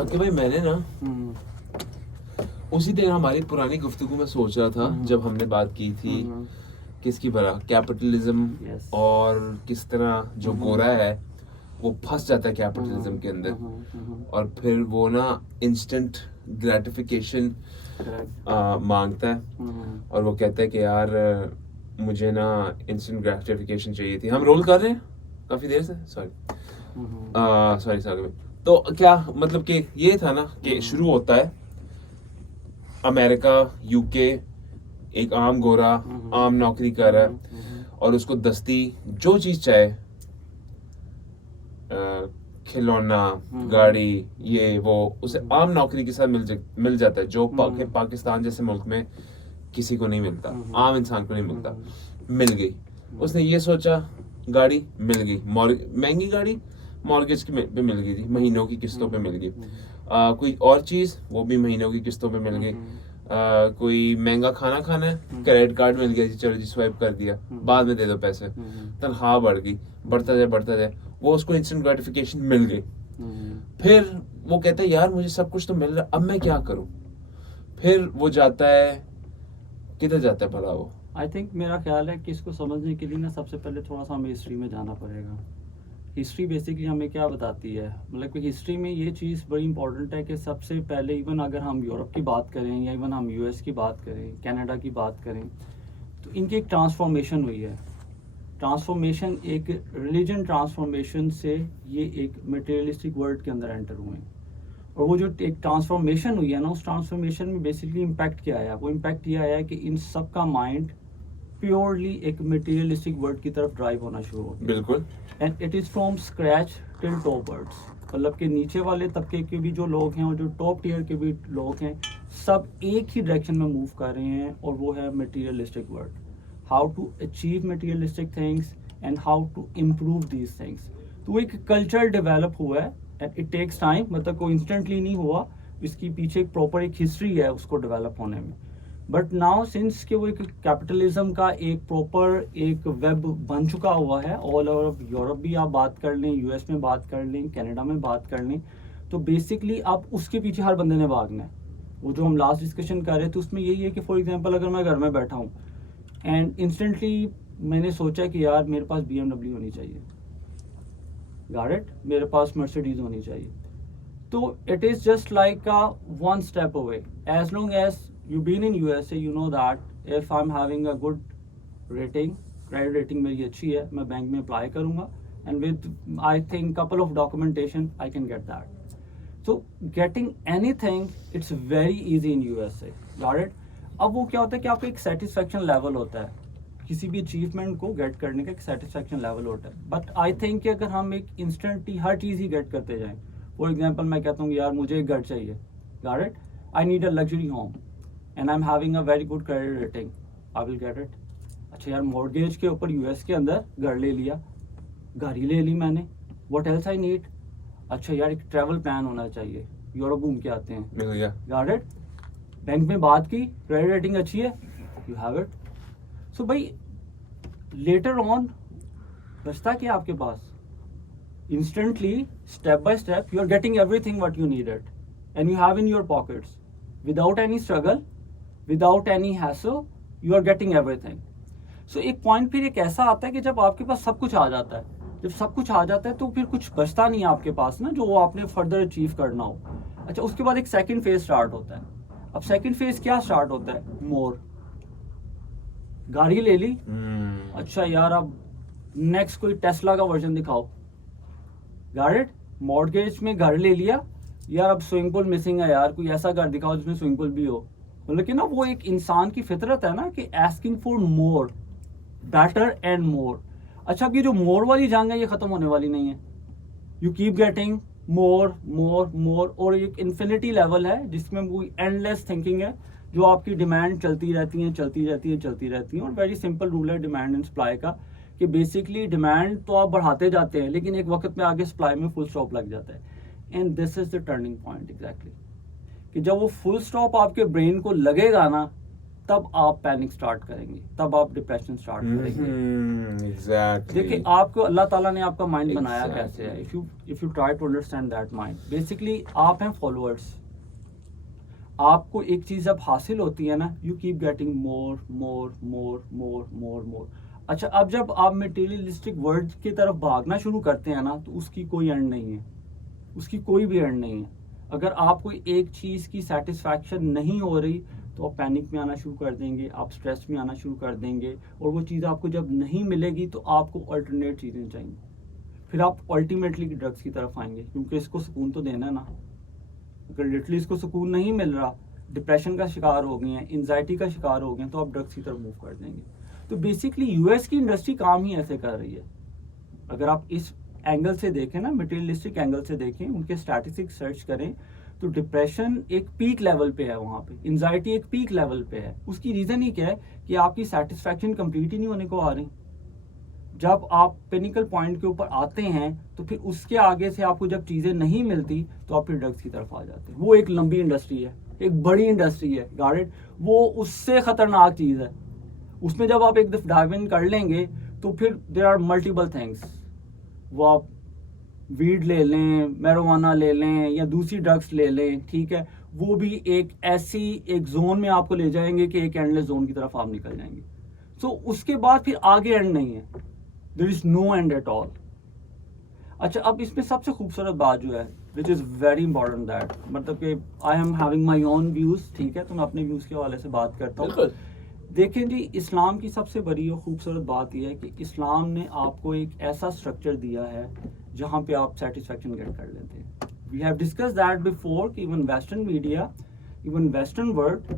साकिब भाई मैंने ना उसी दिन हमारी पुरानी गुफ्तगू में सोच रहा था जब हमने बात की थी किसकी भला कैपिटलिज्म और किस तरह जो गोरा है वो फंस जाता है कैपिटलिज्म के अंदर और फिर वो ना इंस्टेंट ग्रेटिफिकेशन मांगता है और वो कहता है कि यार मुझे ना इंस्टेंट ग्रेटिफिकेशन चाहिए थी। हम रोल कर रहे हैं काफी देर से, सॉरी तो क्या मतलब कि ये था ना कि शुरू होता है अमेरिका यूके, एक आम गोरा आम नौकरी कर रहा है और उसको दस्ती जो चीज चाहे खिलौना गाड़ी ये वो उसे आम नौकरी के साथ मिल जाता है जो पाकिस्तान जैसे मुल्क में किसी को नहीं मिलता, आम इंसान को नहीं मिलता। मिल गई, उसने ये सोचा गाड़ी मिल गई, महंगी गाड़ी मॉर्गेज पे मिल गई थी, महीनों की किस्तों पे मिल गई। कोई और चीज वो भी महीनों की किस्तों पे मिल गई। कोई महंगा खाना खाना है, क्रेडिट कार्ड मिल गया जी, चलो जी स्वाइप कर दिया, बाद में दे दो पैसे। तनख्वाह बढ़ गई, बढ़ता जाए वो उसको इंस्टेंट ग्रेटिफिकेशन मिल गई। फिर वो कहता है यार मुझे सब कुछ तो मिल रहा, अब मैं क्या करूं। फिर वो जाता है, किधर जाता है भला वो? आई थिंक मेरा ख्याल है कि इसको समझने के लिए ना सबसे पहले थोड़ा सा हमें हिस्ट्री में जाना पड़ेगा। हिस्ट्री बेसिकली हमें क्या बताती है, मतलब कि हिस्ट्री में ये चीज़ बड़ी इंपॉर्टेंट है कि सबसे पहले इवन अगर हम यूरोप की बात करें या इवन हम यूएस की बात करें, कनाडा की बात करें, तो इनकी एक ट्रांसफॉर्मेशन हुई है। ट्रांसफॉर्मेशन एक रिलीजन ट्रांसफॉर्मेशन से ये एक मटेरियलिस्टिक वर्ल्ड के अंदर एंटर हुए हैं। और वो जो एक ट्रांसफॉर्मेशन हुई है ना, उस ट्रांसफॉर्मेशन में बेसिकली इम्पैक्ट क्या आया? वो इम्पैक्ट ये आया है कि इन सब का माइंड प्योरली एक मटेरियलिस्टिक वर्ल्ड की तरफ ड्राइव होना शुरू हो गया। बिल्कुल। And it is from scratch till top words, मतलब कि नीचे वाले तबके के भी जो लोग हैं और जो टॉप टीयर के भी लोग हैं, सब एक ही डायरेक्शन में मूव कर रहे हैं और वो है materialistic world. How to achieve materialistic things and how to improve these things. तो एक कल्चर डेवलप हुआ है एंड इट टेक्स टाइम, मतलब कोई इंस्टेंटली नहीं हुआ, इसकी पीछे एक प्रॉपर एक हिस्ट्री है उसको डेवलप होने में। बट नाउ सिंस के वो एक कैपिटलिज्म का एक प्रॉपर एक वेब बन चुका हुआ है, ऑल ओवर यूरोप भी आप बात कर लें, यूएस में बात कर लें, कनाडा में बात कर लें, तो बेसिकली अब उसके पीछे हर बंदे ने भागना है। वो जो हम लास्ट डिस्कशन कर रहे थे उसमें यही है कि फॉर एग्जांपल अगर मैं घर में बैठा हूँ एंड इंस्टेंटली मैंने सोचा कि यार मेरे पास BMW होनी चाहिए, गॉट इट, मेरे पास मर्सिडीज होनी चाहिए, तो it is just like a one step away. As long as you've been in USA, you know that if I'm having a good rating, credit rating मेरी अच्छी है, मैं बैंक में अप्लाई करूँगा and with I think couple of documentation I can get that. So getting anything it's very easy in USA, got it? अब वो क्या होता है कि आपको एक satisfaction level होता है, किसी भी अचीवमेंट को गेट करने का एक satisfaction level होता है। बट आई थिंक कि अगर हम एक इंस्टेंटली हर चीज़ ही गेट करते जाएं, फॉर एग्जाम्पल मैं कहता हूँ यार मुझे एक घर चाहिए, got it? I need a luxury home and I'm having a very good credit rating, I will get it. अच्छा यार मॉर्गेज के ऊपर यूएस के अंदर घर ले लिया, गाड़ी ले ली मैंने, what else I need? अच्छा यार एक ट्रैवल प्लान होना चाहिए, यूरोप घूम के आते हैं, मिल गया, got it? बैंक में बात की, क्रेडिट रेटिंग अच्छी है, you have it. So भाई लेटर ऑन बचता क्या आपके पास? Instantly, step by step, you are getting everything what you needed and you have in your pockets without any struggle, without any hassle, you are getting everything. So एक point फिर एक ऐसा आता है कि जब आपके पास सब कुछ आ जाता है, जब सब कुछ आ जाता है तो फिर कुछ बचता नहीं है आपके पास ना, जो आपने फर्दर अचीव करना हो। अच्छा उसके बाद एक सेकंड फेज स्टार्ट होता है। अब सेकंड फेज क्या स्टार्ट होता है? मोर। गाड़ी ले ली, अच्छा यार अब नेक्स्ट कोई टेस्ला का वर्जन दिखाओ, गॉट इट? मॉर्गेज में घर ले लिया, यार अब स्विमिंग पूल मिसिंग है यार, कोई ऐसा घर दिखाओ जिसमें स्विमिंग पूल भी हो। लेकिन ना वो एक इंसान की फितरत है ना कि asking for more, better and more. अच्छा अब ये जो मोर वाली जंग है ये खत्म होने वाली नहीं है, यू कीप गेटिंग मोर मोर मोर, और एक इन्फिनिटी लेवल है जिसमें वो एंडलेस थिंकिंग है, जो आपकी डिमांड चलती रहती है। और वेरी सिंपल रूल है डिमांड एंड सप्लाई का, कि बेसिकली डिमांड तो आप बढ़ाते जाते हैं लेकिन एक वक्त में आगे सप्लाई में फुल स्टॉप लग जाता है। And this is the turning point exactly, कि जब वो फुल स्टॉप आपके ब्रेन को लगेगा ना, तब आप पैनिक स्टार्ट करेंगे, तब आप डिप्रेशन स्टार्ट करेंगे। एग्जैक्टली। देखिए आपको अल्लाह ताला ने आपका माइंड बनाया Exactly. कैसे है, if you try to understand that mind, basically आप हैं फॉलोअर्स। आपको एक चीज जब हासिल होती है ना, यू कीप गेटिंग मोर मोर मोर मोर मोर मोर। अच्छा, अब जब आप मटेरियलिस्टिक वर्ल्ड की तरफ भागना शुरू करते हैं ना, तो उसकी कोई एंड नहीं है, उसकी कोई भी एंड नहीं है। अगर आपको एक चीज की सेटिस्फैक्शन नहीं हो रही तो आप पैनिक में आना शुरू कर देंगे, आप स्ट्रेस में आना शुरू कर देंगे, और वो चीज़ आपको जब नहीं मिलेगी तो आपको अल्टरनेट चीज़ें चाहिए, फिर आप अल्टीमेटली ड्रग्स की तरफ आएंगे, क्योंकि इसको सुकून तो देना है ना। अगर लिटरली इसको सुकून नहीं मिल रहा, डिप्रेशन का शिकार हो गए हैं, एंजाइटी का शिकार हो गए हैं, तो आप ड्रग्स की तरफ मूव कर देंगे। तो बेसिकली यूएस की इंडस्ट्री काम ही ऐसे कर रही है। अगर आप इस एंगल से देखें ना, मटेरियलिस्टिक एंगल से देखें, उनके स्टैटिस्टिक्स सर्च करें, तो डिप्रेशन एक पीक लेवल पे है वहाँ पे, एंजाइटी एक पीक लेवल पे है। उसकी रीज़न ही क्या है कि आपकी सेटिस्फैक्शन कंप्लीट ही नहीं होने को आ रही। जब आप पिनिकल पॉइंट के ऊपर आते हैं तो फिर उसके आगे से आपको जब चीज़ें नहीं मिलती तो आप फिर ड्रग्स की तरफ आ जाते हैं। वो एक लंबी इंडस्ट्री है, एक बड़ी इंडस्ट्री है, गॉट इट। वो उससे खतरनाक चीज़ है। उसमें जब आप एक दफ़ा डाइव इन कर लेंगे तो फिर देयर आर मल्टीपल थिंग्स। वो आप वीड ले लें, मैरिजुआना ले लें या दूसरी ड्रग्स ले लें, ठीक है, वो भी एक ऐसी एक जोन में आपको ले जाएंगे कि एक एंडलेस जोन की तरफ आप निकल जाएंगे। सो उसके बाद फिर आगे एंड नहीं है, there is no end at all. अच्छा, अब इसमें सबसे खूबसूरत बात जो है, which is very important that, मतलब कि I am having my own views, ठीक है, तो मैं अपने व्यूज़ के हवाले से बात करता हूँ। देखें जी, इस्लाम की सबसे बड़ी और खूबसूरत बात यह है कि इस्लाम ने आपको एक ऐसा स्ट्रक्चर दिया है जहाँ पे आप सेटिस्फैक्शन गेट कर लेते हैं। We have discuss that before कि even western media, even western world,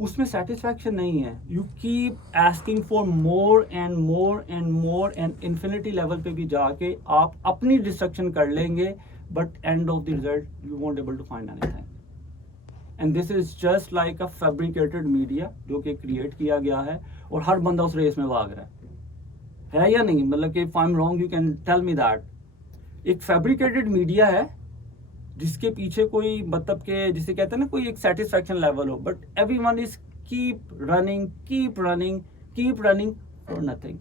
उसमें सेटिस्फैक्शन नहीं है। You keep asking for more and more and more, and infinity level पे भी जाके आप अपनी डिस्ट्रक्शन कर लेंगे, but end of the result you won't able to find anything. And this is just like a fabricated media जो कि create किया गया है, और हर बंदा उस रेस में भाग रहा है या नहीं? मतलब कि if I am wrong you can tell me that. एक फैब्रिकेटेड मीडिया है जिसके पीछे कोई, मतलब के जिसे कहते हैं ना, कोई एक सेटिस्फैक्शन लेवल हो, but everyone is keep running for nothing.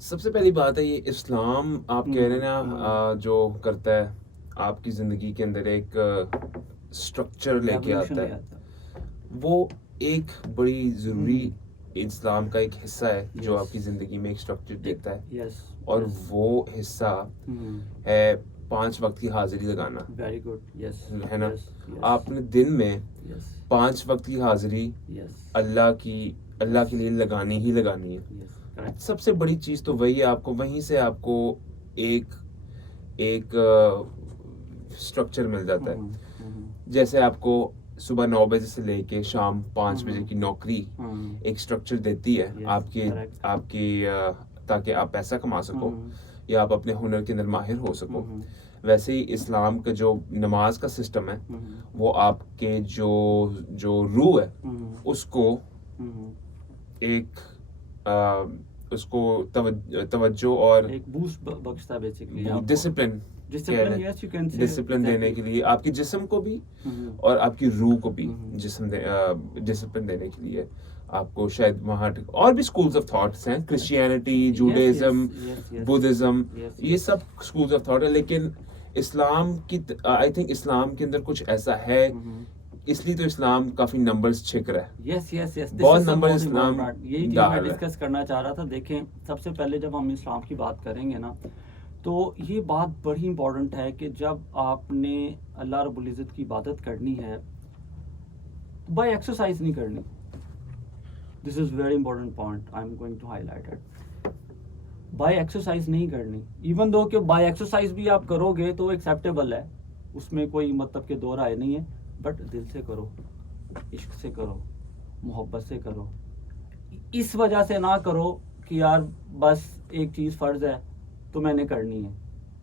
सबसे पहली बात है, ये इस्लाम आप कह रहे हैं ना, जो करता है आपकी जिंदगी के अंदर एक स्ट्रक्चर लेके आता है, वो एक बड़ी जरूरी इस्लाम का एक हिस्सा है जो आपकी जिंदगी में एक स्ट्रक्चर देता है। और वो हिस्सा है 5 वक्त की हाजिरी लगाना। वेरी गुड, यस, है ना? आपने दिन में 5 वक्त की हाजिरी अल्लाह के लिए लगानी ही लगानी है। सबसे बड़ी चीज तो वही है, आपको वहीं से आपको एक स्ट्रक्चर मिल जाता है। जैसे आपको सुबह 9 बजे से लेके शाम 5 बजे की नौकरी एक स्ट्रक्चर देती है आपकी ताकि आप पैसा कमा सको या आप अपने हुनर के अंदर माहिर हो सको। वैसे ही इस्लाम का जो नमाज का सिस्टम है, वो आपके जो रूह है उसको एक उसको तवज्जो और एक बूस्ट बख्शता है बेसिकली, डिसिप्लिन देने के लिए, आपके जिस्म को भी और आपकी रूह को भी डिसिप्लिन देने के लिए आपको शायद वहाँ और भी स्कूल्स ऑफ थॉट्स हैं, क्रिश्चियनिटी, जूडाइज्म, बुद्धिज्म, ये सब स्कूल्स ऑफ थॉट है। लेकिन इस्लाम की आई थिंक इस्लाम के अंदर कुछ ऐसा है, इसलिए तो इस्लाम काफी नंबर्स छिक रहा है। यस, बहुत नंबर इस्लाम यही चीज मैं डिस्कस करना चाह रहा था। देखें, सबसे पहले जब हम इस्लाम की बात करेंगे ना, तो ये बात बड़ी इंपॉर्टेंट है कि जब आपने अल्लाह रब्बुल इज़्ज़त की इबादत करनी है, बाय एक्सरसाइज नहीं करनी। This is very important point, I am going to highlight it. By exercise नहीं करनी, इवन दो कि बाय एक्सरसाइज भी आप करोगे तो एक्सेप्टेबल है, उसमें कोई मतलब के दो राय नहीं है, बट दिल से करो, इश्क से करो, मोहब्बत से करो। इस वजह से ना करो कि यार बस एक चीज़ फ़र्ज़ है तो मैंने करनी है,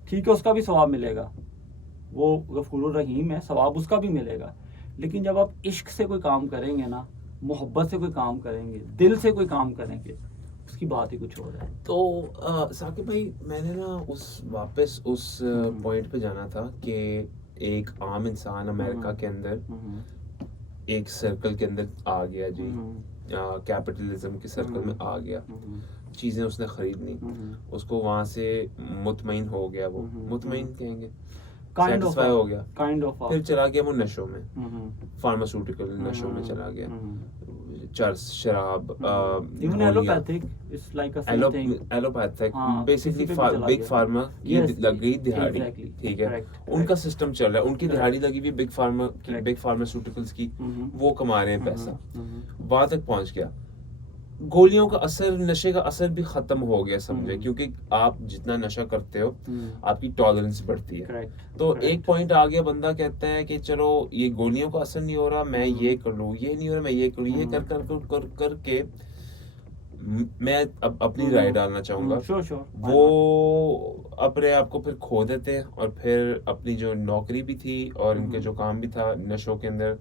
ठीक है, उसका भी सवाब मिलेगा, वो गफूरुर रहीम है, सवाब उसका भी मिलेगा। लेकिन जब आप इश्क से कोई काम करेंगे ना, मोहब्बत से कोई काम करेंगे, दिल से कोई काम करेंगे, उसकी बात ही कुछ हो रहा है। तो साकिब भाई, मैंने ना वापस उस पॉइंट पे जाना था कि एक आम इंसान अमेरिका के अंदर एक सर्कल के अंदर आ गया जी, कैपिटलिज्म के सर्कल में आ गया, चीज़ें उसने खरीदनी, उसको वहाँ से मुतमईन हो गया, वो मुतमईन कहेंगे, सेटिस्फाई हो गया, फिर चला गया वो नशों में, फार्मास्यूटिकल नशों में चला गया, चर्स, शराब, even allopathic is like a same thing. Allopathic, हाँ, बेसिकली किसी पे भी चला बिग गया। फार्मा की Yes, लग गई दिहाड़ी, exactly, ठीक है, correct, उनका correct. सिस्टम चल रहा है, उनकी Correct. दिहाड़ी लगी हुई बिग फार्मा की, Correct. बिग फार्मास्यूटिकल्स की, हम्म, वो कमा रहे हैं पैसा, हम्म, वहां तक पहुंच गया। गोलियों का असर, नशे का असर भी खत्म हो गया समझे, क्योंकि आप जितना नशा करते हो आपकी टॉलरेंस बढ़ती है, correct, तो correct. एक पॉइंट आ गया, बंदा कहता है कि चलो ये गोलियों का असर नहीं हो रहा, मैं ये कर लूँ, ये नहीं हो रहा, मैं ये कर लूँ, ये कर कर कर कर करके मैं अब अपनी राय डालना चाहूंगा, Sure, sure. Why वो not? अपने आप को फिर खो देते हैं, और फिर अपनी जो नौकरी भी थी और इनके जो काम भी था नशों के अंदर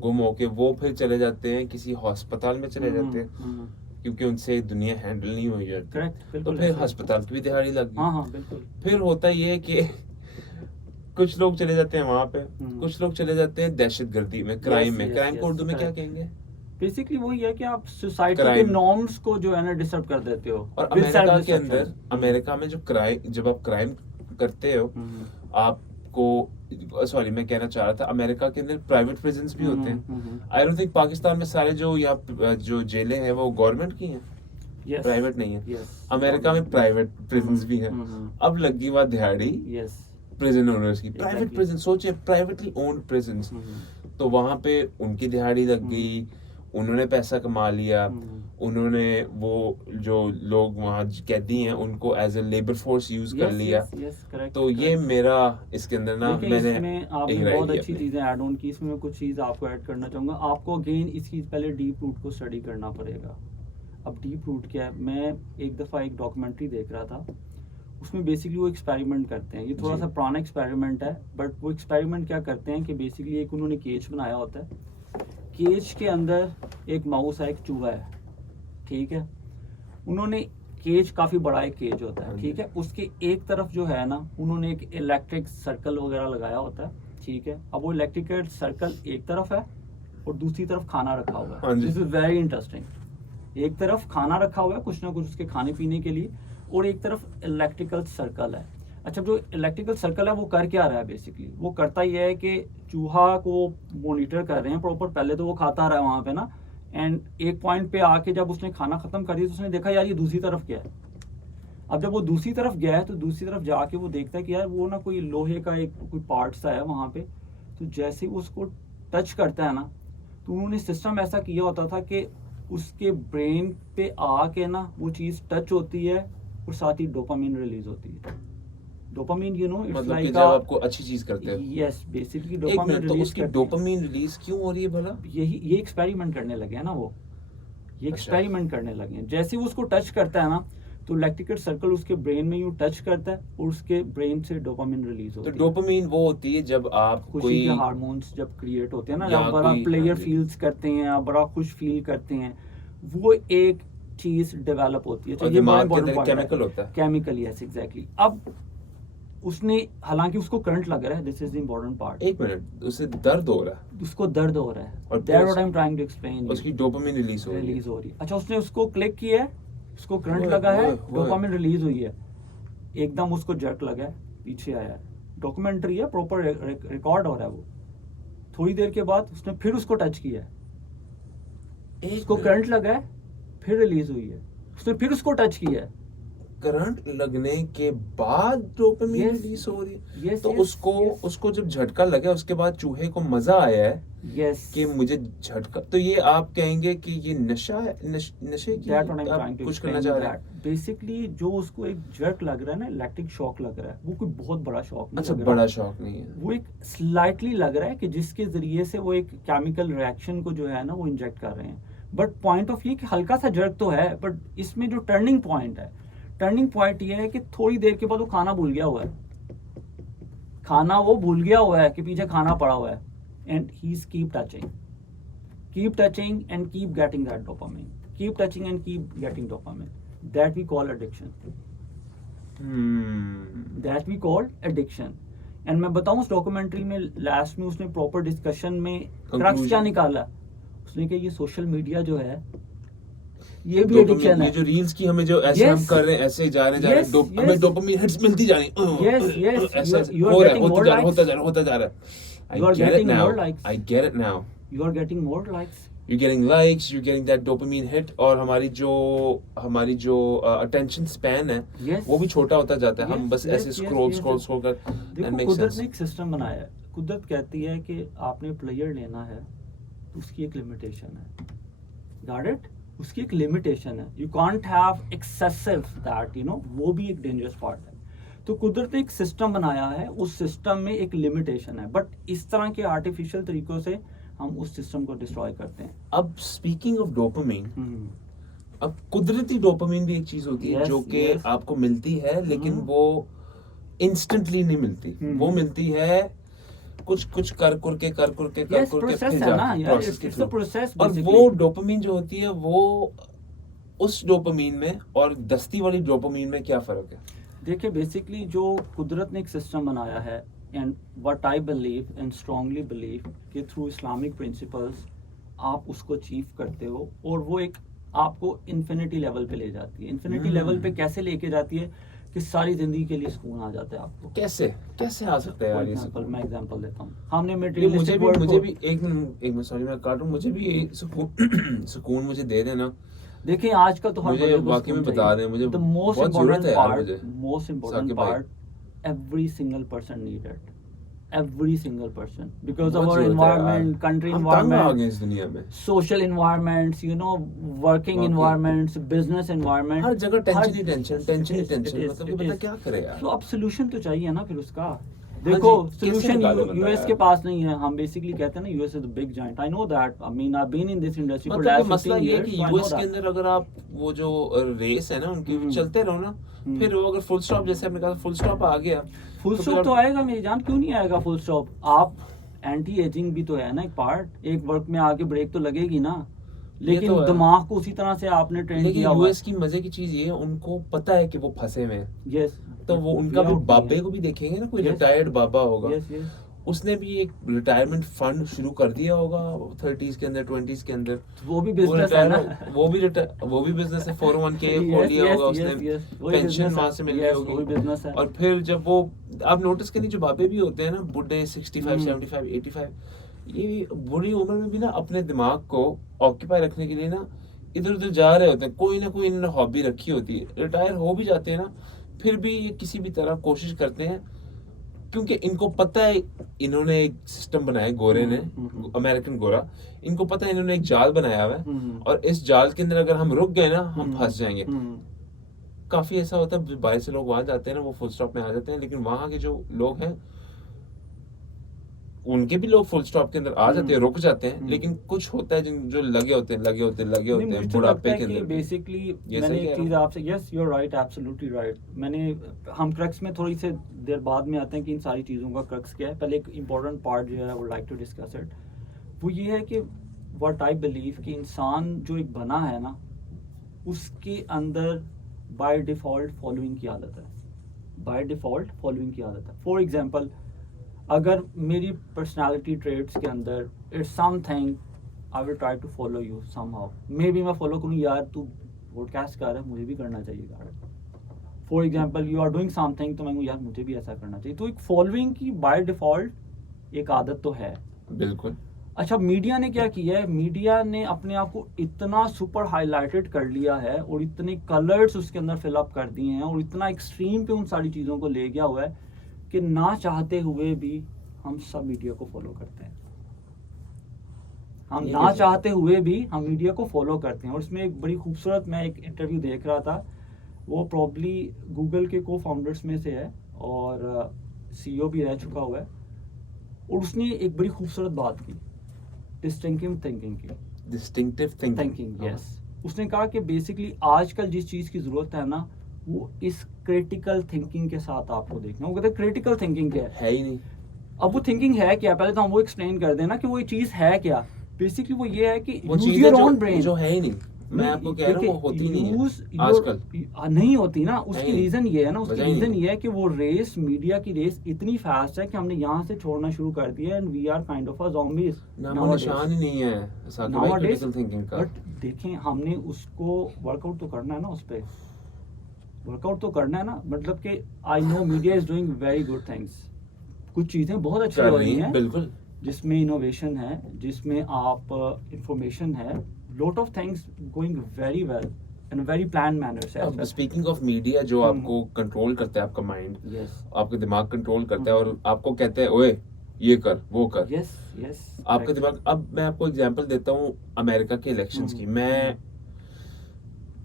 गुम होके, वो फिर चले जाते हैं किसी हॉस्पिटल में चले जाते हैं, क्योंकि उनसे दुनिया हैंडल नहीं हुई जाती, Correct, तो बिल्कुल फिर ऐसे। अस्पताल की भी दिहाड़ी लग गई। हाँ हाँ बिल्कुल। फिर होता ये है कि कुछ लोग चले जाते हैं वहां पे, कुछ लोग चले जाते हैं दहशतगर्दी में, क्राइम में, yes, क्राइम yes, को उर्दू में क्या correct. कहेंगे? बेसिकली वही है कि आप सोसाइटी के Crime. नॉर्म्स को जो है ना डिस्टर्ब कर देते हो। और with अमेरिका के self-destruction. अंदर, अमेरिका में जो क्राइम, जब आप क्राइम करते हो, आपको, सॉरी मैं कहना चाह रहा था, अमेरिका के अंदर प्राइवेट प्रिजन्स भी होते हैं। आई डोंट थिंक पाकिस्तान में सारे जो यहाँ जो जेलें हैं वो गवर्नमेंट की हैं, Yes. प्राइवेट नहीं है। Yes. अमेरिका में प्राइवेट प्रिजन्स भी हैं। अब लगी हुआ दिहाड़ी Yes. प्रिजन ओनर्स की, प्राइवेट Exactly. प्रिजन, सोचिए प्राइवेटली ओन्ड प्रिजन्स, तो वहां पे उनकी दिहाड़ी लग गई, उन्होंने पैसा कमा लिया, उन्होंने वो जो लोग वहाँ कैदी हैं उनको as a labour force use कर Yes, लिया, yes, yes, correct, तो ये correct. मेरा इसके अंदर ना, देखिए, मैंने इसमें एक आपने राय बहुत दी अच्छी अपनी। चीजें ऐड ऑन की, इसमें मैं कुछ चीज आपको ऐड करना चाहूंगा। आपको अगेन इसकी पहले डीप रूट को स्टडी करना पड़ेगा। अब डीप रूट क्या है, मैं एक दफा एक डॉक्यूमेंट्री देख रहा था, उसमें बेसिकली वो एक्सपेरिमेंट करते हैं, ये थोड़ा जी। सा पुराना एक्सपेरिमेंट है, बट वो एक्सपेरिमेंट क्या करते हैं कि बेसिकली एक उन्होंने केज बनाया होता है, केज के अंदर एक माउस है, एक चूहा है, ठीक है। उन्होंने केज, काफी बड़ा एक केज होता है, ठीक है, उसके एक तरफ जो है ना, उन्होंने एक इलेक्ट्रिक सर्कल वगैरह लगाया होता है, ठीक है। अब वो इलेक्ट्रिकल सर्कल एक तरफ है और दूसरी तरफ खाना रखा हुआ हाँ है। जी। This is very interesting. एक तरफ खाना रखा हुआ है, कुछ ना कुछ उसके खाने पीने के लिए, और एक तरफ इलेक्ट्रिकल सर्कल है। अच्छा, जो इलेक्ट्रिकल सर्कल है वो कर क्या रहा है, बेसिकली वो करता ये है कि चूहा को मॉनिटर कर रहे हैं प्रॉपर। पहले तो वो खाता रहा है वहां पे ना, एंड एक पॉइंट पे आके जब उसने खाना खत्म कर दिया तो उसने देखा यार ये दूसरी तरफ क्या है। अब जब वो दूसरी तरफ गया है तो दूसरी तरफ जाके वो देखता है कि यार वो ना कोई लोहे का एक कोई पार्ट सा है वहां पे, तो जैसे ही वो उसको टच करता है ना, तो उन्होंने सिस्टम ऐसा किया होता था कि उसके ब्रेन पे आके ना वो चीज टच होती है और साथ ही डोपामिन रिलीज होती है। डोपामिन, यू नो, इट्स मतलब कि लाइक जब आपको अच्छी चीज करते हो, यस, बेसिकली एक डोपामिन मिनट, तो रिलीज उसकी डोपामिन रिलीज क्यों हो रही है भला? यही ये एक्सपेरिमेंट करने लगे हैं ना वो, ये अच्छा। एक्सपेरिमेंट करने लगे हैं। जैसे ही वो उसको टच करता है ना, तो इलेक्ट्रिकल सर्कल उसके ब्रेन में यूं टच करता है और उसके ब्रेन से डोपामिन रिलीज तो होती है। डोपामिन वो होती है जब आप खुशी कोई, के हार्मोन्स जब क्रिएट होते हैं ना, या जब बड़ा कोई, प्लेयर हाँ जी। फील्स करते हैं, आप बड़ा खुश फील करते हैं, वो एक चीज डेवलप होती है। और दिमाग के अंदर केमिकल होता है। Chemical, yes, exactly. अब उसने, हालांकि उसको करंट लग रहा है, this is the important part, एक मिनट, उसे दर्द हो रहा है उसको दर्द हो रहा है, और that what I am trying to explain, उसकी डोपामिन रिलीज हो रही है। रिलीज हो रही है। अच्छा, उसने उसको क्लिक किया है, उसको करंट ओए, लगा है, ओए, ओए। डोपामिन रिलीज हुई है, एकदम उसको जर्क लगा है, पीछे आया है। डॉक्यूमेंट्री है, प्रॉपर रिकॉर्ड हो रहा है वो। थोड़ी देर के बाद उसने फिर उसको टच किया है, एक उसको मिनट, करंट लगा है, फिर रिलीज हुई है, उसने फिर उसको टच किया है, करंट लगने के बाद डोपामिन Yes. रिलीज हो रही है। Yes, तो yes, उसको yes. उसको जब झटका लगा उसके बाद चूहे को मजा आया है यस, कि मुझे झटका, तो ये आप कहेंगे कि ये नशा है, नशे की दैट व्हाट आई एम आप ट्राइंग टू कुछ करना एक्सप्लेन चाह रहे हैं? दैट। बेसिकली जो उसको एक जर्क लग रहा है ना, इलेक्ट्रिक शॉक लग रहा है, वो कोई बहुत बड़ा शॉक नहीं अच्छा, लग रहा। बड़ा शौक नहीं है। वो एक स्लाइटली लग रहा है कि जिसके जरिए से वो एक केमिकल रिएक्शन को जो है ना वो इंजेक्ट कर रहे हैं। बट पॉइंट ऑफ ये कि हल्का सा जर्क तो है, बट इसमें जो टर्निंग पॉइंट है, टर्निंग पॉइंट ये है कि थोड़ी देर के बाद वो खाना भूल गया हुआ है, खाना वो भूल गया हुआ है कि पीछे खाना पड़ा हुआ है, and he is keep touching and keep getting that dopamine, keep touching and keep getting dopamine, that we call addiction, that we call addiction. And मैं बताऊं उस डॉक्यूमेंट्री में लास्ट में उसने प्रॉपर डिस्कशन में क्रक्स Conclusion. क्या निकाला, उसने कहा ये सोशल मीडिया जो है ये भी एडिक्शन है। ये जो रील्स की हमें जो ऐसे हम Yes. कर रहे हैं, ऐसे जा रहे Yes, हैं, हमें yes. डोपामिन हिट्स मिलती जा रही Yes, yes. ऐसा You are हो रहा है, getting more likes. होता जा रहा है. You are I get it getting now. more likes. I get it now. You are getting more likes. You're getting likes, you're getting that dopamine hit, और हमारी जो attention span है, Yes. वो भी छोटा होता जाता है. हम Yes, बस yes, ऐसे yes, scroll yes, scroll yes. scroll कर. That देखो makes कुदरत sense. ने एक सिस्टम बनाया है। कुदरत कहती है कि आपने प्लेयर लेना है तो उसकी एक लिमिटेशन है, गॉट इट, उसकी एक लिमिटेशन है। You can't have excessive that, you know, वो भी एक डेंजरस पार्ट है। तो कुदरत ने एक सिस्टम बनाया है, उस सिस्टम में एक लिमिटेशन है, बट इस तरह के आर्टिफिशियल तरीकों से हम उस सिस्टम को डिस्ट्रॉय करते हैं। अब speaking of dopamine, अब कुदरती डोपामिन भी एक चीज होती है Yes, जो कि yes. आपको मिलती है, लेकिन वो इंस्टेंटली नहीं मिलती. वो मिलती है कुछ कुछ कर के Yes, process फिर है ना जाके यार, process के it's a through. process और basically. वो डोपामिन जो होती है, वो उस डोपामिन में और दस्ती वाली डोपामिन में क्या फर्क है? देखिए बेसिकली जो कुदरत ने एक सिस्टम बनाया है, and what I believe and strongly believe कि थ्रू इस्लामिक प्रिंसिपल्स आप उसको अचीव करते हो, और वो एक आपको इन्फिनिटी लेवल पे ले जाती है। इन्फिनिटी लेवल पे कैसे लेके जाती है कि सारी जिंदगी के लिए सुकून आ जाता है आपको। कैसे आ सकता है फॉर यार ये एग्जांपल सुकून? मैं एग्जांपल देता हूँ, हमने ये मटेरियलिस्टिक मुझे भी एक मिनट सॉरी मैं काटूं, मुझे भी ये सुकून मुझे दे देना। देखिए आजकल तो हर मुझे बंदे को वाकई में सुकून बता चाहिए। दें, मुझे The most बहुत जरूरत important है यार part, मुझे। most important साकिब भाई। part, every single person need it, every single person, because of बहुत our जरूरत है यार। environment, country हम तंग आ environment, गए इस दुनिया में। social environments, you know, working वाकई। environments, business environment, हर जगह tension he tension it is, मतलब कि it बंदा is. क्या करे यार? तो अब सोल्यूशन तो चाहिए ना फिर उसका। देखो जी, कैसे सोल्यूशन निकाले बंदा यूएस यार? के पास नहीं है। हम बेसिकली कहते हैं ना US is the big giant, I know that, I mean I been in this industry for मतलब लास्ट कि मसला 15 ये है years, कि so I know यूएस के that. अंदर अगर आप वो जो रेस है ना उनकी चलते रहो ना, फिर वो अगर फुल स्टॉप, जैसे आपने कहा फुल स्टॉप आ गया, फुल तो स्टॉप फिर तो आप- आएगा मेरी जान, क्यों नहीं आएगा फुल स्टॉप? आप एंटी एजिंग भी तो है ना एक पार्ट, एक वर्क में आके ब्रेक तो लगेगी ना, लेकिन तो है। दिमाग को उसी तरह से आपने ट्रेन लेकिन किया हुआ यूएस की मजे की चीज ये है, उनको पता है कि वो फंसे हुए हैं, यस, तो वो उनका भी बाबे को भी देखेंगे ना, कोई Yes. रिटायर्ड बाबा होगा, यस यस, उसने भी एक रिटायरमेंट फंड शुरू कर दिया होगा 30s के अंदर 20s के अंदर, वो भी वो बिजनेस है ना। वो भी बिजनेस है, 401k Yes, खोल लिया yes, होगा yes, उसने, yes, वही पेंशन business वहां है। से मिल रही Yes, वही होगी, business है। और फिर जब वो आप नोटिस करिए जो बाबे भी होते हैं ना, बुढ़े 65 हम्म। 75 85, ये बुरी उम्र में भी ना अपने दिमाग को ऑक्यूपाई रखने के लिए ना इधर उधर जा रहे होते हैं, कोई ना कोई इन्होंने हॉबी रखी होती है, रिटायर हो भी जाते हैं ना, फिर भी ये किसी भी तरह कोशिश करते हैं, क्योंकि इनको पता है, इन्होंने एक सिस्टम बनाया गोरे ने, अमेरिकन गोरा, इनको पता है इन्होंने एक जाल बनाया हुआ है, और इस जाल के अंदर अगर हम रुक गए ना, हम फंस जाएंगे। काफी ऐसा होता है बाहर से लोग वहां जाते हैं ना, वो फुल स्टॉप में आ जाते हैं, लेकिन वहां के जो लोग हैं उनके भी लोग फुल स्टॉप के अंदर आ जाते हैं, रुक जाते हैं, लेकिन कुछ होता है जो लगे होते हैं बुढ़ापे के अंदर। बेसिकली ये मैंने सही एक कह चीज रहा हूँ। आपसे, yes you are right, absolutely right. हम क्रक्स में थोड़ी से देर बाद में आते हैं कि इन सारी चीज़ों का क्रक्स क्या है। पहले एक इम्पोर्टेंट पार्ट जो है I would like to discuss it, वो ये है कि व्हाट आई बिलीव कि इंसान जो एक बना है ना, उसके अंदर बाय डिफॉल्ट फॉलोइंग की आदत है, बाय डिफॉल्ट फॉलोइंग की आदत है। फॉर एग्जांपल, अगर मेरी पर्सनालिटी ट्रेट्स के अंदर it's something I will try to follow you somehow, maybe मैं फॉलो करूँ, यार तू पॉडकास्ट कर रहा है मुझे भी करना चाहिए यार। For example you are doing something, तो मैं कहूँ यार मुझे भी ऐसा करना चाहिए। तो एक फॉलोइंग की बाय डिफॉल्ट एक आदत तो है। बिल्कुल। अच्छा, मीडिया ने क्या किया है, मीडिया ने अपने आप को इतना सुपर हाईलाइटेड कर लिया है और इतने कलर्स उसके अंदर फिलअप कर दिए हैं और इतना एक्सट्रीम पे उन सारी चीज़ों को ले गया हुआ है कि ना चाहते हुए भी हम सब मीडिया को फॉलो करते हैं। हम ये ना भी चाहते हुए भी हम मीडिया को फॉलो करते हैं। और इसमें एक बड़ी खूबसूरत, मैं एक इंटरव्यू देख रहा था, वो प्रॉब्ली गूगल के को फाउंडर्स में से है और CEO भी रह चुका हुआ है, और उसने एक बड़ी खूबसूरत बात की, डिस्टिंक्टिव थिंकिंग की। Distinctive thinking, yes. उसने कहा कि बेसिकली आजकल जिस चीज़ की ज़रूरत है ना, वो इस क्रिटिकल थिंकिंग के साथ आपको देखना। वो कहते हैं क्रिटिकल थिंकिंग क्या है ही नहीं। अब वो थिंकिंग है क्या, पहले तो हम वो एक्सप्लेन कर देना कि वो ये चीज़ है क्या। बेसिकली वो ये है कि वो यूज चीज़ योर है ओन ब्रेन। जो है ही नहीं, मैं आपको कह रहा हूँ वो होती नहीं है आजकल। नहीं होती ना, उसकी नहीं, रीजन ये है ना, उसकी वजह ही रीजन नहीं। ये है कि वो रेस, मीडिया की रेस इतनी फास्ट है कि हमने यहाँ से छोड़ना शुरू कर दिया and we are kind of a zombies नामो निशान ही नहीं है साकिब भाई क्रिटिकल थिंकिंग का। बट देखें, हमने उसको वर्कआउट तो करना है ना, उस पे वर्कआउट तो करना है ना। मतलब कि I know media is doing very good things, कुछ चीज़ें बहुत अच्छी कर हो रही रही हैं, हैं बिल्कुल। जिसमें इनोवेशन है, जिसमें आप इंफॉर्मेशन है, lot of things going very well in a very planned manner as well. Speaking of media, जो आपको कंट्रोल करता है, आपका माइंड, Yes. आपका दिमाग कंट्रोल करता है और आपको कहते हैं ओए ये कर वो कर। Yes, yes. आपका correct. दिमाग, अब मैं आपको एग्जांपल देता हूँ अमेरिका के इलेक्शंस की। मैं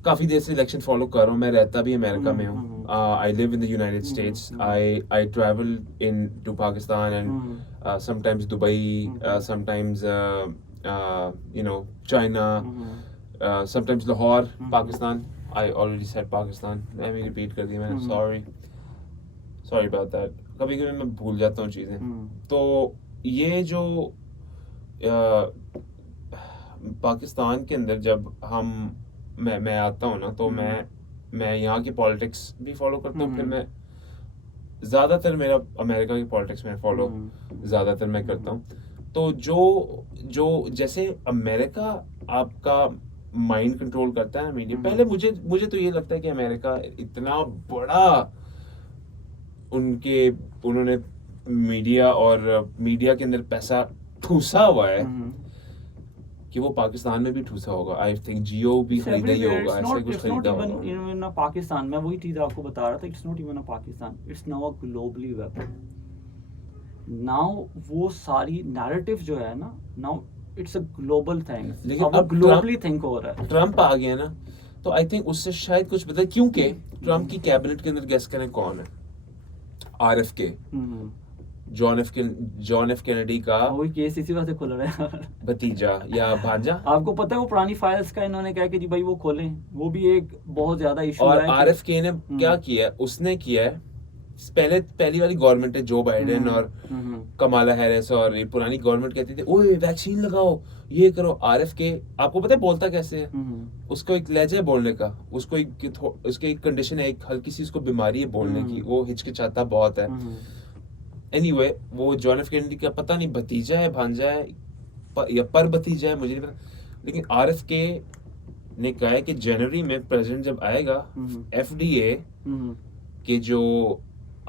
काफी देर से इलेक्शन फॉलो कर रहा हूँ, मैं रहता भी अमेरिका में हूँ। I live in the United States, I travel in to Pakistan and sometimes Dubai, sometimes you know China, sometimes Lahore, Pakistan. I already said Pakistan. मैं भी रिपीट कर दिया मैंने, sorry about that. कभी कभी मैं भूल जाता हूँ चीज़ें। तो ये जो पाकिस्तान के अंदर जब मैं आता हूँ ना, तो मैं यहाँ की पॉलिटिक्स भी फॉलो करता हूँ, फिर मैं ज़्यादातर मेरा अमेरिका की पॉलिटिक्स में फॉलो ज़्यादातर मैं करता हूँ। तो जो जैसे अमेरिका आपका माइंड कंट्रोल करता है मीडिया, पहले मुझे तो ये लगता है कि अमेरिका इतना बड़ा उन्होंने मीडिया और मीडिया के अंदर पैसा ठूसा हुआ है कि वो पाकिस्तान में भी ठूसा होगा। आई थिंक जियो भी खरीदा ही होगा, ऐसे कुछ खरीदा होगा। पाकिस्तान, मैं वही चीज आपको बता रहा था, it's not even a Pakistan, it's now a globally weapon. Now वो सारी नैरेटिव जो है ना, now it's a global thing, लेकिन अब ग्लोबली थिंक हो रहा है। ट्रम्प आ गया ना, तो आई थिंक उससे शायद कुछ बदला, क्योंकि ट्रम्प की कैबिनेट के अंदर गेस करें कौन है? RFK, जॉन एफ कैनेडी का वही केस इसी वजह से खुल रहा है। भतीजा या भांजा। आपको पता है वो पुरानी फाइल्स का इन्होंने कहा कि जी भाई वो खोलें, वो भी एक बहुत ज्यादा इशू और है। RFK ने क्या किया, उसने किया है, पहली वाली गवर्नमेंट है जो बाइडेन और कमाला हैरिस, और ये पुरानी गवर्नमेंट कहती थी ओए वैक्सीन लगाओ, ये करो। RFK आपको पता है बोलता कैसे है? उसको एक लहजा है बोलने का, उसकी एक कंडीशन है, एक हल्की सी उसको बीमारी है बोलने की, वो हिचकिचाता बहुत है। एनीवे, वो जॉन एफ कैनेडी का पता नहीं भतीजा है, भांजा है या पर भतीजा है, मुझे नहीं पता। लेकिन RFK ने कहा है कि जनवरी में प्रेसिडेंट जब आएगा, FDA के जो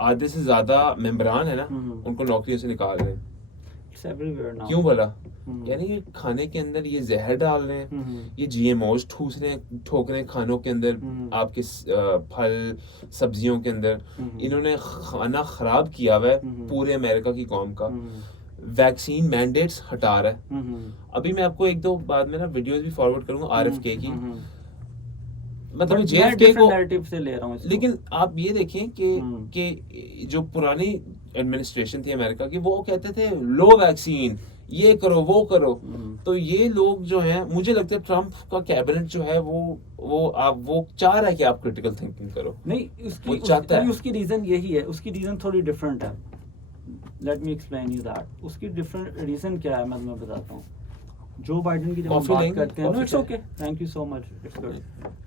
आधे से ज्यादा मेंबरान है ना, उनको नौकरियों से निकाल रहे हैं। क्यों भला? यानी ये खाने के अंदर ये जहर डाल रहे हैं, ये GMOs ठोक रहे हैं खानों के अंदर, आपके फल सब्जियों के अंदर। इन्होंने खाना खराब किया हुआ है पूरे अमेरिका की कौम का। वैक्सीन मैंडेट्स हटा रहा है। अभी मैं आपको एक दो बाद में ना वीडियोस भी फॉरवर्ड करूंगा RFK की, मतलब JFK को नैरेटिव से ले रहा हूं। लेकिन आप ये देखें कि जो पुरानी एडमिनिस्ट्रेशन थी अमेरिका की, वो कहते थे लो वैक्सीन, ये करो वो करो। तो ये लोग जो हैं, मुझे लगता है ट्रम्प का कैबिनेट जो है वो चाह रहा है कि आप क्रिटिकल थिंकिंग करो। नहीं, उसकी रीजन यही है, उसकी रीजन थोड़ी डिफरेंट है। Let me explain you that. उसकी डिफरेंट रीजन क्या है, मैं तुम्हें बताता हूँ। जो बाइडेन की जब हम बात करते हैं, it's okay, thank you so much, it's good.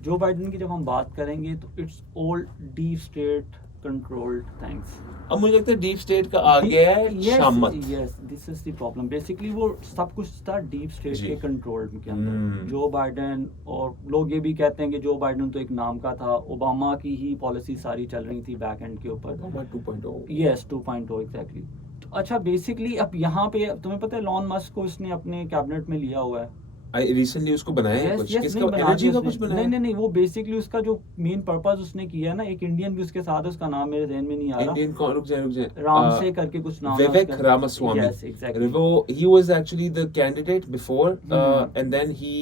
Joe Biden की जब हम बात करेंगे तो it's all deep state controlled things. अब मुझे लगता है डीप स्टेट का आ गया है शामत। Yes, this is the problem. Basically वो सब कुछ था डीप स्टेट के कंट्रोल के अंदर। जो बाइडेन, और लोग ये भी कहते हैं कि जो बाइडेन तो एक नाम का था, ओबामा की ही पॉलिसी सारी चल रही थी बैक एंड के ऊपर। 2.0 यस, 2.0 एग्जैक्टली। अच्छा, बेसिकली अब यहाँ पे तुम्हें पता है लॉन मस्क को इसने अपने कैबिनेट में लिया हुआ है। रिसेंटली उसको बनाया है कुछ, किसका एनर्जी का कुछ बनाया? नहीं, वो बेसिकली उसका जो मेन पर्पस उसने किया है ना, एक इंडियन भी उसके साथ है, उसका नाम मेरे ज़हन में नहीं आ रहा। इंडियन कौन? रुक जाए रामसे करके कुछ नाम है। विवेक रामास्वामी। Yes, exactly. वो he was actually the candidate before and then he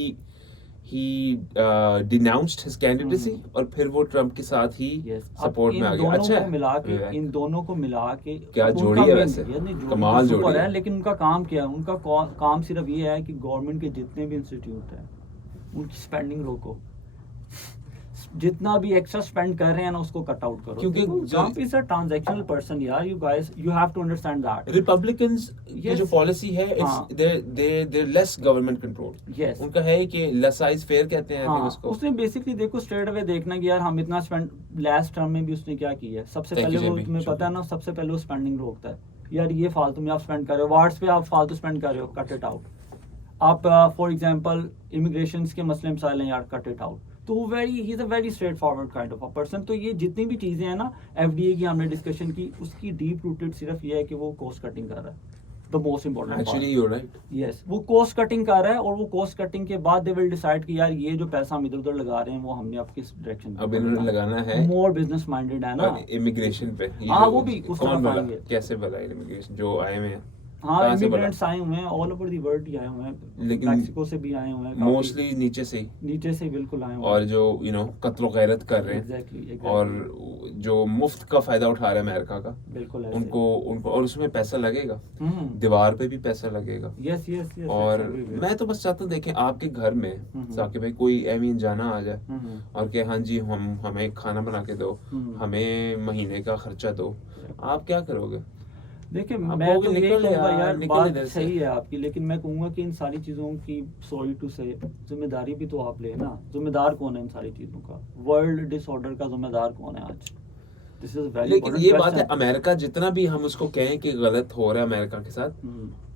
denounced his candidacy और फिर वो ट्रम्प के साथ ही सपोर्ट में आ गया। अच्छा है, इन दोनों को मिला के क्या जोड़ी है वैसे, कमाल जोड़ी है। लेकिन उनका काम क्या है? उनका काम सिर्फ ये है कि गवर्नमेंट के जितने भी इंस्टीट्यूट हैं उनकी स्पेंडिंग रोको। जितना भी एक्स्ट्रा स्पेंड कर रहे हैं ना उसको कट आउट करो, क्योंकि Trump is a transactional person यार, you guys you have to understand that. Republicans की Yes. जो पॉलिसी है हाँ. There less government control. Yes. उनका है कि लेसाइज फेयर कहते हैं हाँ, उसको। उसने बेसिकली देखो स्ट्रेट अवे देखना कि यार हम इतना स्पेंड, लास्ट टर्म में भी उसने क्या किया है, सबसे Thank you, पहले वो JB. तुम्हें पता है ना, सबसे पहले वो स्पेंडिंग रोकता है, यार ये फालतू में आप स्पेंड कर रहे हो, वार्ड्स पे आप फालतू स्पेंड कर रहे हो, कट इट आउट। आप फॉर एग्जांपल इमिग्रेशन के मसले मसाइल हैं यार, कट इट आउट। तो वो he is a very straight forward kind of a person. तो ये जितनी भी चीजें हैं ना, एफडीए की हमने डिस्कशन की, उसकी डीप रूटेड सिर्फ ये है कि वो कॉस्ट कटिंग कर रहा है, the most important actually you are right. Yes, वो कॉस्ट कटिंग कर रहा है, और वो कॉस्ट कटिंग के बाद दे विल डिसाइड कि यार ये जो पैसा हम इधर उधर लगा रहे हैं वो हमने अब किस डायरेक्शन अब इन्होंने लगाना है मोर बिजनेस माइंडेड है ना। इमिग्रेशन पे। ये हाँ, जो- वो भी उस कौन तरफ भला? आएंगे। कैसे भला इमिग्रेशन जो आए हुए हैं? हाँ, कहाँ से भला? इमिग्रेंट्स आए हुए हैं ऑल ओवर दी वर्ल्ड ही आए हुए हैं, लेकिन मैक्सिको से भी आए हुए हैं, मोस्टली नीचे से ही, नीचे से बिल्कुल आए हुए और जो कत्लो गैरत कर रहे हैं, एग्जैक्टली और जो मुफ्त का फायदा उठा रहा है अमेरिका का, बिल्कुल ऐसे। उनको और उसमें पैसा लगेगा, हम्म, दीवार पे भी पैसा लगेगा। Yes yes yes. और मैं तो बस चाहता हूँ देखें आपके घर में साकिब भाई कोई एमीन जाना आ जाए और कि हाँ जी हमें खाना बना के दो, हमें महीने का खर्चा दो, आप क्या करोगे? देखिए, आप मैं कहोगे तो यही निकल कहूँगा यार, यार, निकल बात इधर से। सही है आपकी, लेकिन मैं कहूँगा कि इन सारी चीज़ों की, सॉरी टू से, जिम्मेदारी भी तो आप ले ना। जिम्मेदार कौन है इन सारी चीज़ों का? वर्ल्ड डिसऑर्डर का जिम्मेदार कौन है आज? दिस इज वेरी लेकिन ये बात है, अमेरिका जितना भी हम उसको कहें कि गलत हो रहा है अमेरिका के साथ,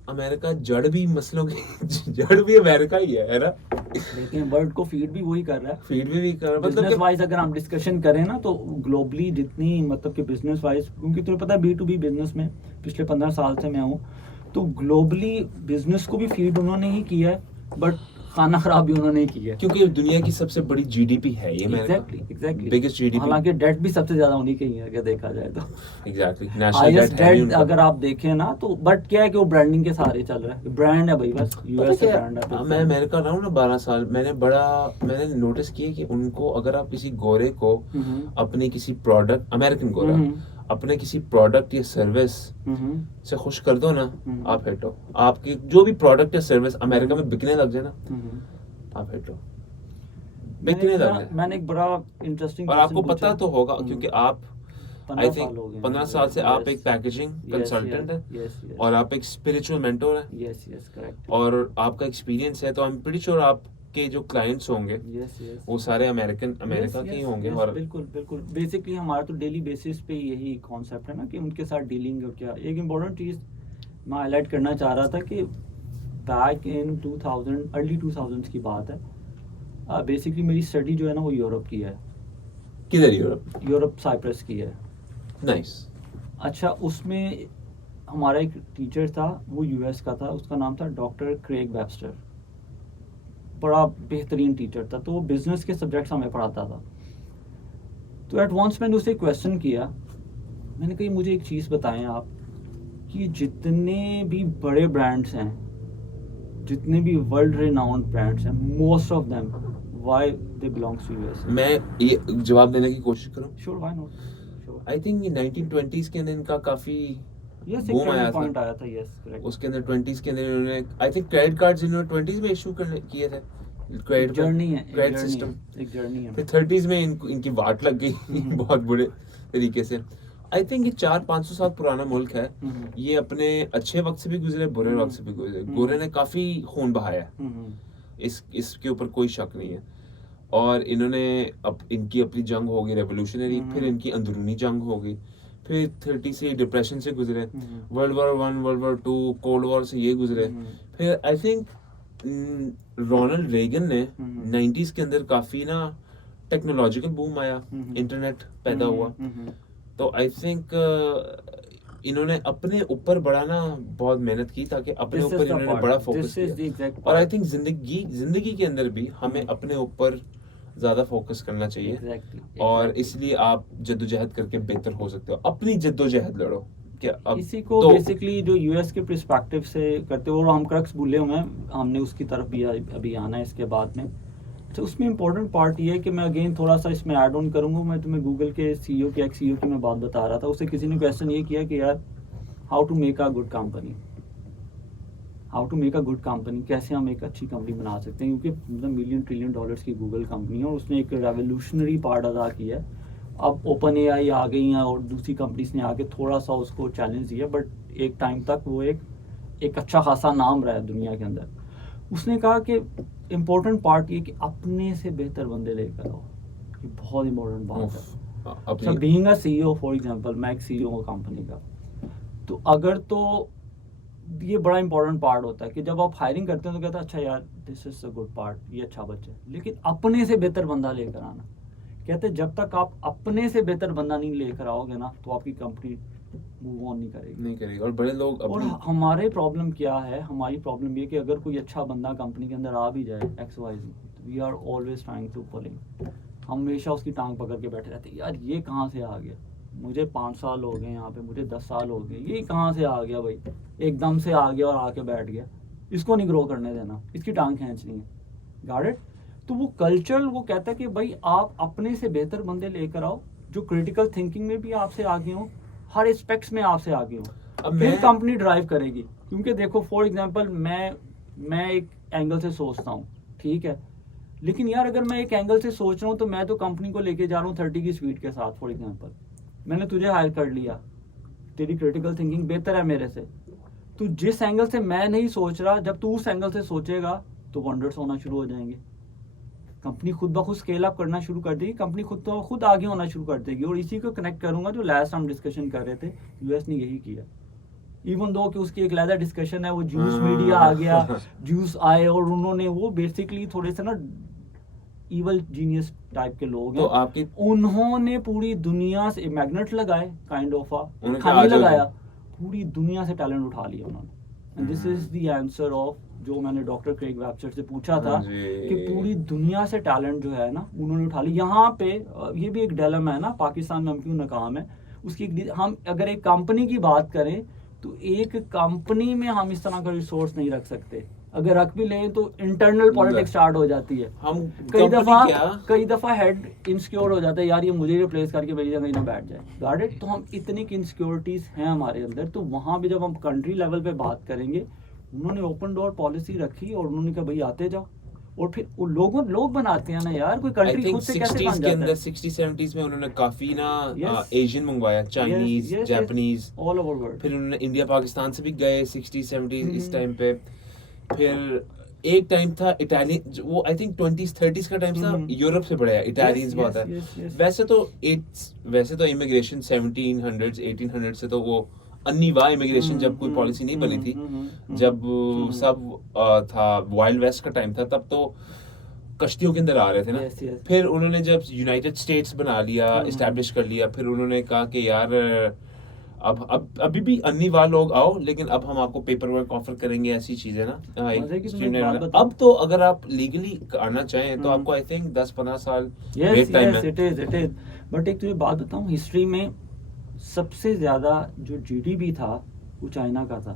अमेरिका जड़ भी मसलों की जड़ भी अमेरिका ही है ना। लेकिन वर्ल्ड को फीड भी वही कर रहा है। फीड भी कर रहा है, बिजनेस मतलब वाइज अगर हम डिस्कशन करें ना, तो ग्लोबली जितनी, मतलब कि बिजनेस वाइज, क्योंकि तुम्हें पता है B2B बिजनेस में पिछले 15 साल से मैं हूँ, तो ग्लोबली बिजनेस को भी फीड उन्होंने ही किया है, बट खाना खराब भी उन्होंने ही किया है। क्योंकि दुनिया की सबसे बड़ी जीडीपी है ये अमेरिका, एग्जैक्टली बिगेस्ट जीडीपी। हालांकि डेट भी सबसे ज्यादा उन्हीं के ही है अगर देखा जाए तो। एग्जैक्टली, नेशनल हाईएस्ट डेट है भी डेट उनका। अगर आप देखें ना तो, बट क्या है कि वो ब्रांडिंग के सहारे चल रहा है, ब्रांड है भाई, बस पता यूएस क्या ब्रांड है, है। मैं अमेरिका रहा हूँ ना 12 साल, मैंने नोटिस किया कि उनको, अगर आप किसी गोरे को अपने किसी प्रोडक्ट, अमेरिकन गोरा अपने किसी प्रोडक्ट या सर्विस से खुश कर दो ना, आप हिट हो। आपकी जो भी प्रोडक्ट या सर्विस अमेरिका में बिकने लग जाए ना, आप हिट हो, बिकने लग जाए। मैंने एक बड़ा इंटरेस्टिंग, और आपको पता तो होगा क्योंकि आप 15 साल हो गए 15 साल से आप एक पैकेजिंग कंसल्टेंट है और आप एक स्पिरिचुअल मेंटोर है, यस यस करेक्ट, और आपका एक्सपीरियंस है, तो आई एम प्रीटी श्योर आपके जो क्लाइंट्स होंगे यस यस वो सारे अमेरिका के ही होंगे। और बिल्कुल बिल्कुल, बेसिकली हमारा तो डेली बेसिस पे यही कॉन्सेप्ट है ना कि उनके साथ डीलिंग और क्या। एक इम्पोर्टेंट चीज़ मैं हाईलाइट करना चाह रहा था कि बैक इन 2000, अर्ली 2000s की बात है, बेसिकली मेरी स्टडी जो है ना वो यूरोप की है। किधर यूरोप साइप्रस की है। नाइस। अच्छा, उसमें हमारा एक टीचर था, वो यूएस का था, उसका नाम था डॉक्टर क्रेग वेबस्टर, बड़ा बेहतरीन टीचर था। तो वो बिजनेस के सब्जेक्ट्स हमें पढ़ाता था। तो एट वंस मैंने उसे क्वेश्चन किया, मैंने कहा मुझे एक चीज़ बताएं आप कि जितने भी बड़े ब्रांड्स हैं, जितने भी वर्ल्ड रिनाउंड ब्रांड्स हैं, most of them why they belongs to US. मैं ये जवाब देने की कोशिश करूं। Sure, why not. I think 1920s के अंदर इनका काफी यस, एक boom आया पॉइंट था। आया था, यस करेक्ट। उसके अंदर 20s के अंदर इन्होंने, आई थिंक क्रेडिट कार्ड्स इन्होंने 20s में इशू किए थे, क्रेडिट जर्नी है, क्रेडिट सिस्टम। एक जर्नी है। फिर 30s में इनकी वाट लग गई बहुत बुरे तरीके से। आई थिंक ये 400-500 साल पुराना मुल्क है। ये अपने अच्छे वक्त से भी गुजरे, बुरे वक्त से भी गुजरे। गोरे ने काफी खून बहाया, इसके ऊपर कोई शक नहीं है। और इन्होंने इनकी अपनी जंग होगी रेवोल्यूशनरी, फिर इनकी अंदरूनी जंग होगी, फिर 30 से डिप्रेशन से गुजरे, world war 1, world war 2, cold war से ये गुजरे। फिर आई थिंक रोनाल्ड रेगन ने 90s के अंदर काफी ना टेक्नोलॉजिकल बूम आया, इंटरनेट पैदा हुआ। तो आई थिंक इन्होंने अपने ऊपर बड़ा ना बहुत मेहनत की ताकि अपने ऊपर इन्होंने बड़ा फोकस किया। और आई थिंक जिंदगी के अंदर भी हमें अपने ऊपर ज्यादा फोकस करना चाहिए। और इसलिए आप जद्दोजहद करके बेहतर हो सकते हो, अपनी जद्दोजहद लड़ो। इसी को बेसिकली जो यूएस के पर्सपेक्टिव से करते हो, हम क्रक्स भूले हुए हैं, हमने उसकी तरफ भी अभी आना है इसके बाद में। तो उसमें इम्पोर्टेंट पार्ट ये है कि मैं अगेन थोड़ा सा इसमें ऐड ऑन करूंगा। मैं तुम्हें गूगल के सीईओ के एक्स सीईओ की मैं बात बता रहा था, उससे किसी ने क्वेश्चन ये किया कि यार how to make a good company. How to make a good company, कैसे हम एक अच्छी कंपनी बना सकते हैं, क्योंकि मतलब $1 ट्रिलियन की गूगल कंपनी है और उसने एक रेवोल्यूशनरी पार्ट अदा किया है। अब ओपन AI आ गई हैं और दूसरी कंपनीज ने आके थोड़ा सा उसको चैलेंज दिया, बट एक टाइम तक वो एक अच्छा खासा नाम रहा है दुनिया के अंदर। उसने कहा कि इम्पोर्टेंट पार्ट ये कि अपने से बेहतर बंदे लेकर आओ, ये बहुत इंपॉर्टेंट बात है। अपनी being a CEO, for example मैं एक CEO हूँ कंपनी का, तो अगर तो ये बड़ा इंपॉर्टेंट पार्ट होता है कि जब आप हायरिंग करते हैं तो कहते हैं अच्छा यार this is a good part, ये अच्छा बच्चा है, लेकिन अपने से बेहतर बंदा लेकर आना। कहते हैं जब तक आप अपने से बेहतर बंदा नहीं लेकर आओगे ना तो आपकी कंपनी मूव ऑन नहीं करेगी। और बड़े लोग और हमारे प्रॉब्लम क्या है, हमारी प्रॉब्लम ये कि अगर कोई अच्छा बंदा कंपनी के अंदर आ भी जाए XYZ, we are always trying to pulling, हमेशा उसकी टांग पकड़ के बैठे रहते हैं, यार ये कहाँ से आ गया, मुझे 5 साल हो गए यहाँ पे, मुझे 10 साल हो गए, ये कहाँ से आ गया भाई, एकदम से आ गया और आके बैठ गया, इसको नहीं ग्रो करने देना, इसकी टांग खींचनी है। Got it? तो वो कल्चर वो कहता है कि भाई आप अपने से बेहतर बंदे लेकर आओ जो क्रिटिकल थिंकिंग में भी आपसे आगे हो, हर एस्पेक्ट्स में आपसे आगे हो, फिर कंपनी ड्राइव करेगी। क्योंकि देखो फॉर एग्जांपल मैं एक एंगल से सोचता हूँ, ठीक है, लेकिन यार अगर मैं एक एंगल से सोच रहा हूँ तो मैं तो कंपनी को लेके जा रहा हूँ 30 की स्पीड के साथ। फॉर एग्जांपल मैंने तुझे हायर कर लिया, तेरी क्रिटिकल थिंकिंग बेहतर है मेरे से, तो जिस एंगल से मैं नहीं सोच रहा, जब तू उस एंगल से सोचेगा तो वंडर्स होना शुरू हो जाएंगे, कंपनी खुद ब खुद स्केल अप करना शुरू कर देगी, कंपनी खुद तो खुद आगे होना शुरू कर देगी। और इसी को कनेक्ट करूंगा जो लास्ट हम डिस्कशन कर रहे थे, यूएस ने यही किया, इवन दो कि उसकी एक अलग डिस्कशन है, वो जूस मीडिया आ गया, जूस आए और उन्होंने वो बेसिकली थोड़े से ना इवल जीनियस टाइप के लोग हैं, तो उन्होंने पूरी दुनिया से मैग्नेट लगाए काइंड ऑफ खाने लगाया, पूरी दुनिया से टैलेंट उठा लिया उन्होंने। And this is the answer of जो मैंने डॉक्टर क्रेग वेबस्टर से पूछा था कि पूरी दुनिया से टैलेंट जो है ना उन्होंने उठा लिया। यहाँ पे ये भी एक डिलेमा है ना, पाकिस्तान में हम क्यों नाकाम है उसकी, हम अगर एक कंपनी की बात करें तो एक कंपनी में हम इस तरह का रिसोर्स नहीं रख सकते, अगर रख भी लें तो इंटरनल पॉलिटिक्स स्टार्ट हो जाती है। हम कई दफा हेड इनसिक्योर हो जाता है, यार ये मुझे रिप्लेस करके मेरी जगह ना बैठ जाए। Got it? तो हम इतनी इनसिक्योरिटीज हैं हमारे अंदर, तो वहां भी जब हम कंट्री लेवल पे बात करेंगे, उन्होंने ओपन डोर पॉलिसी रखी और उन्होंने कहा भाई आते जाओ, और फिर वो लोग बनाते हैं ना यार, कोई कंट्री खुद से कैसे बन जाता है। 60-70s में उन्होंने काफी ना एशियन मंगवाया, Chinese, Japanese, all over world. फिर उन्होंने इंडिया पाकिस्तान से भी गए 60-70s इस टाइम पे। फिर एक टाइम था इटालियन, वो आई थिंक 20s-30s का टाइम था, यूरोप से बढ़िया इटालियंस बहुत है। वैसे तो इमिग्रेशन 1700s 1800s से तो वो अन्नीवा इमिग्रेशन, जब कोई पॉलिसी नहीं बनी थी, जब सब था वाइल्ड वेस्ट का टाइम था, तब तो कश्तियों के अंदर आ रहे थे ना। फिर उन्होंने जब यूनाइटेड स्टेट्स बना लिया, एस्टैब्लिश कर लिया, फिर उन्होंने कहा कि यार अब अभी भी अन्नीवा लोग आओ, लेकिन अब हम आपको पेपर वर्क ऑफर करेंगे, ऐसी चीजें ना। अब तो अगर आप लीगली आना चाहें तो आपको आई थिंक 10-15 साल वेट टाइम है। इट इज बट एक तुझे बात बताऊं, हिस्ट्री में सबसे ज्यादा जो GDP था वो चाइना का था।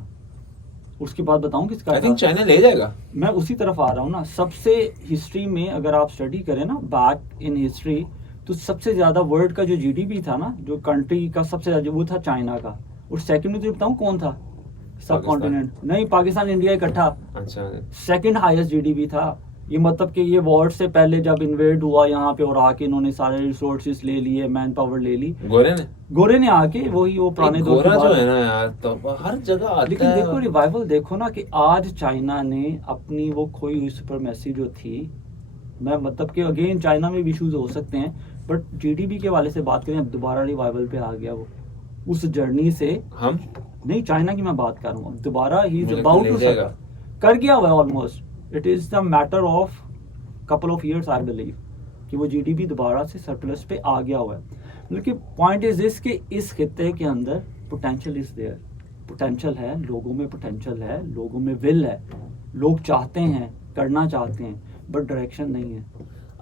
उसके बाद बताऊं किसका था? आई थिंक चाइना ले जाएगा। मैं उसी तरफ आ रहा हूँ ना। सबसे हिस्ट्री में अगर आप स्टडी करें ना बैक इन हिस्ट्री, तो सबसे ज्यादा वर्ल्ड का जो GDP था ना, जो कंट्री का सबसे ज्यादा, वो था चाइना का। और सेकंड में तुझे बताऊं कौन था? सब कॉन्टिनेंट नहीं, पाकिस्तान इंडिया इकट्ठा। अच्छा। सेकंड हाईएस्ट GDP था। ये मतलब कि ये वॉर से पहले जब इन्वेड हुआ यहाँ पे और आके इन्होंने सारे रिसोर्सेज ले लिए, मैन पावर ले ली, गोरे ने आके वही वो पुराने दौर जो है ना यार, तो हर जगह आता है। लेकिन देखो रिवाइवल देखो ना कि आज चाइना ने अपनी वो खोई हुई सुपरमेसी जो थी, मैं मतलब कि अगेन चाइना में भी इश्यूज हो सकते हैं, बट GDP के वाले से बात करें, अब दोबारा रिवाइवल पे आ गया वो उस जर्नी से। हम नहीं, चाइना की मैं बात कर रहा हूँ, दोबारा ही इज अबाउट टू कर गया हुआ है almost. It is the matter of couple of years I believe कि वो GDP दोबारा से सरप्लस पे आ गया हुआ है। लेकिन पॉइंट इज दिस कि इस खित्ते के अंदर पोटेंशियल इज देयर, पोटेंशियल है, लोगों में पोटेंशियल है, लोगों में विल है, लोग चाहते हैं, करना चाहते हैं, बट डायरेक्शन नहीं है।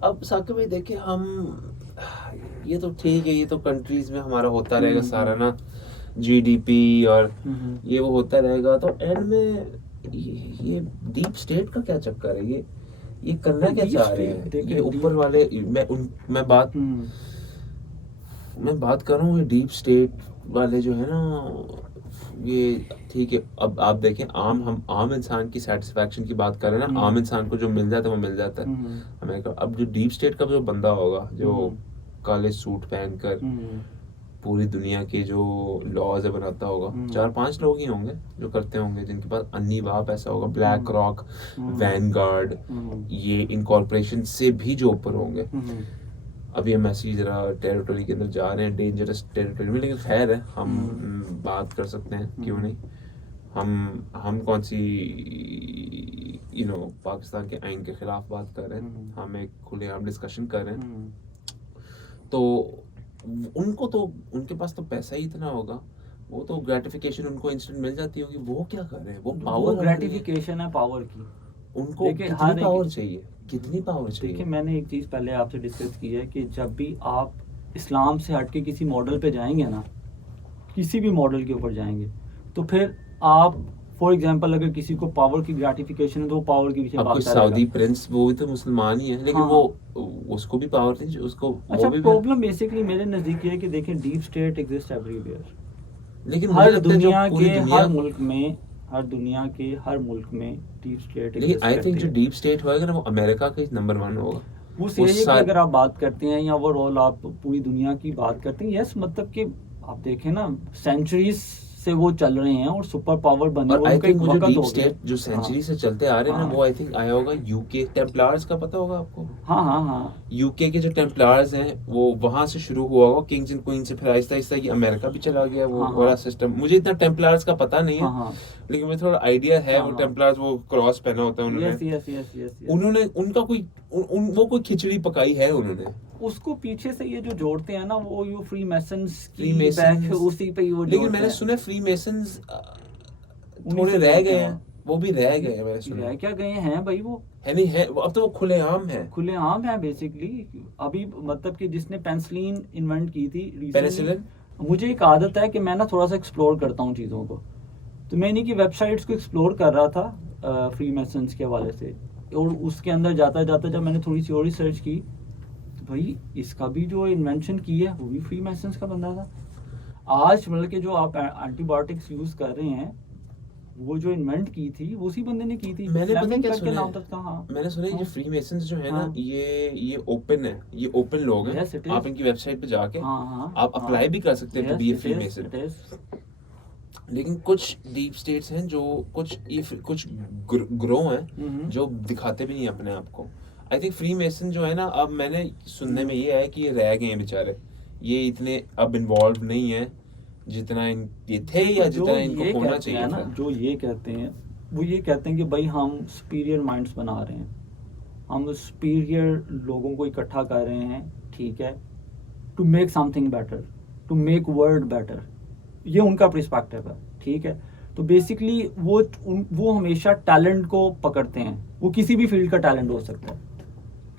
अब साकिब भाई देखिए, हम ये तो ठीक है, ये तो कंट्रीज में हमारा होता रहेगा सारा ना, GDP और ये वो होता रहेगा, तो एंड में ये डीप स्टेट का क्या चक्कर है? ये करना क्या चाह रहे हैं ये ऊपर वाले? मैं बात करूं, ये डीप स्टेट वाले जो है ना, ये ठीक है। अब आप देखें, हम आम इंसान की सेटिस्फैक्शन की बात कर रहे हैं ना, आम इंसान को जो मिल जाता है वो मिल जाता है अमेरिका। अब जो डीप स्टेट का जो बंदा होगा जो काले सूट पहनकर पूरी दुनिया के जो लॉज है बनाता होगा, 4-5 लोग ही होंगे जो करते होंगे, जिनके पास अन्नी पैसा होगा। ब्लैक रॉक, वैनगार्ड, ये इनकॉर्पोरेशन से भी जो ऊपर होंगे। अब ये मैसेज जरा टेरिटरी के अंदर जा रहे हैं, डेंजरस टेरिटरी में, लेकिन खैर है, हम बात कर सकते हैं, क्यों नहीं। हम कौन सी पाकिस्तान के आइन के खिलाफ बात कर रहे हैं, हम एक खुलेआम डिस्कशन कर रहे हैं। तो उनके पास तो पैसा ही इतना होगा, वो तो ग्रेटिफिकेशन उनको इंस्टेंट मिल जाती होगी। वो क्या कर रहे हैं, वो पावर ग्रेटिफिकेशन है पावर की। उनको कितनी पावर चाहिए, कितनी पावर चाहिए। देखिए, मैंने एक चीज़ पहले आपसे डिस्कस की है कि जब भी आप इस्लाम से हट के किसी मॉडल पे जाएंगे ना, किसी भी मॉडल के ऊपर जाएंगे, तो फिर आप फॉर एग्जांपल अगर किसी को पावर की ग्रेटिफिकेशन है तो वो पावर के पीछे भागता रहेगा। सऊदी प्रिंस वो भी तो मुसलमान ही है, लेकिन वो उसको भी पावर थी, उसको अच्छा, प्रॉब्लम बेसिकली मेरे नज़दीक ये है कि देखें, डीप स्टेट एग्जिस्ट एवरीवेयर, लेकिन हर दुनिया के हर मुल्क में, हर दुनिया के हर मुल्क में डीप स्टेट। लेकिन आई थिंक जो डीप स्टेट होगा ना, वो अमेरिका का नंबर 1 होगा। वो सही है कि अगर आप बात करते हैं या ओवरऑल आप पूरी दुनिया की बात करते हैं, यस, मतलब कि आप देखें ना, सेंचुरीज से वो चल रहे हैं और सुपर पावर बने हुए। आई थिंक वो जो डीप स्टेट जो सेंचुरी से चलते आ रहे हैं ना, वो आई थिंक आया होगा यूके टेम्पलार्स का, पता होगा आपको। हाँ, यूके के जो टेम्पलार्स हैं वो वहां से शुरू हुआ होगा, किंग्स एंड क्वीन से, फिर आहिस्ता आहिस्ता ये अमेरिका भी चला गया वो पूरा सिस्टम। मुझे इतना टेम्पलार्स का पता नहीं है, लेकिन मुझे थोड़ा आइडिया है। वो टेम्पलार्स, वो क्रॉस पहना होता है उन्होंने, उनका कोई वो कोई खिचड़ी पकाई है उन्होंने। उसको पीछे से ये जो जोड़ते हैं ना, वो ये फ्री मैसन्स की बैक उसी पे ही वो। लेकिन मैंने सुना फ्री मैसन्स थोड़े रह गए हैं, वो भी रह गए हैं, मैंने सुना। रह क्या गए हैं भाई, वो है नहीं है, अब तो वो खुलेआम है बेसिकली। अभी मतलब कि जिसने पेनिसिलिन इन्वेंट की थी, पेनिसिलिन, मुझे एक आदत है कि मैं ना थोड़ा सा एक्सप्लोर करता हूँ चीज़ों को, तो मैं इन्हीं की वेबसाइट्स को एक्सप्लोर कर रहा था फ्री मैसन्स के हवाले से, और उसके अंदर जाता जाता जब मैंने थोड़ी सी और रिसर्च की, तो भाई इसका भी जो इन्वेंशन की है वो भी फ्री मैसन्स का बंदा था। आज मतलब कि जो आप एंटीबायोटिक्स यूज कर रहे हैं, वो जो इन्वेंट की थी वो उसी बंदे ने की थी। मैंने पता क्या सुना नाम तक था। मैंने सुना ये फ्री मैसन्स जो है ना, ये ओपन है, ये ओपन लोग हैं। आप इनकी वेबसाइट पे जाके आप अप्लाई भी कर सकते हैं, ये फ्री मैसन। लेकिन कुछ डीप स्टेट्स हैं जो कुछ ग्रो हैं जो दिखाते भी नहीं अपने आप को। आई थिंक फ्री मेसन जो है ना, अब मैंने सुनने में ये है कि ये रह गए हैं बेचारे, ये इतने अब इन्वॉल्व नहीं है जितना ये थे या जितना इनको होना चाहिए था। जो ये कहते हैं, वो ये कहते हैं कि भाई हम सुपीरियर माइंड्स बना रहे हैं, हम सुपीरियर लोगों को इकट्ठा कर रहे हैं, ठीक है, to make something better, to make world better. ये उनका पर्सपेक्टिव है, ठीक है। तो बेसिकली वो हमेशा टैलेंट को पकड़ते हैं। वो किसी भी फील्ड का टैलेंट हो सकता है,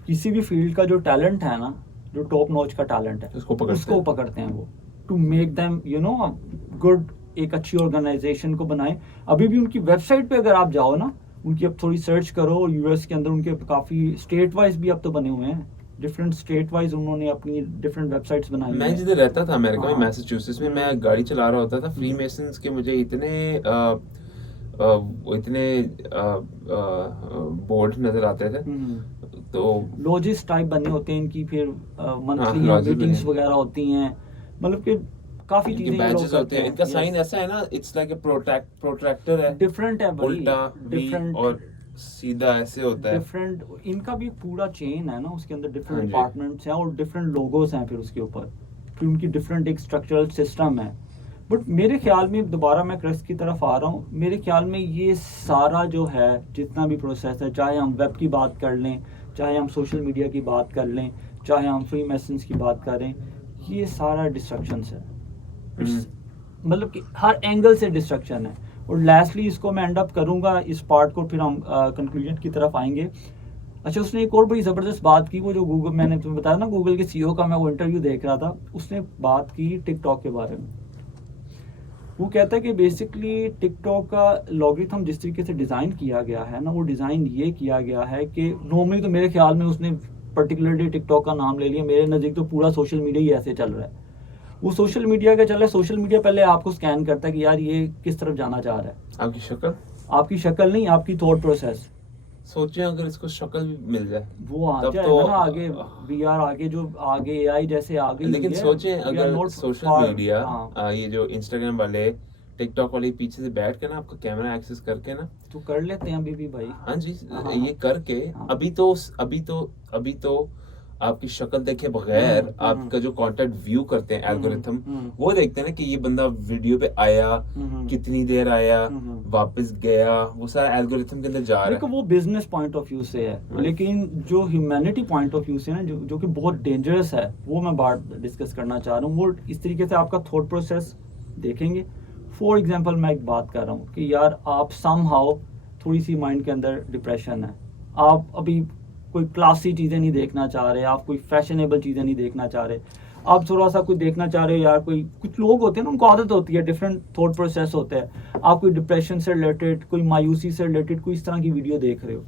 किसी भी फील्ड का जो टैलेंट है ना, जो टॉप नॉच का टैलेंट है, उसको पकड़ते हैं वो, टू मेक देम गुड, एक अच्छी ऑर्गेनाइजेशन को बनाए। अभी भी उनकी वेबसाइट पे अगर आप जाओ ना, उनकी अब थोड़ी सर्च करो, यूएस के अंदर उनके काफी स्टेट वाइज भी अब तो बने हुए हैं, डिफरेंट स्टेट वाइज उन्होंने अपनी डिफरेंट वेबसाइट्स बनाई। मैं जिधर रहता था अमेरिका में, मैसाचुसेट्स में, मैं गाड़ी चला रहा होता था, फ्री मेसन्स के मुझे इतने बोर्ड नजर आते थे। तो लॉजिस टाइप बने होते हैं इनकी, फिर मंथली मीटिंग्स वगैरह होती हैं, मतलब कि काफी चीजें बैचेस होते हैं। इनका साइन ऐसा है ना, इट्स लाइक ए प्रोट्रैक्टर है, डिफरेंट है, उल्टा डिफरेंट और सीधा ऐसे होता है, डिफरेंट। इनका भी पूरा चेन है ना, उसके अंदर डिफरेंट डिपार्टमेंट्स हैं और डिफरेंट लोगोस हैं, फिर उसके ऊपर फिर उनकी डिफरेंट एक स्ट्रक्चरल सिस्टम है। बट मेरे ख्याल में, दोबारा मैं क्रक्स की तरफ आ रहा हूँ, मेरे ख्याल में ये सारा जो है जितना भी प्रोसेस है, चाहे हम वेब की बात कर लें, चाहे हम सोशल मीडिया की बात कर लें, चाहे हम फ्री मैसन्स की बात करें, ये सारा डिस्ट्रक्शंस है। मतलब कि हर एंगल से डिस्ट्रक्शन है। और लास्टली इसको मैं एंड अप करूंगा इस पार्ट को, फिर हम कंक्लूजन की तरफ आएंगे। अच्छा, उसने एक और बड़ी ज़बरदस्त बात की, वो जो गूगल, मैंने तुम्हें बताया ना, गूगल के सीईओ का मैं वो इंटरव्यू देख रहा था, उसने बात की टिकटॉक के बारे में। वो कहता है कि बेसिकली टिकटॉक का लॉगरिथम जिस तरीके से डिज़ाइन किया गया है ना, वो डिज़ाइन ये किया गया है कि नॉर्मली तो मेरे ख्याल में उसने पर्टिकुलरली टिकटॉक का नाम ले लिया, मेरे नज़दीक तो पूरा सोशल मीडिया ही ऐसे चल रहा है। वो सोशल मीडिया का चल रहा है, सोशल मीडिया पहले आपको स्कैन करता है कि यार ये किस तरफ जाना चाह रहा है, आपकी शक्ल, आपकी शक्ल नहीं, आपकी थॉट प्रोसेस। सोचिए अगर इसको शक्ल भी मिल जाए वो आ तब जाएगा तो ना आगे, VR आगे, जो आगे AI जैसे आगे लेकिन सोचिए अगर सोशल मीडिया हाँ, ये जो इंस्टाग्राम वाले, टिकटॉक वाले पीछे से बैठ के ना आपका कैमरा एक्सेस करके ना, तो कर लेते हैं अभी भी भाई। हाँ जी, हाँ, ये करके हाँ। अभी तो आपकी शक्ल देखे बगैर आपका जो कंटेंट व्यू करते हैं एल्गोरिथम, वो देखते हैं ना कि ये बंदा वीडियो पे आया, कितनी देर आया, वापस गया, वो सारा एल्गोरिथम के अंदर जा रहा देखो है। वो बिजनेस पॉइंट ऑफ व्यू से है, लेकिन जो ह्यूमैनिटी पॉइंट ऑफ व्यू से ना, जो कि बहुत डेंजरस है, वो मैं बात डिस्कस करना चाह रहा हूँ। वो इस तरीके से आपका थॉट प्रोसेस देखेंगे। फॉर एग्जांपल मैं एक बात कर रहा हूँ कि यार आप समहाउ थोड़ी सी माइंड के अंदर डिप्रेशन है, आप अभी कोई क्लासी चीज़ें नहीं देखना चाह रहे, आप कोई फैशनेबल चीज़ें नहीं देखना चाह रहे, आप थोड़ा सा कुछ देखना चाह रहे हो यार, कोई कुछ लोग होते हैं ना, उनको आदत होती है, डिफरेंट थॉट प्रोसेस होते हैं, आप कोई डिप्रेशन से रिलेटेड, कोई मायूसी से रिलेटेड कोई इस तरह की वीडियो देख रहे हो,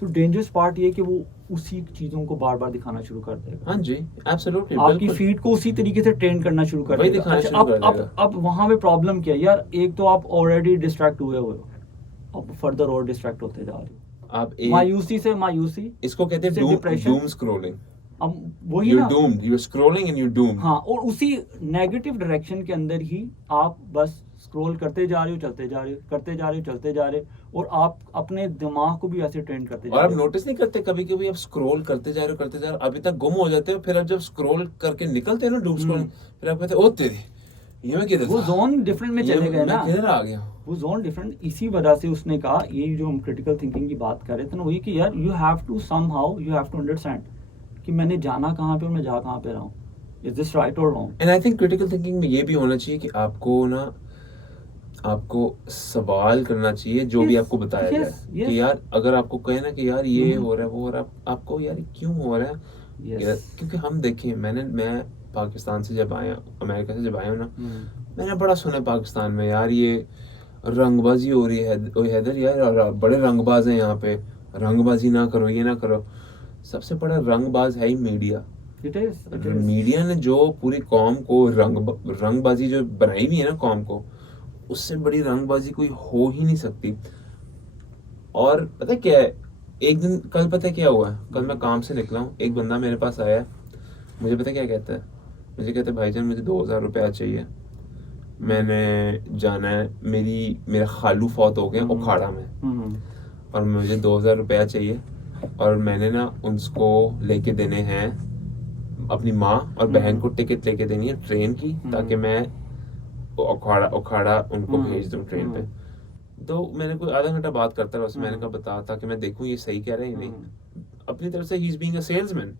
तो डेंजरस पार्ट ये कि वो उसी चीज़ों को बार बार दिखाना शुरू कर देगा। हाँ जी, एब्सोल्युटली, आपकी फीड को उसी तरीके से ट्रेन करना शुरू कर वही देगा। दिखाना अच्छा, शुरू कर अब देगा। अब वहाँ पे प्रॉब्लम क्या है यार, एक तो आप ऑलरेडी डिस्ट्रैक्ट हुए हो, अब फर्दर और डिस्ट्रैक्ट होते जा रहे हो, आप एक मायूसी से मायूसी, इसको कहते से हैं depression। Doom scrolling. अब वही You're ना, doomed. You're scrolling and you're doomed. हाँ, और उसी नेगेटिव डायरेक्शन के अंदर ही आप बस स्क्रॉल करते जा रहे हो, चलते जा रहे हो, करते जा रहे हो, चलते जा रहे हो, और आप अपने दिमाग को भी ऐसे ट्रेन करते जा और आप रहे हो। नोटिस नहीं करते कभी कभी आप स्क्रॉल करते जा रहे हो, अभी तक गुम हो जाते हो, फिर आप जब स्क्रॉल करके निकलते हैं ना डूम स्क्रॉलिंग, फिर आप कहते हो ओ तेरी, ये मैं किधर वो था? जोन डिफरेंट में ये चले गए मैं ना, किधर आ गया? वो जोन डिफरेंट। इसी वजह से उसने कहा, ये जो हम क्रिटिकल थिंकिंग की बात कर रहे थे ना, वही कि यार you have to somehow, you have to understand कि मैंने जाना कहाँ पे और मैं जा कहाँ पे रहा हूँ, इज दिस राइट और wrong. And I think critical thinking में ये भी होना चाहिए कि आपको सवाल करना चाहिए जो भी Yes, आपको बताया yes, जाए yes. कि यार अगर आपको कहे ना कि यार ये हो रहा है, वो हो रहा है, आपको यार ये क्यों हो रहा है? Yes. यार, क्योंकि हम देखें, मैं पाकिस्तान से जब आया, अमेरिका से जब आया हूँ ना, मैंने बड़ा सुना है पाकिस्तान में यार ये रंगबाजी हो रही है, ओ हैदर यार बड़े रंगबाज हैं यहाँ पे, रंगबाजी ना करो, ये ना करो। सबसे बड़ा रंगबाज है ही मीडिया। It is. मीडिया ने जो पूरी कौम को रंगबाजी जो बनाई हुई है ना कौम को, उससे बड़ी रंगबाजी कोई हो ही नहीं सकती। और पता है क्या है, एक दिन कल पता है क्या हुआ, कल मैं काम से निकला हूँ, एक बंदा मेरे पास आया, मुझे पता है क्या कहता है, मुझे कहता है भाईजान मुझे 2000 रुपया चाहिए, मैंने जाना है, मेरा खालू फौत हो गया उखाड़ा में, और मुझे 2000 रुपया चाहिए, और मैंने ना उनको लेके देने हैं, अपनी माँ और बहन को टिकट लेके देनी है ट्रेन की, ताकि मैं उखाड़ा उनको भेज दूं ट्रेन पे। तो मैंने कोई आधा घंटा बात करता रहा उससे, मैंने कहा बता, ताकि मैं देखूं ये सही कह रहा है या नहीं। अपनी तरफ से he is being a salesman,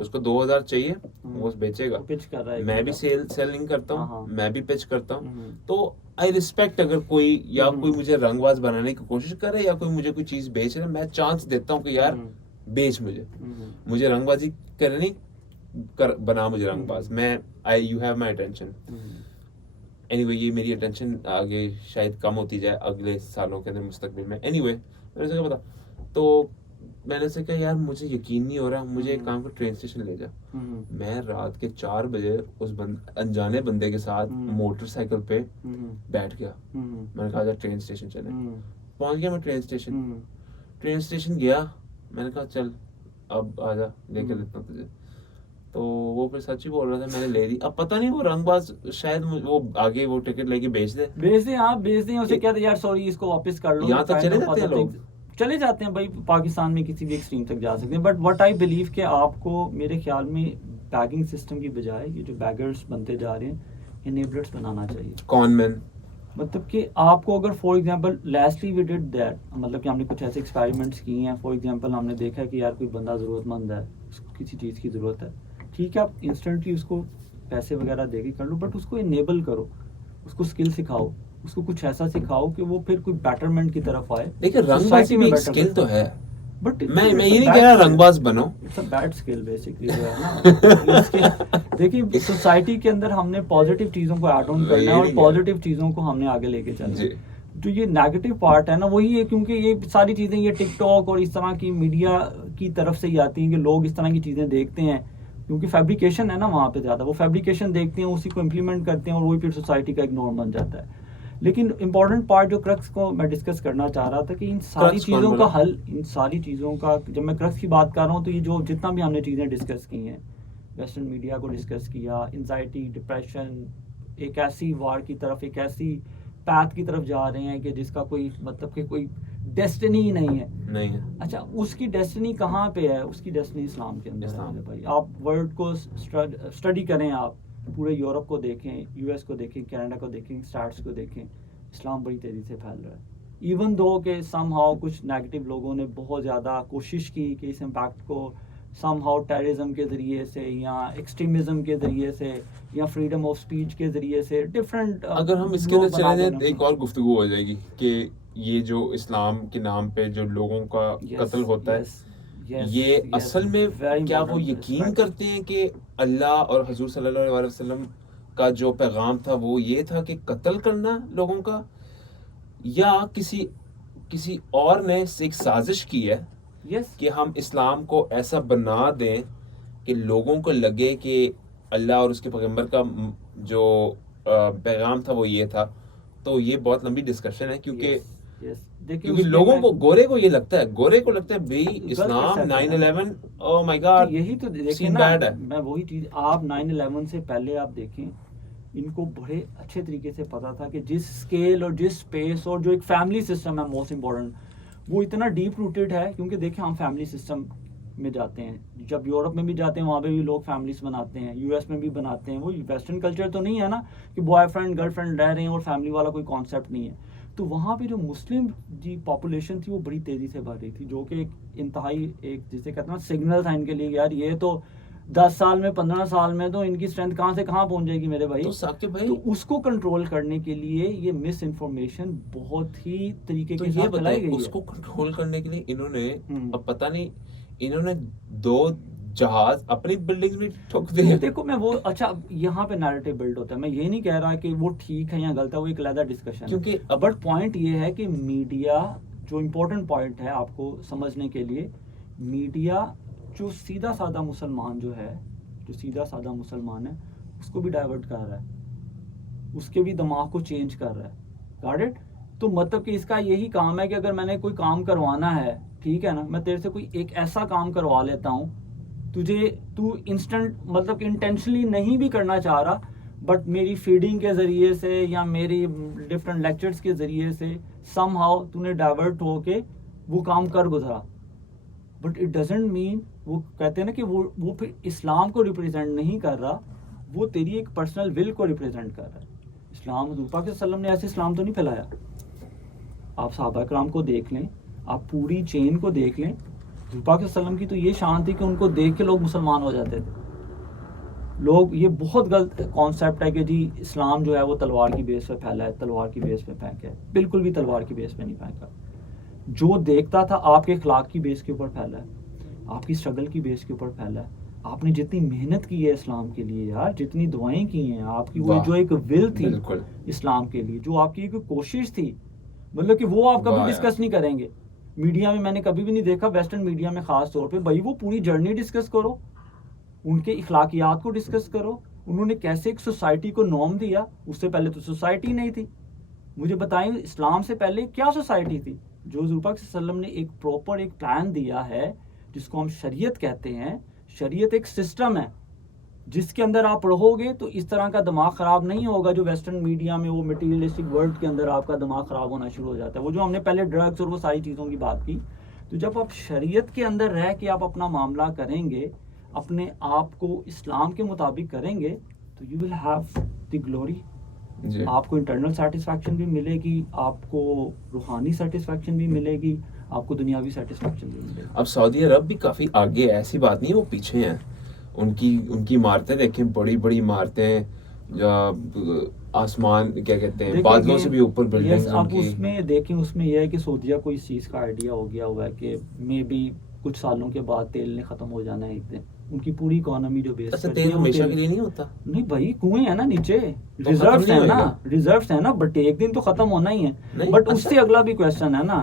उसको 2000 चाहिए, वो बेचेगा, पिच कर रहा है, मैं भी सेलिंग करता हाँ। हूँ, मैं भी पिच करता हूँ। तो आई रिस्पेक्ट, अगर कोई या कोई मुझे रंगबाज बनाने की कोशिश करे या कोई मुझे कोई चीज बेच रहा है, मैं चांस देता हूँ कि यार बेच मुझे रंगबाजी करनी बना मुझे रंगबाज, मैं you have my attention. Anyway ये मेरी अटेंशन आगे शायद कम होती जाए अगले सालों के अंदर, मुस्तकबिल में। एनीवे मैंने उसे पता, तो मैंने उसे कहा यार मुझे यकीन नहीं हो रहा, मुझे एक काम कर, ट्रेन स्टेशन ले जा। मैं रात के 4 बजे उस अनजाने बंदे के साथ मोटरसाइकिल पे बैठ गया, मैंने कहा ट्रेन स्टेशन चले। पहुंच गया मैं ट्रेन स्टेशन गया, मैंने कहा चल अब आजा लेके लेता हूँ तुझे। तो वो फिर सच ही बोल रहा था, मैंने ले ली। अब पता नहीं वो रंगबाज शायद वो आगे वो टिकट लेके बेच दे, आप बेच दें, उसे कहते यार सॉरी इसको वापस कर लो। यहाँ तक चले जाते हैं लोग, चले जाते हैं भाई, पाकिस्तान में किसी भी एक्सट्रीम तक जा सकते हैं। बट व्हाट आई बिलीव कि आपको मेरे ख्याल में बैगिंग सिस्टम की बजाय ये जो बैगर्स बनते जा रहे हैं, इनेबलर्स बनाना चाहिए, कॉनमैन। मतलब कि आपको अगर for example lastly we did that, मतलब कि हमने कुछ ऐसे एक्सपेरिमेंट्स किए हैं। फॉर एग्जांपल हमने देखा है कि यार कोई बंदा ज़रूरतमंद है, उसको किसी चीज़ की ज़रूरत है, ठीक है आप इंस्टेंटली उसको पैसे वगैरह दे के कर लो, बट उसको इनेबल करो, उसको स्किल सिखाओ, उसको कुछ ऐसा सिखाओ कि वो फिर कोई बेटरमेंट की तरफ आए। देखिए रंगबाजी में एक स्किल तो है, बट मैं ये नहीं कह रहा रंगबाज बनो, it's a bad skill basically जो है ना। देखिए सोसाइटी के अंदर हमने पॉजिटिव चीज़ों को ऐड ऑन करना है और पॉजिटिव चीज़ों को हमने आगे लेके चलना है। जो ये नेगेटिव पार्ट है ना, वही है, क्योंकि ये सारी चीज़ें ये टिकटॉक और इस तरह की मीडिया की तरफ से ही आती हैं कि लोग इस तरह की चीज़ें देखते हैं क्योंकि फैब्रिकेशन है ना वहाँ पे ज़्यादा, वो फैब्रिकेशन देखते हैं, उसी को इम्प्लीमेंट करते हैं और वही फिर सोसाइटी का एक नॉर्म बन जाता है। लेकिन इम्पॉर्टेंट पार्ट जो क्रक्स को मैं डिस्कस करना चाह रहा था कि इन सारी क्रक्स कौन चीज़ों का बोला? हल, इन सारी चीज़ों का, जब मैं क्रक्स की बात कर रहा हूँ तो ये जो जितना भी हमने चीज़ें डिस्कस की हैं, वेस्टर्न मीडिया को डिस्कस किया, एंजाइटी, डिप्रेशन, एक ऐसी वार की तरफ, एक ऐसी पैथ की तरफ जा रहे हैं कि जिसका कोई मतलब कि कोई डेस्टिनी ही नहीं है। नहीं है। अच्छा, उसकी डेस्टिनी कहाँ पे है? उसकी डेस्टिनी इस्लाम के अंदर है इस्लाम। मेरे भाई। आप वर्ल्ड को स्टडी करें, आप पूरे यूरोप को देखें, यूएस को देखें, कनाडा को देखें, स्टार्स को देखें, इस्लाम बड़ी तेज़ी से फैल रहा है। इवन दो के समहाउ कुछ नेगेटिव लोगों ने बहुत ज़्यादा कोशिश की कि इस इम्पैक्ट को समहाउ टेररिज्म के ज़रिए से या एक्सट्रीमिज़म के ज़रिए से या फ्रीडम ऑफ स्पीच के ज़रिए से डिफरेंट, अगर हम इसके अंदर चले जाएं तो एक और गुफ्तगू हो जाएगी कि ये जो इस्लाम के नाम पे जो लोगों का कत्ल होता है, ये असल में क्या वो यकीन करते हैं कि अल्लाह और हुजूर सल्लल्लाहु अलैहि वसल्लम का जो पैगाम था वो ये था कि कत्ल करना लोगों का, या किसी और ने एक साजिश की है कि हम इस्लाम को ऐसा बना दें कि लोगों को लगे कि अल्लाह और उसके पैगंबर का जो पैगाम था वो ये था। तो ये बहुत लंबी डिस्कशन है क्योंकि लोगों को, गोरे को ये लगता है, भाई इस्लाम 9/11, ओह माय गॉड, यही तो देखें ना, मैं वही चीज, आप 9/11 से पहले आप देखें, इनको बड़े अच्छे तरीके से पता था कि जिस स्केल और जिस स्पेस और जो एक फैमिली सिस्टम है मोस्ट इम्पोर्टेंट, वो इतना डीप रूटेड है। क्योंकि देखें, हम फैमिली सिस्टम में जाते हैं, जब यूरोप में भी जाते हैं वहाँ पे भी लोग फैमिलीज बनाते हैं, यूएस में भी बनाते हैं। वो वेस्टर्न कल्चर तो नहीं है ना कि बॉयफ्रेंड गर्लफ्रेंड रह रहे हैं और फैमिली वाला कोई कॉन्सेप्ट नहीं है। तो वहाँ पे जो मुस्लिम जी पॉपुलेशन थी वो बड़ी तेज़ी से बढ़ रही थी, जो कि एक इंतहाई, एक जिसे कहते हैं सिग्नल था इनके लिए, यार ये तो 10 साल में 15 साल में तो इनकी स्ट्रेंथ कहाँ से कहाँ पहुँच जाएगी मेरे भाई। तो साकिब भाई, तो उसको कंट्रोल करने के लिए ये मिस इन्फॉर्मेशन बहुत ही तरीके तो के ये साथ फैलाई गई उसको कंट्रोल करने के लिए इन्होंने हम्म। अब पता नहीं, इन्होंने 2 जहाज अपनी बिल्डिंग्स में ठोक दिए। देखो मैं वो, अच्छा यहाँ पे नैरेटिव बिल्ड होता है, मैं ये नहीं कह रहा कि वो ठीक है या गलत है, वो एक अलग डिस्कशन है। क्योंकि बट पॉइंट ये है कि मीडिया, जो इम्पोर्टेंट पॉइंट है आपको समझने के लिए, मीडिया जो सीधा साधा मुसलमान जो है, जो सीधा साधा मुसलमान है, उसको भी डाइवर्ट कर रहा है, उसके भी दिमाग को चेंज कर रहा है। Got it? तो मतलब कि इसका यही काम है कि अगर मैंने कोई काम करवाना है, ठीक है ना, मैं तेरे से कोई एक ऐसा काम करवा लेता हूँ, तू इंस्टेंट मतलब इंटेंशनली नहीं भी करना चाह रहा, बट मेरी फीडिंग के ज़रिए से या मेरी डिफरेंट लेक्चर्स के ज़रिए से समहाउ तूने डाइवर्ट होके वो काम कर गुजरा। बट इट डजेंट मीन, वो कहते हैं ना कि वो फिर इस्लाम को रिप्रेजेंट नहीं कर रहा, वो तेरी एक पर्सनल विल को रिप्रेजेंट कर रहा है। इस्लाम, हुज़ूर पाक सल्लल्लाहु अलैहि वसल्लम ने ऐसे इस्लाम तो नहीं फैलाया। आप सहाबा कराम को देख लें, आप पूरी चेन को देख लें, हुज़ूर पाक सल्लल्लाहु अलैहि वसल्लम की तो ये शान थी कि उनको देख के लोग मुसलमान हो जाते थे। लोग, ये बहुत गलत कॉन्सेप्ट है कि जी इस्लाम जो है वो तलवार की बेस पे फैला है, तलवार की बेस पे फेंका है। बिल्कुल भी तलवार की बेस पे नहीं फेंका। जो देखता था आपके अखलाक की बेस के ऊपर फैला है, आपकी स्ट्रगल की बेस के ऊपर फैला है। आपने जितनी मेहनत की है इस्लाम के लिए यार, जितनी दुआएं की हैं, आपकी वो जो एक विल थी इस्लाम के लिए, जो आपकी एक कोशिश थी, मतलब कि वो आप कभी डिस्कस नहीं करेंगे। मीडिया में मैंने कभी भी नहीं देखा, वेस्टर्न मीडिया में खास तौर पे, भाई वो पूरी जर्नी डिस्कस करो, उनके इखलाकियात को डिस्कस करो, उन्होंने कैसे एक सोसाइटी को नॉर्म दिया। उससे पहले तो सोसाइटी नहीं थी। मुझे बताएं, इस्लाम से पहले क्या सोसाइटी थी? जो हुज़ूर पाक सल्लल्लाहु अलैहि वसल्लम ने एक प्रॉपर एक प्लान दिया है, जिसको हम शरीयत कहते हैं। शरीयत एक सिस्टम है जिसके अंदर आप रहोगे तो इस तरह का दिमाग ख़राब नहीं होगा जो वेस्टर्न मीडिया में, वो मटीरियलिस्टिक वर्ल्ड के अंदर आपका दिमाग ख़राब होना शुरू हो जाता है। वो जो हमने पहले ड्रग्स और वो सारी चीज़ों की बात की, तो जब आप शरीयत के अंदर रह के आप अपना मामला करेंगे, अपने आप को इस्लाम के मुताबिक करेंगे, तो you will have the glory. आपको इंटरनल सेटिस्फैक्शन भी मिलेगी, आपको रूहानी सेटिस्फैक्शन भी मिलेगी, आपको दुनियावी सेटिस्फैक्शन भी मिलेगी। अब सऊदी अरब भी काफ़ी आगे है, ऐसी बात नहीं है वो पीछे हैं। उनकी इमारतें देखें, बड़ी बड़ी इमारतें, आसमान क्या कहते हैं, बादलों से भी ऊपर बिल्डिंग्स। अब उसमें देखें, उसमें यह है कि सऊदीया को इस चीज़ का आइडिया हो गया हुआ है कि मे बी कुछ सालों के बाद तेल ने ख़त्म हो जाना है एक दिन। उनकी पूरी इकोनॉमी जो बेस अच्छा, तेल हमेशा के लिए नहीं होता। नहीं भाई, कुएं है ना नीचे, रिजर्व्स है ना, बट एक दिन तो खत्म होना ही है। बट उससे अगला भी क्वेश्चन है ना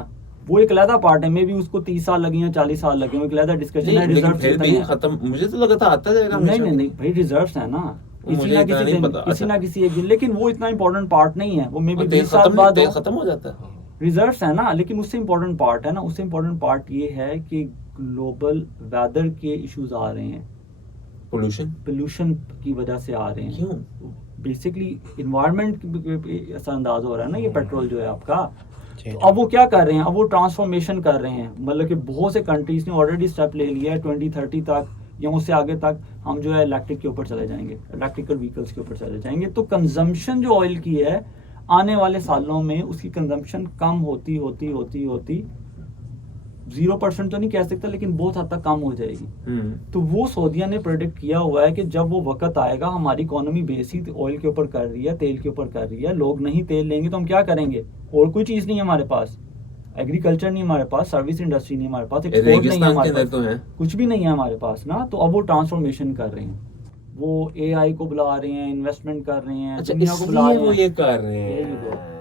वो एक अलग पार्ट है, मे भी उसको 30 साल लगे या 40 साल लगे, वो एक अलग डिस्कशन है। लेकिन रिजर्व फिर भी खत्म, मुझे तो लगा था आता जाएगा नहीं हमेशा। नहीं नहीं भाई, रिजर्व्स है ना, किसी मुझे ना इतना किसी नहीं दिन, पता। किसी अच्छा। ना किसी एक दिन, लेकिन वो इतना इंपॉर्टेंट पार्ट नहीं है, वो मे भी तेल 20 साल बाद तेल हो। खत्म हो जाता है। रिजर्व्स है ना, लेकिन उससे इम्पोर्टेंट पार्ट है ना, उससे इम्पोर्टेंट पार्ट ये है कि ग्लोबल वेदर के इश्यूज आ रहे हैं, पोल्यूशन की वजह से आ रहे हैं। क्यों? बेसिकली इन्वायरमेंट असरअंदाज हो रहा है ना ये पेट्रोल जो है आपका। तो अब वो क्या कर रहे हैं, अब वो ट्रांसफॉर्मेशन कर रहे हैं, मतलब कि बहुत से कंट्रीज ने ऑलरेडी स्टेप ले लिया है 2030 तक या उससे आगे तक हम जो है इलेक्ट्रिक के ऊपर चले जाएंगे, इलेक्ट्रिकल व्हीकल्स के ऊपर चले जाएंगे। तो कंजम्पशन जो ऑयल की है आने वाले सालों में उसकी कंजम्पशन कम होती होती होती होती 0% तो नहीं कह सकता, लेकिन बहुत हद तक कम हो जाएगी। तो वो सऊदीया ने प्रेडिक्ट किया हुआ है कि जब वो वक्त आएगा, हमारी इकोनॉमी बेसिक ऑयल के ऊपर कर रही है, तेल के ऊपर कर रही है, लोग नहीं तेल लेंगे तो हम क्या करेंगे, और कोई चीज़ नहीं है हमारे पास, एग्रीकल्चर नहीं हमारे पास, सर्विस इंडस्ट्री नहीं हमारे पास, एक्सपोर्ट नहीं है हमारे पास, तो है कुछ भी नहीं है हमारे पास ना। तो अब वो ट्रांसफॉर्मेशन कर रहे हैं, वो एआई को बुला रहे हैं, इन्वेस्टमेंट कर रहे हैं, अच्छा, दुनिया को बुला इसलिए रहे वो हैं। ये कर रहे हैं।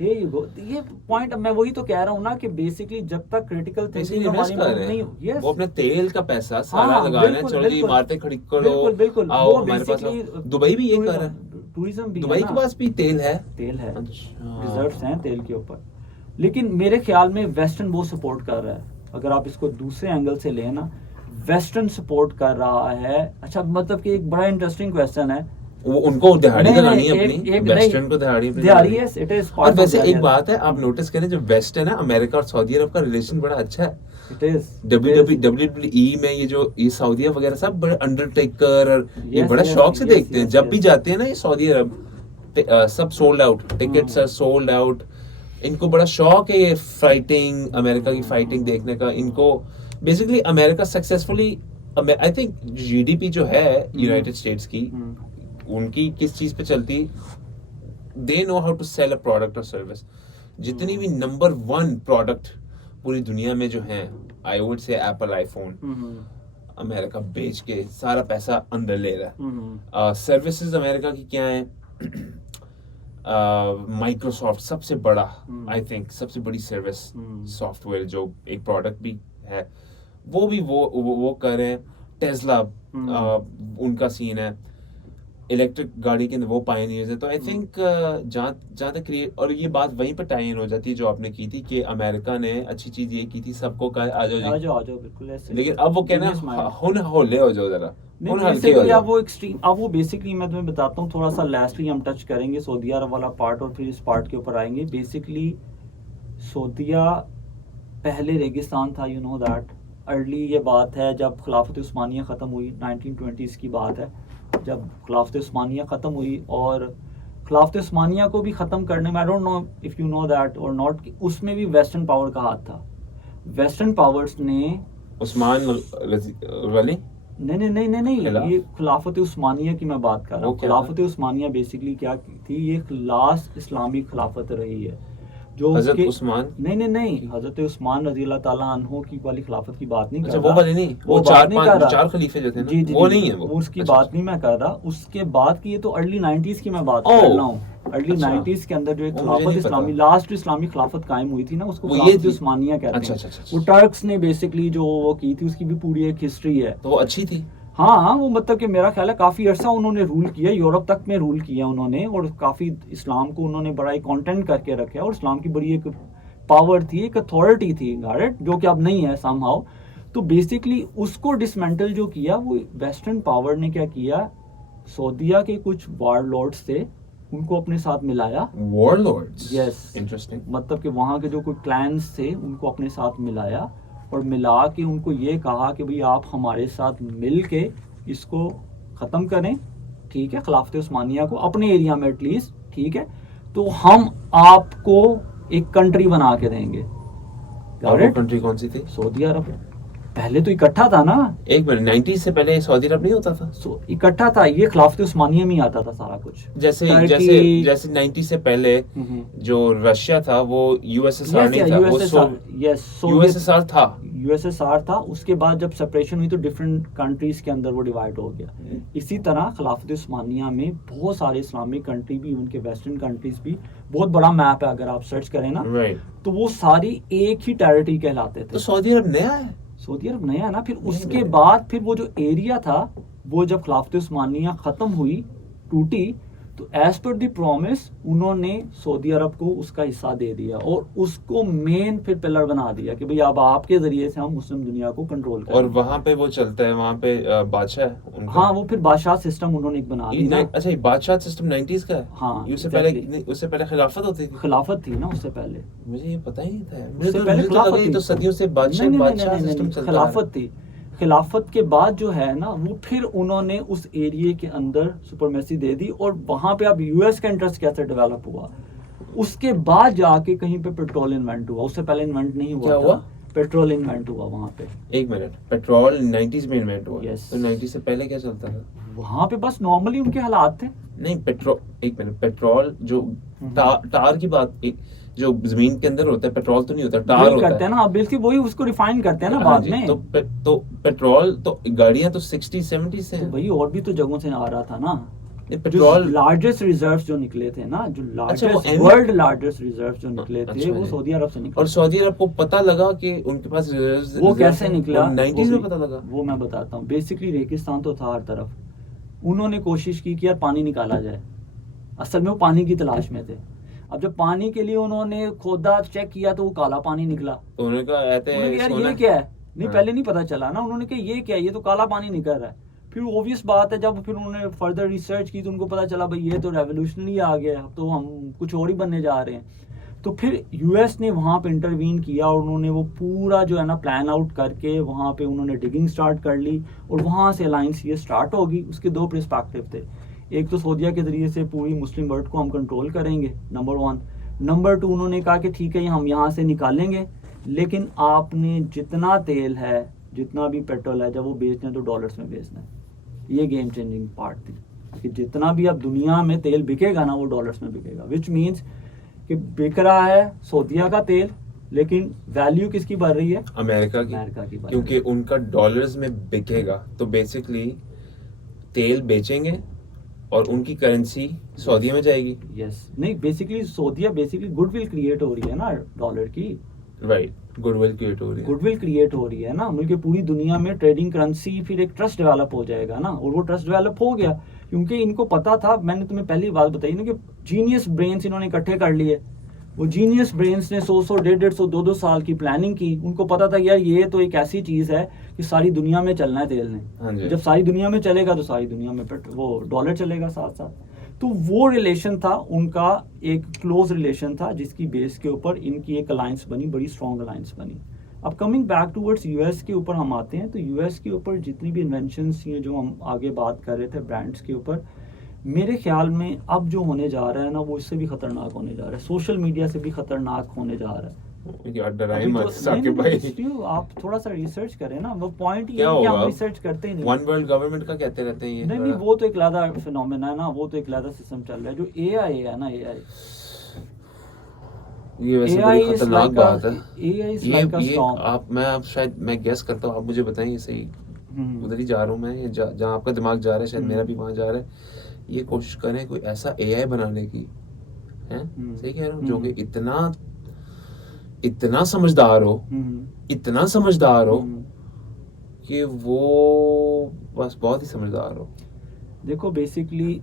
ये पॉइंट मैं वही तो कह रहा हूँ ना कि बेसिकली जब तक क्रिटिकल थिंकिंग इन्वेस्ट हमारी कर रहे नहीं हैं, yes, वो अपने तेल का पैसा सारा हाँ, लगा रहे हैं। बिल्कुल, चलो जी बिल्कुल। इमारतें खड़ी करो, बिल्कुल बिल्कुल, आओ वो हमारे पास आओ। बेसिकली दुबई भी ये कर रहा है, टूरिज्म भी दुबई है के ना, पास भी तेल है। अच्छा, रिजर्व्स हैं तेल के ऊपर। लेकिन मेरे ख्याल में वेस्टर्न वो सपोर्ट कर रहा है, अगर आप इसको दूसरे एंगल से लें ना, वेस्टर्न सपोर्ट कर रहा है। अच्छा, मतलब कि एक बड़ा इंटरेस्टिंग क्वेश्चन है, वो उनको दिहाड़ी नहीं, लगानी है नहीं, अपनी, एक वेस्टर्न को दिहाड़ी अपनी दिहाड़ी लगानी है, it is और part of वैसे दिहाड़ी एक है। बात है, आप नोटिस करें, जो वेस्ट है ना, अमेरिका और सऊदी अरब का रिलेशन बड़ा अच्छा है। It is, WWE में ये सऊदीया वगैरह सब बड़े अंडरटेकर और ये Yes, बड़ा yes, शौक से yes, देखते हैं। yes, जब yes. भी जाते हैं ना ये सऊदी अरब, सब sold out, tickets are sold out. इनको बड़ा शौक है ये फाइटिंग, अमेरिका की फाइटिंग देखने का। इनको basically America successfully, I think GDP जो है यूनाइटेड स्टेट्स की, उनकी किस चीज पे चलती, they know how to sell a product और सर्विस। जितनी भी नंबर 1 प्रोडक्ट पूरी दुनिया में जो है, I would say Apple iPhone, America बेच के सारा पैसा अंदर ले रहा है। सर्विसेज अमेरिका की क्या है, माइक्रोसॉफ्ट सबसे बड़ा, आई थिंक सबसे बड़ी सर्विस सॉफ्टवेयर जो एक प्रोडक्ट भी है, वो भी वो कर रहे हैं। टेस्ला उनका सीन है, इलेक्ट्रिक गाड़ी के अंदर वो पायनियर्स है। तो आई थिंक जहाँ तक क्रिएट, और ये बात वहीं पर टाई इन हो जाती है जो आपने की थी कि अमेरिका ने अच्छी चीज ये की थी, सबको कहा आ जाओ जी, आ जाओ बिल्कुल ऐसे। लेकिन अब वो कहना हुन होले हो जाओ जरा, नहीं, हुन हल्के हो basically जाओ। अब वो एक्सट्रीम, अब वो बेसिकली मैं तुम्हें बताता हूँ, थोड़ा सा लास्टली हम टच करेंगे सऊदी अरब वाला पार्ट और फिर इस पार्ट के ऊपर आएंगे। बेसिकली सऊदीया पहले रेगिस्तान था, यू नो दैट। अर्ली ये बात है जब खिलाफत उस्मानिया ख़त्म हुई, 1920s की बात है, जब खिलाफत उस्मानिया ख़त्म हुई। और खिलाफत उस्मानिया को भी ख़त्म करने में, I don't know if you know that और नॉट, उसमें भी वेस्टर्न पावर का हाथ था। वेस्टर्न पावर्स ने उस्मान वली नहीं, ये खिलाफत उस्मानिया की मैं बात कर रहा हूँ। खिलाफत उस्मानिया बेसिकली क्या थी, ये लास्ट इस्लामिक खिलाफत रही है जो हजरत उस्मान, नहीं, हजरत उस्मान रजी अल्लाह ताला अन्हो की वाली खिलाफत की बात नहीं कर अच्छा रहा। वो वाली नहीं, वो चार खलीफे जो थे ना, वो नहीं है वो उसकी अच्छा, बात नहीं मैं कर रहा। उसके बाद की, ये तो अर्ली 90s की मैं बात कर रहा हूँ। अर्ली अच्छा। 90s के अंदर जो एक वो मुझे खिलाफत नहीं इस्लामी, पता। लास्ट इस्लामी खिलाफत कायम हुई थी ना, उसको वो ये खिलाफत थी? उस्मानिया कहते अच्छा, हैं। अच्छा। वो टर्क्स ने बेसिकली जो वो की थी, उसकी भी पूरी एक हिस्ट्री है। तो वो अच्छी थी। हाँ, वो मतलब कि मेरा ख्याल है काफ़ी अरसा उन्होंने रूल किया, यूरोप तक में रूल किया उन्होंने, और काफ़ी इस्लाम को उन्होंने बड़ा एक कॉन्टेंट करके रखा, और इस्लाम की बड़ी एक पावर थी, एक अथॉरिटी थी, जो कि अब नहीं है समहाउ। तो बेसिकली उसको डिसमेंटल जो किया, वो वेस्टर्न पावर ने क्या किया, सऊदीया के कुछ वारलॉर्ड्स थे, उनको अपने साथ मिलाया। Warlords, yes, interesting. मतलब कि वहाँ के जो कोई क्लैंस थे उनको अपने साथ मिलाया, और मिला के उनको ये कहा कि भाई आप हमारे साथ मिल के इसको ख़त्म करें, ठीक है, खिलाफत उस्मानिया को अपने एरिया में एटलीस्ट, ठीक है, तो हम आपको एक कंट्री बना के देंगे। और वो कंट्री कौन सी थी? सऊदी अरब। पहले तो इकट्ठा था ना, एक मिनट, 90s से पहले सऊदी अरब नहीं होता था? इकट्ठा था, ये खिलाफत उस्मानिया में ही आता था सारा कुछ। जैसे 90 से पहले जो रशिया था वो यूएसएसआर नहीं था, वो यूएसएसआर था। यूएसएसआर था, उसके बाद जब सेपरेशन हुई तो डिफरेंट कंट्रीज के अंदर वो डिवाइड हो गया। इसी तरह खिलाफत उस्मानिया में बहुत सारे इस्लामिक कंट्री भी, उनके वेस्टर्न कंट्रीज भी, बहुत बड़ा मैप है अगर आप सर्च करें ना, राइट। तो वो सारी एक ही टेरिटरी कहलाते तो थे। सऊदी अरब नया है? सऊदी अरब नया है ना, फिर नहीं, उसके नहीं। बाद फिर वो जो एरिया था वो जब खिलाफत उस्मानिया खत्म हुई, टूटी, तो एज पर द प्रॉमिस उन्होंने सऊदी अरब को उसका हिस्सा दे दिया और उसको मेन फिर पिलर बना दिया कि भाई अब आपके जरिए से हम मुस्लिम दुनिया को कंट्रोल करें। और वहाँ पे वो चलता है, वहाँ पे बादशाह है उनका? हाँ, वो फिर बादशाह सिस्टम उन्होंने एक बना ये दिया। अच्छा, ये बादशाह सिस्टम 90s का है? हाँ, ये उससे पहले exactly। नहीं, उससे पहले खिलाफत होती थी? खिलाफत थी ना उससे पहले। मुझे ये पता ही नहीं था। उससे पहले मुझे तो खिलाफत लगा ये थी। तो सदियों से बादशाह नहीं, नहीं, बादशाह नहीं, नहीं, सिस्टम नहीं, चलता आ रहा है। खिलाफत थी। खिलाफत के बाद जो है ना, वो फिर उन्होंने उस एरिया के अंदर सुपरमेसी दे दी और वहां पे अब यूएस का इंटरेस्ट कैसे डेवलप हुआ, उसके बाद जाके कहीं पे पेट्रोल इन्वेंट हुआ। उससे पहले इन्वेंट नहीं हुआ क्या था। हुआ? पेट्रोल इन्वेंट हुआ वहां पे। एक मिनट, पेट्रोल 90s में इन्वेंट हुआ? Yes। तो 90s से पहले क्या चलता था? वहां पे बस नॉर्मली उनके हालात थे। नहीं, पेट्रोल, एक मिनट, पेट्रोल जो टार की बात, एक जो जमीन के अंदर होता है पेट्रोल तो नहीं होता, टार वही होता करते हैं है ना, अब बिल्कुल वही उसको रिफाइन करते हैं ना हाँ बाद जी, में। तो पेट्रोल तो गाड़ियां तो 60-70 से तो हैं। भाई और भी तो जगहों से आ रहा था ना। ये जो पेट्रोल लार्जेस्ट रिजर्व्स जो निकले थे ना, जो अच्छा, वो लार्जेस्ट वर्ल्ड लार्जेस्ट रिजर्व्स जो निकले थे, अच्छा वो जी। सऊदी अरब से निकले। और सऊदी अरब को पता लगा कि उनके पास वो कैसे निकला? 90s वो में पता लगा? वो मैं बताता हूँ। बेसिकली रेगिस्तान तो था हर तरफ, उन्होंने कोशिश की कि यार पानी निकाला जाए। असल में वो पानी की तलाश में थे। अब जब पानी के लिए उन्होंने खोदा, चेक किया, तो वो काला पानी निकला। तो उन्होंने कहा ऐसे उन्होंने कहा, यार सोना ये क्या है? नहीं, हाँ। पहले नहीं पता चला ना। उन्होंने कहा ये क्या है, ये तो काला पानी निकल रहा है। फिर ऑब्वियस बात है, जब फिर उन्होंने फर्दर रिसर्च की तो उनको पता चला भाई ये तो रेवोल्यूशनरी आ गया, अब तो हम कुछ और ही बनने जा रहे हैं। तो फिर यूएस ने वहाँ पे इंटरवीन किया और उन्होंने वो पूरा जो है ना प्लान आउट करके वहाँ पे उन्होंने डिगिंग स्टार्ट कर ली और वहाँ से अलायंस ये स्टार्ट होगी। उसके दो पर्सपेक्टिव थे। एक तो सऊदीया के ज़रिए से पूरी मुस्लिम वर्ल्ड को हम कंट्रोल करेंगे, नंबर 1। नंबर 2, उन्होंने कहा कि ठीक है हम यहाँ से निकालेंगे, लेकिन आपने जितना तेल है, जितना भी पेट्रोल है, जब वो बेचना है तो डॉलर्स में बेचना है। ये गेम चेंजिंग पार्ट थी कि जितना भी अब दुनिया में तेल बिकेगा ना, वो डॉलर्स में बिकेगा। विच मीन्स कि बिक रहा है सऊदीया का तेल, लेकिन वैल्यू किसकी बढ़ रही है? अमेरिका की बढ़ क्योंकि रही उनका डॉलर्स में बिकेगा, तो बेसिकली तेल बेचेंगे और उनकी करेंसी सऊदीया में जाएगी। है। यस, नहीं, बेसिकली सऊदीया बेसिकली गुडविल क्रिएट हो रही है ना डॉलर की। राइट, गुडविल क्रिएट हो रही है। गुडविल क्रिएट हो रही है ना, बल्कि पूरी दुनिया में ट्रेडिंग करेंसी, फिर एक ट्रस्ट डेवलप हो जाएगा ना। और वो ट्रस्ट डेवलप हो गया क्योंकि इनको पता था, मैंने तुम्हें पहली बात बताई ना कि जीनियस ब्रेन्स इन्होंने इकट्ठे कर लिए। वो जीनियस ब्रेन्स ने 100 150 200 साल की प्लानिंग की। उनको पता था यार ये तो एक ऐसी चीज है कि सारी दुनिया में चलना है तेल हाँ ने। जी। जब सारी दुनिया में चलेगा तो सारी दुनिया में वो डॉलर चलेगा साथ साथ। तो वो रिलेशन था उनका, एक क्लोज रिलेशन था जिसकी बेस के ऊपर इनकी एक अलायंस बनी, बड़ी स्ट्रॉन्ग अलायंस बनी। अब कमिंग बैक टूवर्ड्स यूएस के ऊपर हम आते हैं, तो यूएस के ऊपर जितनी भी इन्वेंशंस हैं जो हम आगे बात कर रहे थे ब्रांड्स के ऊपर, मेरे ख्याल में अब जो होने जा रहा है ना, वो इससे भी खतरनाक होने जा रहा है। सोशल मीडिया से भी खतरनाक होने जा रहा है। यार डराई अभी मत तो- साकिब नहीं, भाई। नहीं, आप थोड़ा सा रिसर्च करें ना। वो पॉइंट ये क्या है कि होगा? हम रिसर्च करते ही नहीं। वन वर्ल्ड गवर्नमेंट का कहते रहते हैं ये। नहीं नहीं, वो तो एक अलग फिनोमेना है ना, वो तो एक अलग सिस्टम चल रहा है। जो एआई है ना, एआई ये वैसे AI बड़ी is खतरनाक like a- बात है। AI is like a ये storm। आप शायद मैं गेस करता हूँ, आप मुझे बताएं सही। हम्म। उधर ही जा रहा हूँ मैं, जहाँ आपका दिमाग जा रहा है शायद मेरा भी हम्म। वहाँ जा रहा है। ये कोशिश करें कोई ऐसा एआई बनाने की, है सही कह रहा हूँ, जो कि इतना समझदार हो, इतना समझदार हो कि वो बस बहुत ही समझदार हो। देखो बेसिकली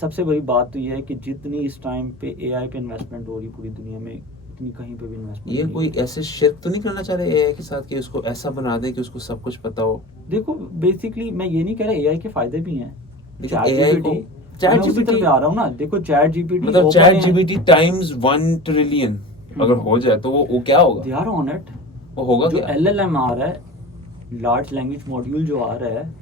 सबसे बड़ी बात तो ये है कि जितनी इस टाइम पे एआई पे इन्वेस्टमेंट हो रही पूरी दुनिया में, इतनी कहीं पे भी इन्वेस्टमेंट ये नहीं कोई हो रही। ऐसे शिर्क तो नहीं करना चाह रहे एआई के साथ कि उसको ऐसा बना दे कि उसको सब कुछ पता हो। देखो बेसिकली मैं ये नहीं कह रहा, एआई के फायदे भी हैं। लेकिन चैट AI को- जीपीटी, चैट मैं उसी जीपीटी तरफ आ रहा हूँ ना। देखो चैट जीपीटी, मतलब चैट जीपीटी टाइम्स 1 ट्रिलियन अगर हो जाए तो वो क्या होगा? They are on it. वो होगा जो क्या? एलएलएम आ रहा है, लार्ज लैंग्वेज मॉड्यूल जो आ रहा है,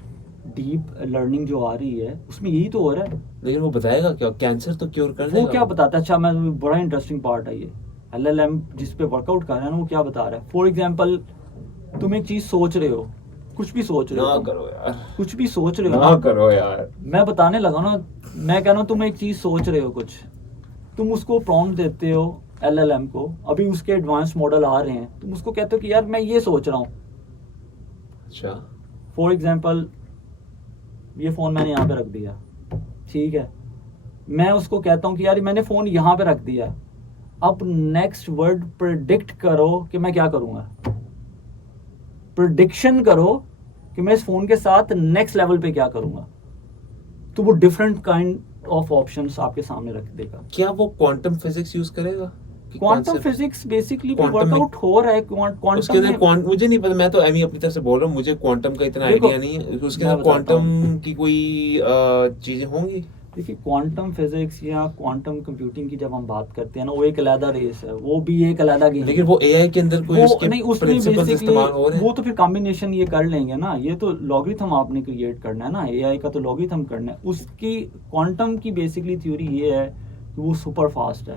डीप लर्निंग जो आ रही है, उसमें यही तो हो रहा है। लेकिन वो बताएगा क्या? कैंसर तो क्योर कर देगा वो क्या बताता है? अच्छा, मैं बड़ा इंटरेस्टिंग पार्ट है ये। एलएलएम जिस पे वर्कआउट कर रहा है ना, वो क्या बता रहा है? फॉर एग्जांपल तुम एक चीज सोच रहे हो, कुछ भी सोच रहे हो ना तुम, करो यार, कुछ भी सोच रहे हो ना करो यार। मैं बताने लगा ना, मैं कह रहा हूँ तुम एक चीज सोच रहे हो कुछ, तुम उसको प्रॉम्प्ट देते हो LLM को, अभी उसके एडवांस मॉडल आ रहे हैं, तुम उसको कहते हो कि यार मैं ये सोच रहा हूँ, अच्छा फॉर एग्जाम्पल ये फ़ोन मैंने यहाँ पे रख दिया, ठीक है, मैं उसको कहता हूँ कि यार मैंने फ़ोन यहाँ पे रख दिया, अब नेक्स्ट वर्ड प्रिडिक्ट करो कि मैं क्या करूँगा, प्रिडिक्शन करो कि मैं इस फ़ोन के साथ नेक्स्ट लेवल पे क्या करूँगा। तो वो डिफरेंट काइंड ऑफ ऑप्शंस आपके सामने रख देगा। क्या वो क्वांटम फिजिक्स यूज करेगा? कि quantum concept- physics basically Quantum workout हो रहा है उसके क्वांटम अंदर में। मुझे नहीं पता, मैं तो एमी अपनी तरफ से बोल रहा हूँ, मुझे क्वांटम का इतना देखो, आइडिया नहीं है। उसके मैं अंदर बताता हूँ। क्वांटम की कोई चीजें होंगी? देखिए क्वांटम फिजिक्स या क्वांटम कंप्यूटिंग की जब हम बात करते हैं ना, वो एक अलग रेस है, वो भी एक अलग गेम लेकिन है। वो एआई के अंदर कोई वो उसके नहीं, उसमें प्रिंसिपल्स बेसिकली इस्तेमाल हो रहे हैं? वो तो फिर कॉम्बिनेशन ये कर लेंगे ना, ये तो लॉगरिथम आपने क्रिएट करना है ना, एआई का तो लॉगरिथम करना है। उसकी क्वांटम की बेसिकली थ्योरी ये है कि वो सुपर फास्ट है,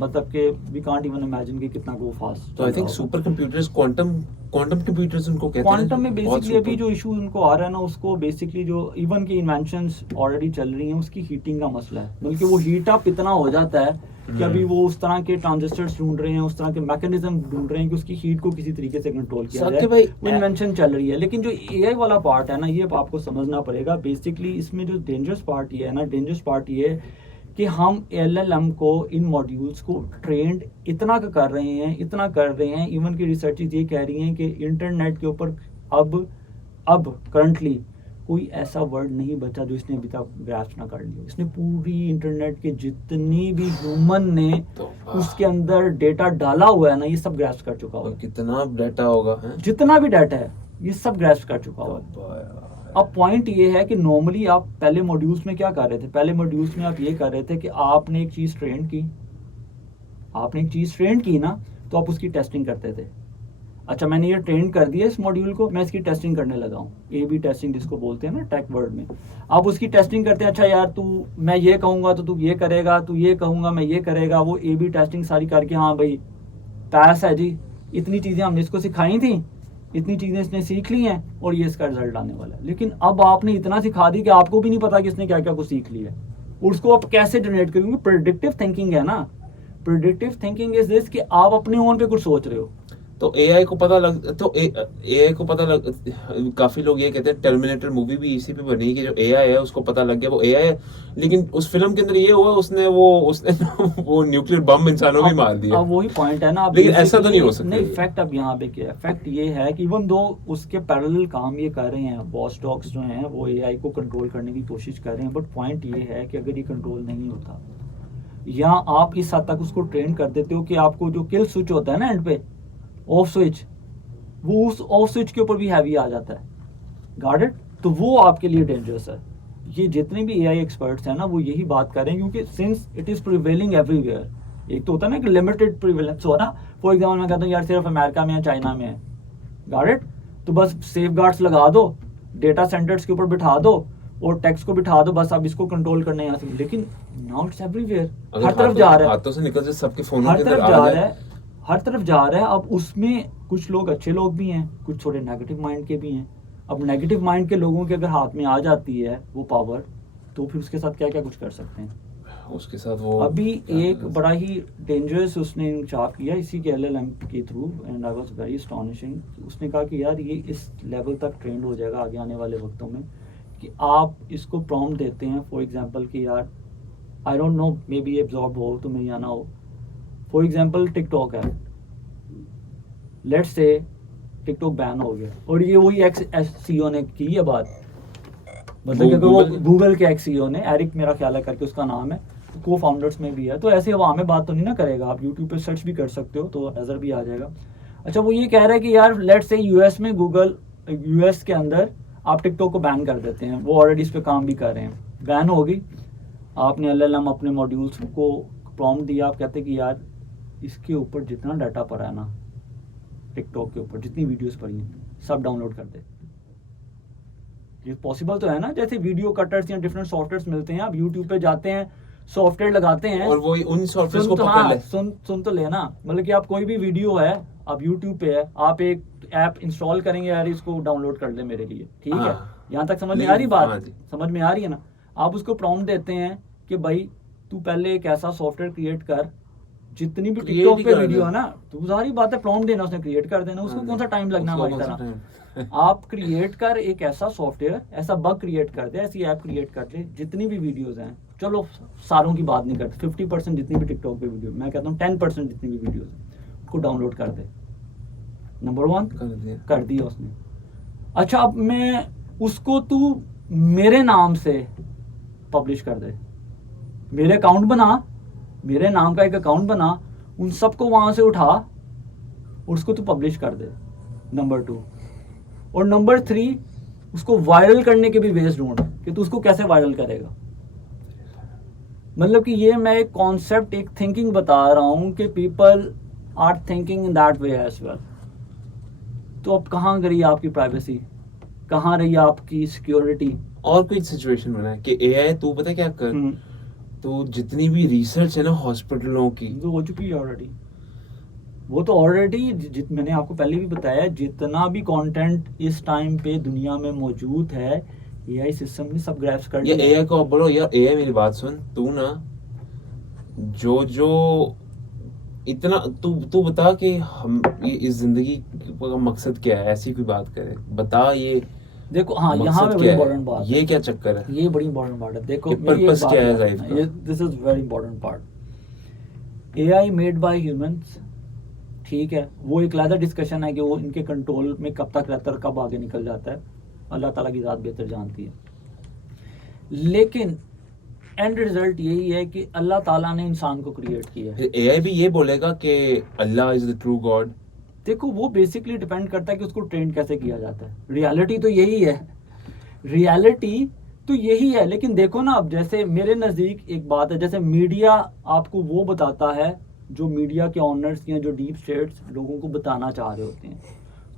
मतलब कि वी कांट इवन इमेजिन कि कितना वो फास्ट। तो I think super computers, quantum quantum computers उनको कहते हैं। क्वांटम में बहुत बेसिकली अभी super- जो इशू उनको आ रहा है ना, उसको बेसिकली जो इवन की इन्वेंशंस ऑलरेडी चल रही हैं, उसकी हीटिंग का मसला है, बल्कि वो हीट अप इतना हो जाता है कि अभी वो उस तरह के ट्रांजिस्टर्स ढूंढ रहे हैं, उस तरह के मैकेनिज्म ढूंढ रहे हैं कि उसकी हीट को किसी तरीके से कंट्रोल किया साकिब जाए। भाई, वो इन्वेंशन चल रही है। लेकिन जो एआई वाला पार्ट है ना, ये आपको समझना पड़ेगा। बेसिकली इसमें जो डेंजरस पार्ट ये है ना, डेंजरस पार्ट ये है कि हम LLM को, इन मॉड्यूल्स को ट्रेंड इतना कर रहे हैं, इतना कर रहे हैं, इवन की रिसर्चेज ये कह रही हैं कि इंटरनेट के ऊपर अब करंटली कोई ऐसा वर्ड नहीं बचा जो इसने अभी तक ग्रास्प ना कर लिया। इसने पूरी इंटरनेट के जितनी भी ह्यूमन ने तो उसके अंदर डेटा डाला हुआ है ना, ये सब ग्रास्प कर चुका हुआ है। कितना डाटा होगा है? जितना भी डाटा है ये सब ग्रास्प कर चुका हुआ है। अब पॉइंट ये है कि नॉर्मली आप पहले मॉड्यूल्स में क्या कर रहे थे, पहले मॉड्यूल्स में आप ये कर रहे थे कि आपने एक चीज़ ट्रेंड की, आपने एक चीज़ ट्रेंड की ना, तो आप उसकी टेस्टिंग करते थे। अच्छा मैंने ये ट्रेंड कर दिया इस मॉड्यूल को, मैं इसकी टेस्टिंग करने लगा हूँ, A/B टेस्टिंग जिसको बोलते हैं ना टेक वर्ड में। आप उसकी टेस्टिंग करते हैं, अच्छा यार तू, मैं ये कहूँगा तो तू ये करेगा, तू ये कहूँगा मैं ये करेगा, वो A/B टेस्टिंग सारी करके हाँ भाई पास है जी, इतनी चीज़ें हमने इसको सिखाई थी, इतनी चीज़ें इसने सीख ली हैं और ये इसका रिजल्ट आने वाला है। लेकिन अब आपने इतना सिखा दी कि आपको भी नहीं पता कि इसने क्या क्या कुछ सीख लिया है। उसको आप कैसे जनरेट करेंगे? प्रेडिक्टिव थिंकिंग है ना, प्रेडिक्टिव थिंकिंग इज दिस कि आप अपने ओन पे कुछ सोच रहे हो। तो एआई को पता लग, तो एआई को पता लग, काफी लोग ये कहते हैं टर्मिनेटर मूवी भी इसी पे बनी कि जो एआई है उसको पता लग गया वो एआई है, लेकिन उस फिल्म के अंदर ये हुआ उसने वो न्यूक्लियर बम इंसानों भी मार दिया। अब वही पॉइंट है ना। लेकिन ऐसा तो नहीं हो सकता। नहीं, फैक्ट अब यहाँ पे क्या है, फैक्ट ये है कि इवन दो उसके पैरेलल काम ये कर रहे हैं, वॉच डॉग्स जो हैं वो एआई को कंट्रोल करने की कोशिश कर रहे हैं, बट पॉइंट ये है कि अगर ये कंट्रोल नहीं होता या आप इस हद तक उसको ट्रेन कर देते हो कि आपको जो किल स्विच होता है ना एंड पे, ऑफ स्विच, वो उस ऑफ स्विच के ऊपर भी हैवी आ जाता है, गॉट इट? तो वो आपके लिए डेंजरस है। ये जितने भी एआई एक्सपर्ट्स हैं ना वो यही बात कर रहे हैं, क्योंकि since it is prevailing everywhere, एक तो होता है ना कि लिमिटेड प्रिवेलेंस हो ना, फॉर एग्जाम्पल मैं कहता हूँ यार सिर्फ अमेरिका में है, चाइना में है, गॉट इट? तो बस सेफ गार्ड्स लगा दो, डेटा सेंटर्स के ऊपर बिठा दो और टैक्स को बिठा दो, बस अब इसको कंट्रोल करने यहाँ से। लेकिन नाउ इट्स एवरीवेयर, हर तरफ जा रहा है, हाथों से निकल जाए, सबके फोनों हर के अंदर तरफ आ जा जाए। रहा है, हर तरफ जा रहा है। अब उसमें कुछ लोग अच्छे लोग भी हैं, कुछ थोड़े नेगेटिव माइंड के भी हैं। अब नेगेटिव माइंड के लोगों के अगर हाथ में आ जाती है वो पावर, तो फिर उसके साथ क्या क्या कुछ कर सकते हैं। उसके साथ वो अभी एक बड़ा ही डेंजरस उसने इंकशाफ किया इसी के LLM के through, and I was very astonishing. उसने कहा कि यार ये इस लेवल तक ट्रेंड हो जाएगा आगे आने वाले वक्तों में कि आप इसको प्रॉम्प्ट देते हैं, फॉर एग्जांपल कि यार I don't know, may be absorb हो तुम्हें या ना हो, फॉर एग्जांपल टिकटॉक है, लेट्स से टिकटॉक बैन हो गया और ये वही एक्स CEO ने की है बात, मतलब कि वो गूगल के एक्स CEO ने, एरिक मेरा ख्याल है करके उसका नाम है, को फाउंडर्स में भी है, तो ऐसे हवा में बात तो नहीं ना करेगा। आप यूट्यूब पे सर्च भी कर सकते हो तो नज़र भी आ जाएगा। अच्छा वो ये कह रहा है कि यार लेट्स से यूएस में गूगल, यूएस के अंदर आप टिकटॉक को बैन कर देते हैं, वो ऑलरेडी इस पर काम भी कर रहे हैं, बैन होगी, आपने LLM अपने मॉड्यूल्स को प्रॉम्प्ट दिया, आप कहते कि यार इसके ऊपर जितना डाटा पड़ा है ना, टिकटॉक के ऊपर जितनी वीडियोस पड़ी हैं सब डाउनलोड कर दे। ये पॉसिबल तो है ना, जैसे वीडियो कटर्स या डिफरेंट सॉफ्टवेयर्स मिलते हैं, आप यूट्यूब पे जाते हैं, सॉफ्टवेयर लगाते हैं और वो उन सॉफ्टवेयर को तो पकड़ ले। सुन तो लेना, मतलब कि आप कोई भी वीडियो है, आप यूट्यूब पे है, आप एक ऐप इंस्टॉल करेंगे, यार इसको डाउनलोड कर ले मेरे लिए, ठीक है? यहाँ तक समझ में आ रही बात? समझ में आ रही है ना? आप उसको प्रॉम्प्ट देते हैं कि भाई तू पहले एक ऐसा सॉफ्टवेयर क्रिएट कर जितनी भी Create टिकटॉक ही पे कर वीडियो दे। है ना, तो सारी बात है, प्रॉम्प्ट देना, उसने क्रिएट कर देना, उसको कौन सा टाइम लगना है उसको हमारी कौन सा तरह। time? आप क्रिएट कर एक ऐसा सॉफ्टवेयर, ऐसा बग क्रिएट कर दे, ऐसी ऐप क्रिएट कर दे, जितनी भी वीडियोस हैं, चलो सारों की बात नहीं करते, 50% जितनी भी टिकटॉक पे वीडियो, मैं कहता हूँ 10% जितनी भी वीडियोस हैं, उसको डाउनलोड कर दे। नंबर 1 कर दिया। कर दिया उसने। अच्छा, अब मैं उसको तू मेरे नाम से पब्लिश कर दे, मेरे अकाउंट बना, मेरे नाम का एक अकाउंट बना, उन सबको वहां से उठा और उसको तू पब्लिश कर दे। नंबर 2 और नंबर 3, उसको वायरल करने के भी वेज ढूंढ कि तू उसको कैसे वायरल करेगा। मतलब कि ये मैं एक कॉन्सेप्ट, एक थिंकिंग बता रहा हूं कि people are thinking in that way as well. तो अब कहाँ गई आपकी प्राइवेसी, कहाँ रही आपकी सिक्योरिटी। और कोई सिचुएशन बना है कि एआई, तू पता है क्या कर, तो जितनी भी रिसर्च है ना हॉस्पिटलों की, तो हो चुकी है ऑलरेडी, वो तो ऑलरेडी मैंने आपको पहले भी बताया, जितना भी कंटेंट इस टाइम पे दुनिया में मौजूद है, एआई सिस्टम ने सब ग्रैब्स कर या लिया। एआई को आप बोलो यार एआई मेरी बात सुन, तू ना जो जो इतना तू तू बता कि हम ये इस जिंदगी का मकसद क्या है, ऐसी कोई बात करे, बता ये देखो हाँ, यहाँ मकसद पे बड़ी क्या इंपॉर्टेंट है, बात ये है, क्या चक्कर है, ये बड़ी इंपॉर्टेंट बात है। देखो कि मेरी एक purpose बात क्या है याद लाइफ रखना, का? ये this is very important part. AI made by humans, ठीक है, वो एक अलग डिस्कशन है कि वो इनके कंट्रोल में कब तक रहता है और कब आगे निकल जाता है, अल्लाह ताला की ज़ात बेहतर जानती है। लेकिन एंड रिजल्ट यही है कि अल्लाह ताला ने इंसान को क्रिएट किया है। एआई भी ये बोलेगा कि अल्लाह इज द ट्रू गॉड। देखो वो बेसिकली डिपेंड करता है कि उसको ट्रेन कैसे किया जाता है। रियलिटी तो यही है, रियलिटी तो यही है। लेकिन देखो ना, अब जैसे मेरे नज़दीक एक बात है, जैसे मीडिया आपको वो बताता है जो मीडिया के ऑनर्स या जो डीप स्टेट्स लोगों को बताना चाह रहे होते हैं,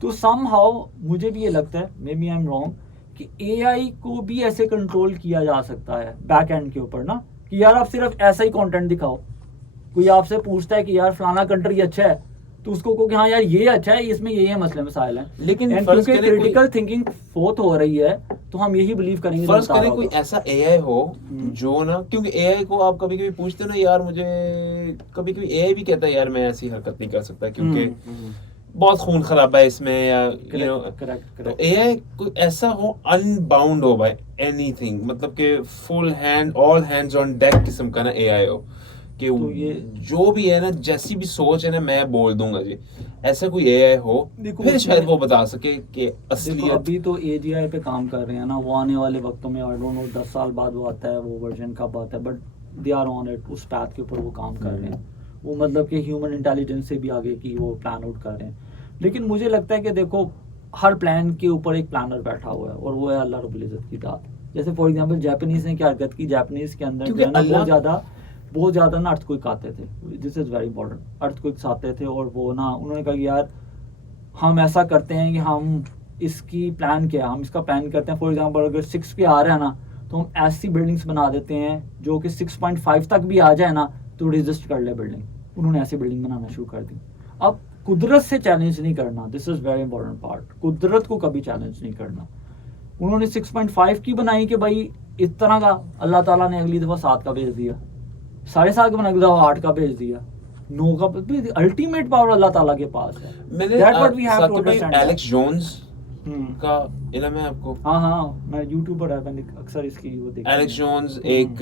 तो समहाउ मुझे भी ये लगता है, may be I am wrong, कि एआई को भी ऐसे कंट्रोल किया जा सकता है बैक एंड के ऊपर ना, कि यार आप सिर्फ ऐसा ही कंटेंट दिखाओ। कोई आपसे पूछता है कि यार फलाना कंट्री अच्छा है, तो उसको कहो कि हाँ यार ये अच्छा है, इसमें ये मसले मसाइल हैं। लेकिन And फर्ज क्योंकि करें कोई- क्रिटिकल थिंकिंग फोर्थ हो रही है, तो हम यही बिलीव करेंगे। फर्ज जो करें बता कोई रहा ऐसा एआई हो हम्म। जो ना, क्योंकि एआई को आप कभी कभी पूछते हो ना यार मुझे, कभी कभी एआई भी कहता है यार मैं ऐसी हरकत नहीं कर सकता क्योंकि हम्म। बहुत खून खराबा है इसमें, या यू नो, करेक्ट तो एआई कोई ऐसा हो अनबाउंड हो बाय एनीथिंग, मतलब कि full hand all hands on deck किस्म का ना एआई हो कि तो ये जो भी है ना, जैसी भी सोच है ना मैं बोल दूंगा जी, ऐसा कोई एआई हो, देखो फिर उसमें- शायद वो बता सके कि देखो असलियत। अभी तो एजीआई पे काम कर रहे हैं ना, वो आने वाले वक्तों में आई डोंट नो 10 साल बाद वो आता है, वो वर्जन कब आता है, but they are on it, उस पैथ के ऊपर वो काम कर रहे हैं। वो मतलब कि ह्यूमन इंटेलिजेंस से भी आगे की वो प्लान आउट कर रहे हैं। लेकिन मुझे लगता है कि देखो हर प्लान के ऊपर एक प्लानर बैठा हुआ है, और वो है अल्लाह रब्बुल इज्जत की ज़ात। जैसे फॉर एग्जांपल जापानीज ने क्या हरकत की, जापानीज के अंदर क्योंकि जो है ना अल्लाह- बहुत ज़्यादा ना अर्थक्वेक आते थे, this is very important, earthquakes आते थे, और वो ना उन्होंने कहा कि यार हम ऐसा करते हैं कि हम इसकी प्लान क्या है, हम इसका प्लान करते हैं। फॉर एग्जांपल अगर 6 पे आ रहा है ना, तो हम ऐसी बिल्डिंग्स बना देते हैं जो कि 6.5 तक भी आ जाए ना तो रजिस्ट कर ले बिल्डिंग। उन्होंने ऐसी बिल्डिंग बनाना शुरू कर दी। अब कुदरत से चैलेंज नहीं करना, this is very important part, कुदरत को कभी चैलेंज नहीं करना। उन्होंने 6.5 की बनाई कि भाई इस तरह का, अल्लाह ताला ने अगली दफ़ा 7 का भेज दिया, 7.5 का बना, अगली दफ़ा 8 का भेज दिया, 9 का। अल्टीमेट पावर अल्लाह ताला के पास है। मैंने That's what we have to Saqib भाई, understand that. एलेक्स जोन्स हम्म। का इल्म है आपको? हाँ हाँ, मैं यूट्यूबर है, मैंने अक्सर इसकी वो देखी एलेक्स है। जोन्स हम्म। एक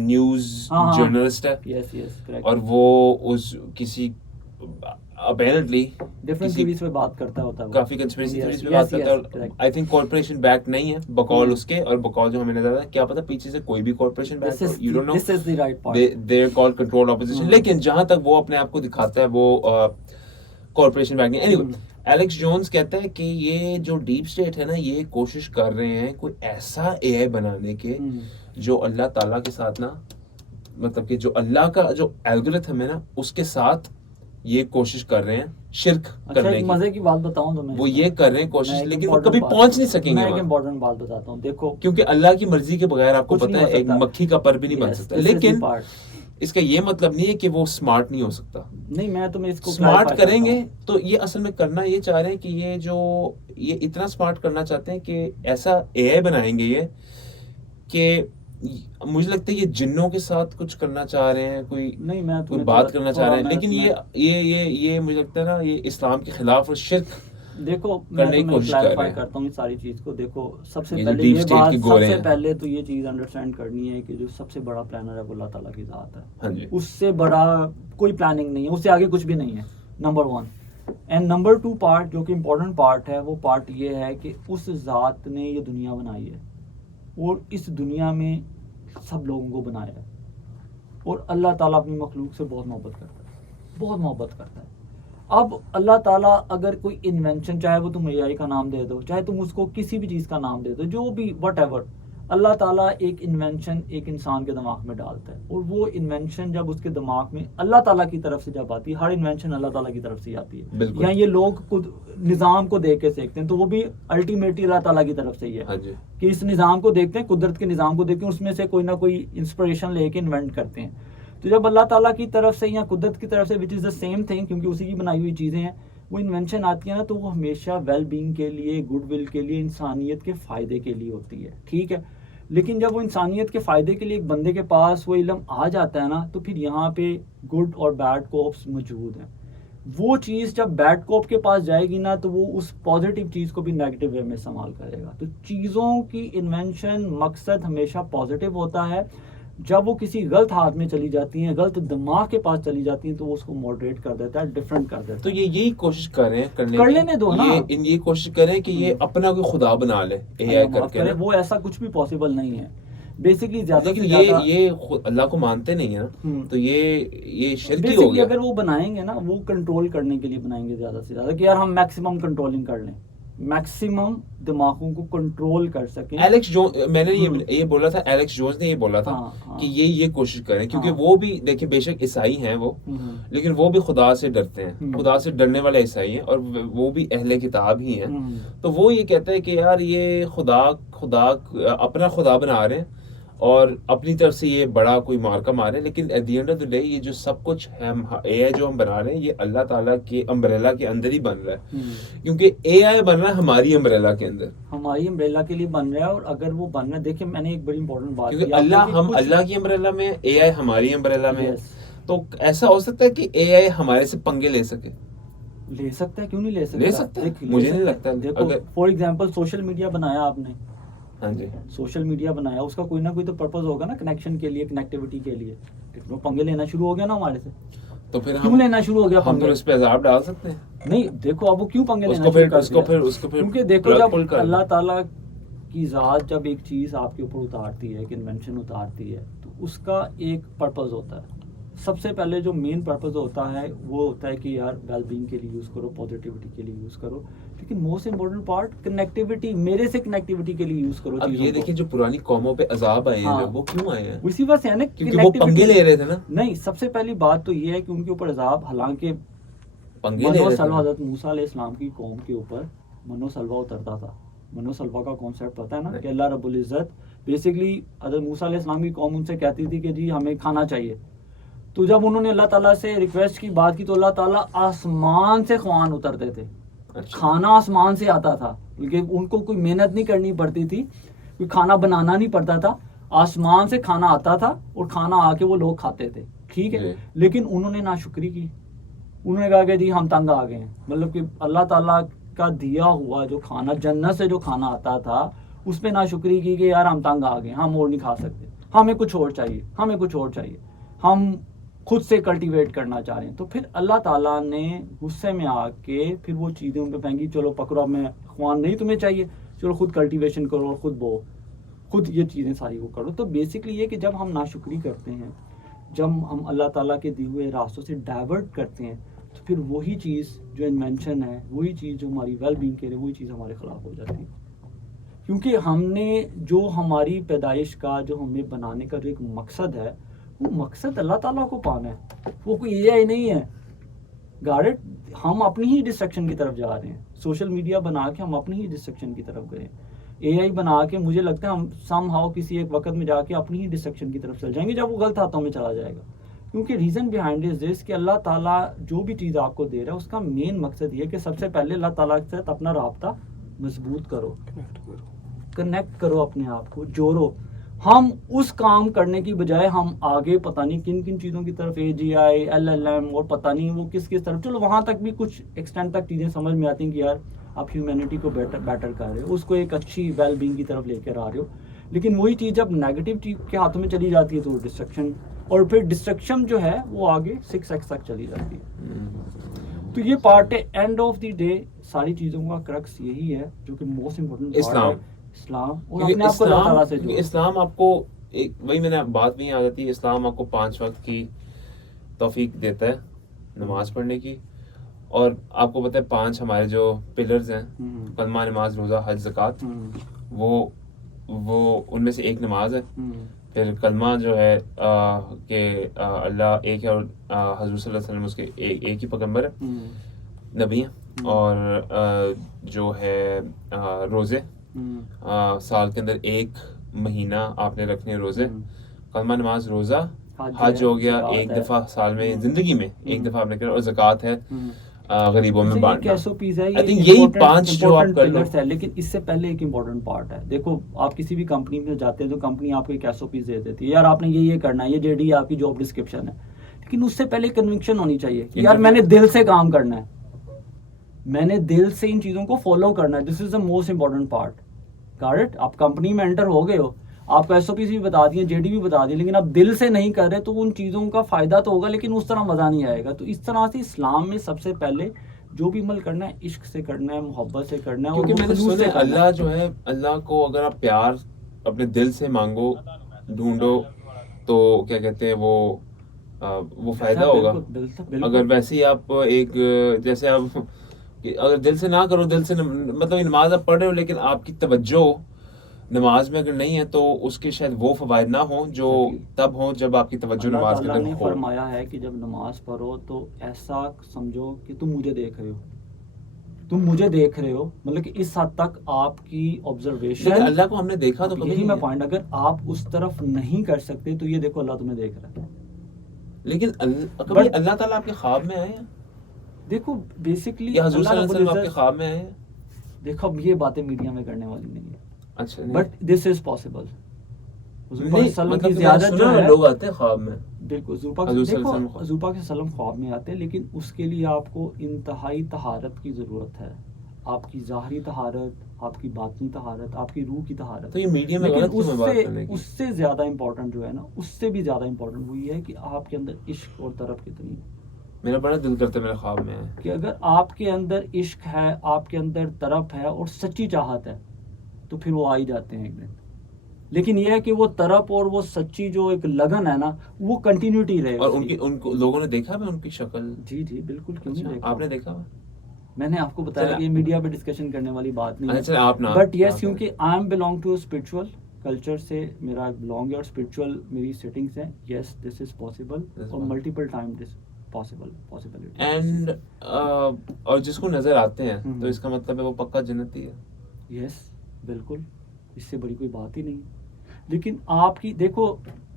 न्यूज हाँ, हाँ। जर्नलिस्ट है, यस यस करेक्ट। और वो उस किसी अपेरेंटली डिफरेंट किसी थ्योरीज पे बात करता होता है वो। काफी कंस्पिरेसी Yes, थ्योरीज पे yes, बात करता है, yes, और correct. I think corporation back नहीं है बकौल हम्म। उसके, और बकौल जो हमें नजर आता है, क्या पता पीछे से कोई भी कॉर्पोरेशन बैक This हो, is you don't know, this is the right part. They are called control opposition. Hmm. लेकिन जहां तक वो अपने आप को दिखाता है वो कॉर्पोरेशन बैक नहीं। एनीवे, हम्म। एलेक्स जोन्स कहता है कि ये जो डीप स्टेट है ना, ये कोशिश कर रहे हैं कोई ऐसा एआई बनाने के हम्म। जो अल्लाह ताला के साथ ना, मतलब कि जो अल्लाह का जो एल्गोरिथम है ना उसके साथ ये कोशिश कर रहे हैं शिर्क अच्छा, करने एक की। मजे की बात बताऊं तो मैं वो इसमें? ये कर रहे हैं मैं कोशिश, एक लेकिन वो important कभी बात- पहुंच नहीं सकेंगे मैं एक वहाँ। इम्पोर्टेंट बात बताता हूँ, देखो क्योंकि अल्लाह की मर्जी के बगैर आपको कुछ पता नहीं है हो एक सकता। मक्खी का पर भी नहीं बन Yes, सकता, this is the लेकिन part. इसका ये मतलब नहीं है कि वो स्मार्ट नहीं हो सकता। नहीं, मैं तुम्हें इसको स्मार्ट clarify करता करेंगे हूँ। तो ये असल में करना ये चाह रहे हैं कि ये इतना स्मार्ट करना चाहते हैं कि ऐसा एआई बनाएंगे ये कि मुझे लगता है ये जिन्नों के साथ कुछ करना चाह रहे हैं, कोई नहीं, मैं कोई तुम्हें बात करना चाह रहे हैं, मैं लेकिन ये मुझे लगता है ना, ये इस्लाम के खिलाफ और शिर्क देखो, मैं करने की तुम्हें कोशिश कर रहे क्लैरिफाई हैं। करता हूँ इस सारी चीज़ को। देखो, सबसे ये जो पहले डीप ये स्टेट बात, के गोरे सबसे हैं। पहले तो ये चीज़ अंडरस्टैंड करनी है कि जो सबसे बड़ा प्लानर है वो अल्लाह ताला की ज़ात है। हाँ जी। उससे बड़ा कोई प्लानिंग नहीं है, उससे आगे कुछ भी नहीं है, नंबर 1। एंड नंबर 2 पार्ट, जो कि इम्पोर्टेंट पार्ट है, वो पार्ट ये है कि उस ज़ात ने ये दुनिया बनाई है और इस दुनिया में सब लोगों को बनाया है। और अल्लाह ताला अपनी मखलूक से बहुत मोहब्बत करता है, बहुत मोहब्बत करता है। अब अल्लाह ताला अगर कोई इन्वेंशन, चाहे वो तुम एआई का नाम दे दो, चाहे तुम उसको किसी भी चीज़ का नाम दे दो, जो भी वट एवर, अल्लाह ताला एक इन्वेंशन एक इंसान के दिमाग में डालता है, और वो इन्वेंशन जब उसके दिमाग में अल्लाह ताला की तरफ से जब आती है, हर इन्वेंशन अल्लाह ताला की तरफ से ही आती है। बिल्कुल। या ये लोग खुद निज़ाम को देख के सीखते हैं, तो वो भी अल्टीमेटली अल्लाह ताला की तरफ से ही है। हाँ जी। कि इस निज़ाम को देखते हैं, कुदरत के निज़ाम को देखते हैं, उसमें से कोई ना कोई इंस्पिरेशन लेके इन्वेंट करते हैं। तो जब अल्लाह ताला की तरफ से या कुदरत की तरफ से, which is the same thing, क्योंकि उसी की बनाई हुई चीज़ें हैं, वो इन्वेंशन आती है ना, तो वो हमेशा वेल बीइंग के लिए, गुडविल के लिए, इंसानियत के फ़ायदे के लिए होती है, ठीक है। लेकिन जब वो इंसानियत के फ़ायदे के लिए एक बंदे के पास वो इल्म आ जाता है ना, तो फिर यहाँ पे गुड और बैड कोप्स मौजूद हैं। वो चीज़ जब बैड कोप के पास जाएगी ना, तो वो उस पॉजिटिव चीज़ को भी नेगेटिव वे में इस्तेमाल करेगा। तो चीज़ों की इन्वेंशन मकसद हमेशा पॉजिटिव होता है। जब वो किसी गलत हाथ में चली जाती हैं, गलत दिमाग के पास चली जाती हैं, तो वो उसको मॉडरेट कर देता है, डिफरेंट कर देता है। तो ये यही कोशिश कर रहे हैं करने कर की। लेने दो ना। ये कोशिश करें कि ये अपना कोई खुदा बना ले एआई अल्लाह माफ करके करे, ना। वो ऐसा कुछ भी पॉसिबल नहीं है। बेसिकली ज्यादा लेकिन से ज्यादा ये खुद अल्लाह को मानते नहीं है ना, तो ये शिर्क ही हो बेसिकली गया। अगर वो बनाएंगे ना, वो कंट्रोल करने के लिए बनाएंगे ज्यादा से ज्यादा, कि यार हम मैक्सिमम कंट्रोलिंग कर लें, मैक्सिमम दिमागों को कंट्रोल कर सकें। एलेक्स जो मैंने ये बोला था, एलेक्स जोन्स ने ये बोला था हाँ। कि ये कोशिश करें, क्योंकि हाँ। वो भी देखिए बेशक ईसाई हैं वो, लेकिन वो भी खुदा से डरते हैं, खुदा से डरने वाले ईसाई हैं, और वो भी अहले किताब ही हैं। तो वो ये कहते हैं कि यार ये खुदा अपना खुदा बना रहे हैं और अपनी तरफ से ये बड़ा कोई मार्का मारे, लेकिन at the end of the day ये जो सब कुछ हम एआई जो हम बना रहे हैं, ये अल्लाह ताला के अम्ब्रेला के अंदर ही बन रहा है, क्योंकि एआई बन रहा है हमारी अम्ब्रेला के अंदर, हमारी अम्ब्रेला के लिए बन रहा है। और अगर वो बन रहा है, देखिए मैंने एक बड़ी इंपॉर्टेंट बात क्योंकि की आपको अल्लाह कि हम कुछ- अल्लाह की अम्ब्रेला में, एआई हमारी अम्ब्रेला में है। Yes. तो ऐसा हो सकता है कि एआई हमारे से पंगे ले सके? ले सकता है, क्यों नहीं ले सकता? ले सकता है? देख, ले मुझे नहीं सकता लगता। है। देखो, अगर- फॉर एग्जांपल सोशल मीडिया बनाया आपने, हाँ जी। सोशल मीडिया बनाया, उसका कोई ना कोई तो पर्पस होगा ना, कनेक्शन के लिए, कनेक्टिविटी के लिए। लेकिन वो पंगे लेना शुरू हो गया ना हमारे से, तो फिर क्यों लेना शुरू हो गया हम पंगे? फिर उस पे अजाब डाल सकते हैं। नहीं, देखो अब वो क्यों पंगे लेना उसको फिर शुरू कर दिया? उसको फिर क्योंकि देखो plug जब pull कर अल्लाह दो। ताला की ज़ात जब एक चीज़ आपके ऊपर उतारती है, एक इन्वेंशन उतारती है, तो उसका एक पर्पस होता है। सबसे पहले जो मेन पर्पस होता है वो होता है कि यार वेल बीइंग के लिए यूज़ करो, पॉजिटिविटी के लिए यूज़ करो। लेकिन मोस्ट इंपॉर्टेंट पार्ट कनेक्टिविटी, मेरे से कनेक्टिविटी के लिए यूज़ करो अब चीज़ों ये को। देखिए जो पुरानी कौमों पे अजाब आए हैं, हाँ। जब वो क्यों आए हैं? उसी वजह से है ना, क्योंकि वो पंगे connectivity- ले रहे थे ना। नहीं, सबसे पहली बात तो ये है कि उनके ऊपर अजाब, हालांकि पंगे ले मनो रहे सलवा, थे। हज़रत मूसा अलैहिस्सलाम की कौम के ऊपर मनो सलवा उतरता था। मनो सलवा का कॉन्सेप्ट पता है ना, नहीं। कि अल्लाह रब्बुल इज़्ज़त बेसिकली हज़रत मूसा अलैहिस्सलाम की कौम उनसे कहती थी कि जी हमें खाना चाहिए। तो जब उन्होंने अल्लाह ताला से रिक्वेस्ट की, बात की, तो अल्लाह ताला आसमान से ख्वान उतरते थे। अच्छा। खाना आसमान से आता था, बल्कि उनको कोई मेहनत नहीं करनी पड़ती थी, कोई खाना बनाना नहीं पड़ता था, आसमान से खाना आता था और खाना आके वो लोग खाते थे, ठीक है। जी। लेकिन उन्होंने नाशुक्री की, उन्होंने कहा कि जी हम तंग आ गए हैं। मतलब कि अल्लाह ताला का दिया हुआ जो खाना, जन्नत से जो खाना आता था, उस पर नाशुक्री की कि यार हम तंग आ गए, हम और नहीं खा सकते, हमें कुछ और चाहिए, हमें कुछ और चाहिए, हम खुद से कल्टीवेट करना चाह रहे हैं। तो फिर अल्लाह ताला ने गुस्से में आके फिर वो चीज़ें उन पे फेंकी, चलो पकड़ो, अब मैं ख्वान नहीं तुम्हें चाहिए, चलो खुद कल्टीवेशन करो और खुद बो, खुद ये चीज़ें सारी वो करो। तो बेसिकली ये कि जब हम नाशुक्री करते हैं, जब हम अल्लाह ताला के दिए हुए रास्तों से डाइवर्ट करते हैं, तो फिर वही चीज़ जो इन्वेंशन है, वही चीज़ जो हमारी वेल बीइंग के लिए, वही चीज़ हमारे ख़िलाफ़ हो जाती है। क्योंकि हमने जो हमारी पैदाइश का, जो हमें बनाने का जो एक मकसद है, वो मकसद अल्लाह ताला को पाना है, वो कोई एआई नहीं है। गार्डेड, हम अपनी ही डिस्ट्रक्शन की तरफ जा रहे हैं। सोशल मीडिया बना के हम अपनी ही डिस्ट्रक्शन की तरफ गए, एआई बना के मुझे लगता है हम समहाउ किसी एक वक्त में जाके अपनी ही डिस्ट्रक्शन की तरफ चल जाएंगे, जब वो गलत हाथों में चला जाएगा। क्योंकि रीज़न बिहाइंड इज दिस कि अल्लाह ताला जो भी चीज़ आपको दे रहा है, उसका मेन मकसद ये है कि सबसे पहले अल्लाह ताला के साथ अपना राब्ता मजबूत करो, कनेक्ट करो, अपने आप को जोड़ो। हम उस काम करने की बजाय हम आगे पता नहीं किन किन चीज़ों की तरफ, AGI, LLM और पता नहीं वो किस किस तरफ, चलो वहाँ तक भी कुछ एक्सटेंट तक चीज़ें समझ में आती हैं कि यार आप ह्यूमैनिटी को बेटर कर रहे हो, उसको एक अच्छी वेल बीइंग की तरफ लेकर आ रहे हो। लेकिन वही चीज़ जब नेगेटिव चीज़ के हाथों में चली जाती है तो डिस्ट्रक्शन, और फिर डिस्ट्रक्शन जो है वो आगे 6x तक चली जाती है। तो ये पार्ट है, एंड ऑफ द डे सारी चीज़ों का क्रक्स यही है जो कि मोस्ट इम्पोर्टेंट इस्लाम। इस्लाम, और क्योंकि अपने आप को अल्लाह ताला से इस्लाम जोड़ो। इस्लाम आपको एक, वही मैंने बात भी आ जाती है, इस्लाम आपको 5 वक्त की तौफीक देता है नमाज पढ़ने की, और आपको पता है 5 हमारे जो पिलर्स हैं, कलमा, नमाज, रोज़ा, हज, ज़कात, वो उनमें से एक नमाज है। फिर कलमा जो है कि अल्लाह एक है और हज़रत सल्लल्लाहु अलैहि वसल्लम उसके एक ही पैगंबर है, नबी हैं। और जो है रोज़े, साल के अंदर एक महीना आपने रखने रोज़े, कलमा, नमाज, रोज़ा, हज हो गया एक दफ़ा साल में, ज़िंदगी में एक दफ़ा आपने किया, और ज़कात है गरीबों में बांटना। आई थिंक यही 5 जो आप कर लो। है। लेकिन इससे पहले एक इम्पोर्टेंट पार्ट है, देखो आप किसी भी कंपनी में जाते हैं तो कंपनी आपको एक SOPs दे देती है, यार आपने ये करना है, ये JD आपकी जॉब डिस्क्रिप्शन है, लेकिन उससे पहले कन्विक्शन होनी चाहिए कि यार मैंने दिल से काम करना है, मैंने दिल से इन चीज़ों को फॉलो करना है। This is the most important part. Got it? आप कंपनी में एंटर हो गए हो, आपको SOPs भी बता दिए, JD भी बता दिए, लेकिन आप दिल से नहीं कर रहे तो उन चीज़ों का फ़ायदा तो होगा लेकिन उस तरह मज़ा नहीं आएगा। तो इस तरह से इस्लाम में सबसे पहले जो भी अमल करना है इश्क से करना है, मोहब्बत से करना है। क्योंकि और मैंने खुलूस सुना से है करना अल्लाह जो है, अल्लाह को अगर आप प्यार अपने दिल से मांगो, ढूंढो, तो क्या कहते हैं वो फायदा होगा। बिल्कुल। अगर वैसे ही आप एक, जैसे आप कि अगर दिल से ना करो, दिल से मतलब नमाज आप पढ़ रहे हो लेकिन आपकी तवज्जो नमाज में अगर नहीं है, तो उसके शायद वो फवायद ना हो जो तब हो जब आपकी तवज्जो अल्लाह नमाज के ताला अंदर ने हो। फरमाया है कि जब नमाज पढ़ो तो ऐसा समझो कि तुम मुझे देख रहे हो, तुम मुझे देख रहे हो, मतलब कि इस हद तक आपकी लेकिन ऑब्जर्वेशन। अल्लाह को हमने देखा तो कभी यही नहीं मैं है। पॉइंट, अगर आप उस तरफ नहीं कर सकते तो ये देखो अल्लाह तुम्हें देख रहा है। लेकिन कभी अल्लाह ताला आपके ख्वाब में आए हैं, देखो बेसिकली या हुजूर अल्लाह सल्लल्लाहु अलैहि रब्बुल वसल्लम आपके इज्जत, ख्वाब में आए हैं? देखो अब ये बातें मीडिया में करने वाली नहीं है, अच्छा नहीं, बट दिस इज पॉसिबल। नहीं मतलब कि मैंने सुना है लोग आते हैं ख्वाब में। बिल्कुल हजूर सल्लल्लाहु अलैहि वसल्लम ज़ुल्फ़ा के सल्लम ख्वाब में आते हैं, लेकिन उसके लिए आपको इंतहाई तहारत की ज़रूरत है, आपकी ज़ाहरी तहारत, आपकी बातनी तहारत, आपकी रूह की तहारत। तो ये मीडिया में लेकिन गलत क्यों है बात करने की? उससे ज़्यादा इम्पोर्टेंट जो है ना, उससे भी ज़्यादा इम्पोर्टेंट वो ये है कि आपके अंदर इश्क और तरफ कितनी है। मेरा बड़ा दिल करता है मेरे ख्वाब में आए। कि अगर आपके अंदर इश्क है, आपके अंदर तरफ है और सच्ची चाहत है, तो फिर वो आ ही जाते हैं एक दिन। लेकिन यह है कि वो तरफ और वो सच्ची जो एक लगन है ना, वो कंटिन्यूटी रहे और उसकी। उनको लोगों ने देखा है उनकी शक्ल? जी बिल्कुल, क्यों नहीं अच्छा, देखा? आपने देखा हुआ? मैंने आपको बताया कि ये मीडिया पे डिस्कशन करने वाली बात नहीं अच्छा, है, आप ना बट यस, ना क्योंकि I am belong to spiritual culture से मेरा बिलोंग है और स्पिरिचुअल मेरी सेटिंग्स हैं। यस, दिस इज पॉसिबल और multiple time this possibility. And और जिसको नजर आते हैं हम्म। तो इसका मतलब है वो पक्का जन्नती है। यस बिल्कुल, इससे बड़ी कोई बात ही नहीं। लेकिन आपकी देखो,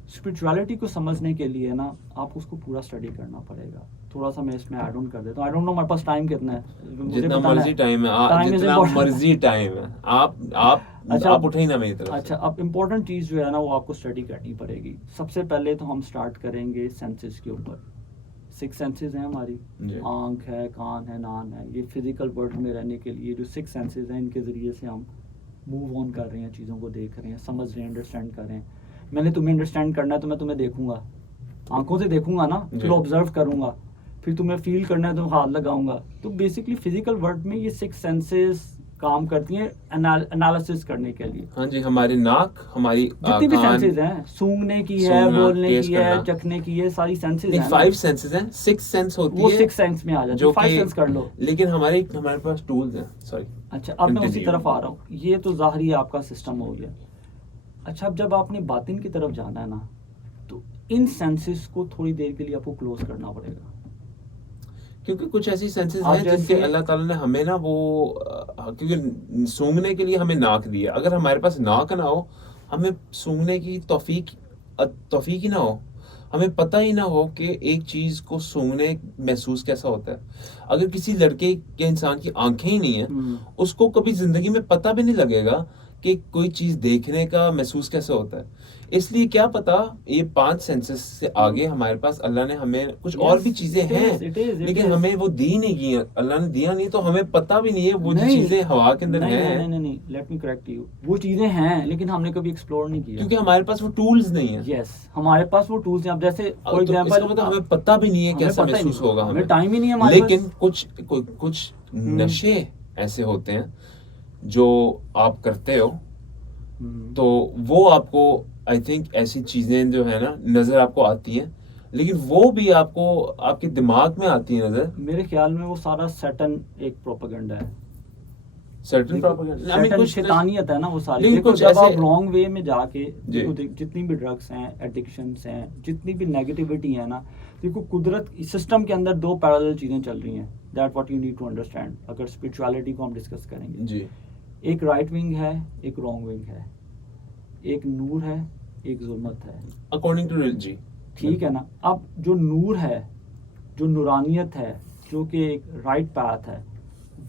स्पिरिचुअलिटी को समझने के लिए ना आप उसको पूरा स्टडी करना पड़ेगा। थोड़ा सा मैं इसमें ऐड ऑन कर देता हूँ। आई डोंट नो मेरे पास टाइम कितना है, मुझे जितना बताना मर्जी टाइम है, Time is जितना important. मर्जी टाइम है, आप उठे ही ना मेरी तरफ अच्छा, अब इम्पोर्टेंट चीज़ जो है ना वो आपको स्टडी करनी पड़ेगी। सबसे पहले तो हम स्टार्ट करेंगे सेंसेस के ऊपर। 6 सेंसेस हैं हमारी, जी। आँख है, कान है, नान है। ये फिजिकल वर्ल्ड में रहने के लिए जो 6 सेंसेस हैं, इनके ज़रिए से हम मूव ऑन कर रहे हैं, चीज़ों को देख रहे हैं, समझ रहे हैं, अंडरस्टैंड कर रहे हैं। मैंने तुम्हें अंडरस्टैंड करना है तो मैं तुम्हें देखूंगा, आंखों से देखूंगा ना, फिर ऑब्जर्व करूंगा, फिर तुम्हें फील करना है तो हाथ लगाऊंगा। तो बेसिकली फिजिकल वर्ल्ड में ये 6 सेंसेस काम करती हैं एनालिसिस करने के लिए। हाँ जी, हमारी नाक, हमारी जितनी भी कान, सेंसेस हैं, सूंघने की है, सूंघना, बोलने टेस्ट की है, करना। चखने की है, सारी सेंसेस नहीं, हैं 5 सेंसेस हैं, 6 सेंस होती वो है 6 सेंस में आ जाती है। 5 सेंस कर लो। लेकिन हमारे पास टूल्स हैं। सॉरी, अच्छा, अब मैं उसी Continue. तरफ आ रहा हूँ। ये तो ज़ाहरी आपका सिस्टम हो गया। अच्छा, अब जब आपने बातिन की तरफ जाना है ना, तो इन सेंसेस को थोड़ी देर के लिए आपको क्लोज करना पड़ेगा। क्योंकि कुछ ऐसी सेंसेस आप हैं जिनके जैसे- अल्लाह ताला ने हमें ना वो क्योंकि सूंघने के लिए हमें नाक दी है। अगर हमारे पास नाक ना हो, हमें सूंघने की तौफीक ही ना हो, हमें पता ही ना हो कि एक चीज को सूंघने महसूस कैसा होता है। अगर किसी लड़के के इंसान की आंखें ही नहीं है, उसको कभी जिंदगी में पता भी नहीं लगेगा कि कोई चीज देखने का महसूस कैसे होता है। इसलिए क्या पता ये 5 सेंसेस से आगे हमारे पास अल्लाह ने हमें कुछ और भी चीजें it हैं, is, it लेकिन is. हमें वो दी नहीं गई हैं। अल्लाह ने दिया नहीं तो हमें पता भी नहीं है वो जो चीजें हवा के अंदर नहीं, हैं, नहीं, लेट मी करेक्ट यू, वो चीजें हैं लेकिन हमने कभी एक्सप्लोर नहीं किया क्योंकि हमारे पास वो टूल्स नहीं है। यस, हमारे पास वो टूल्स हैं। अब जैसे फॉर तो इसका एग्जांपल मतलब हमें पता भी नहीं है हमें कैसा पता ही महसूस नहीं, होगा हमें टाइम ही नहीं है हमारे लेकिन पास। कुछ नशे ऐसे होते हैं जो आप करते हो, तो वो आपको आई थिंक ऐसी चीजें जो है ना नजर आपको आती हैं, लेकिन वो भी आपको आपके दिमाग में आती है नजर। मेरे ख्याल में वो सारा सैटन एक प्रोपेगेंडा है। सर्टेन सैटन शैतानियत है ना वो सारी। लेकिन देखो कुछ जब ऐसे आप रॉन्ग वे में जाके जी। देखो जितनी भी ड्रग्स हैं, एडिक्शंस हैं, जितनी भी नेगेटिविटी है ना, देखो कुदरत सिस्टम के अंदर दो पैरेलल चीजें चल रही हैं। That what you need to understand अगर स्पिरिचुअलिटी को हम डिस्कस करेंगे। जी एक राइट विंग है, एक रॉन्ग विंग है, एक नूर है, एक जुल्मत है, अकॉर्डिंग टू जी ठीक है ना। अब जो नूर है, जो नूरानियत है, जो कि एक राइट पाथ है,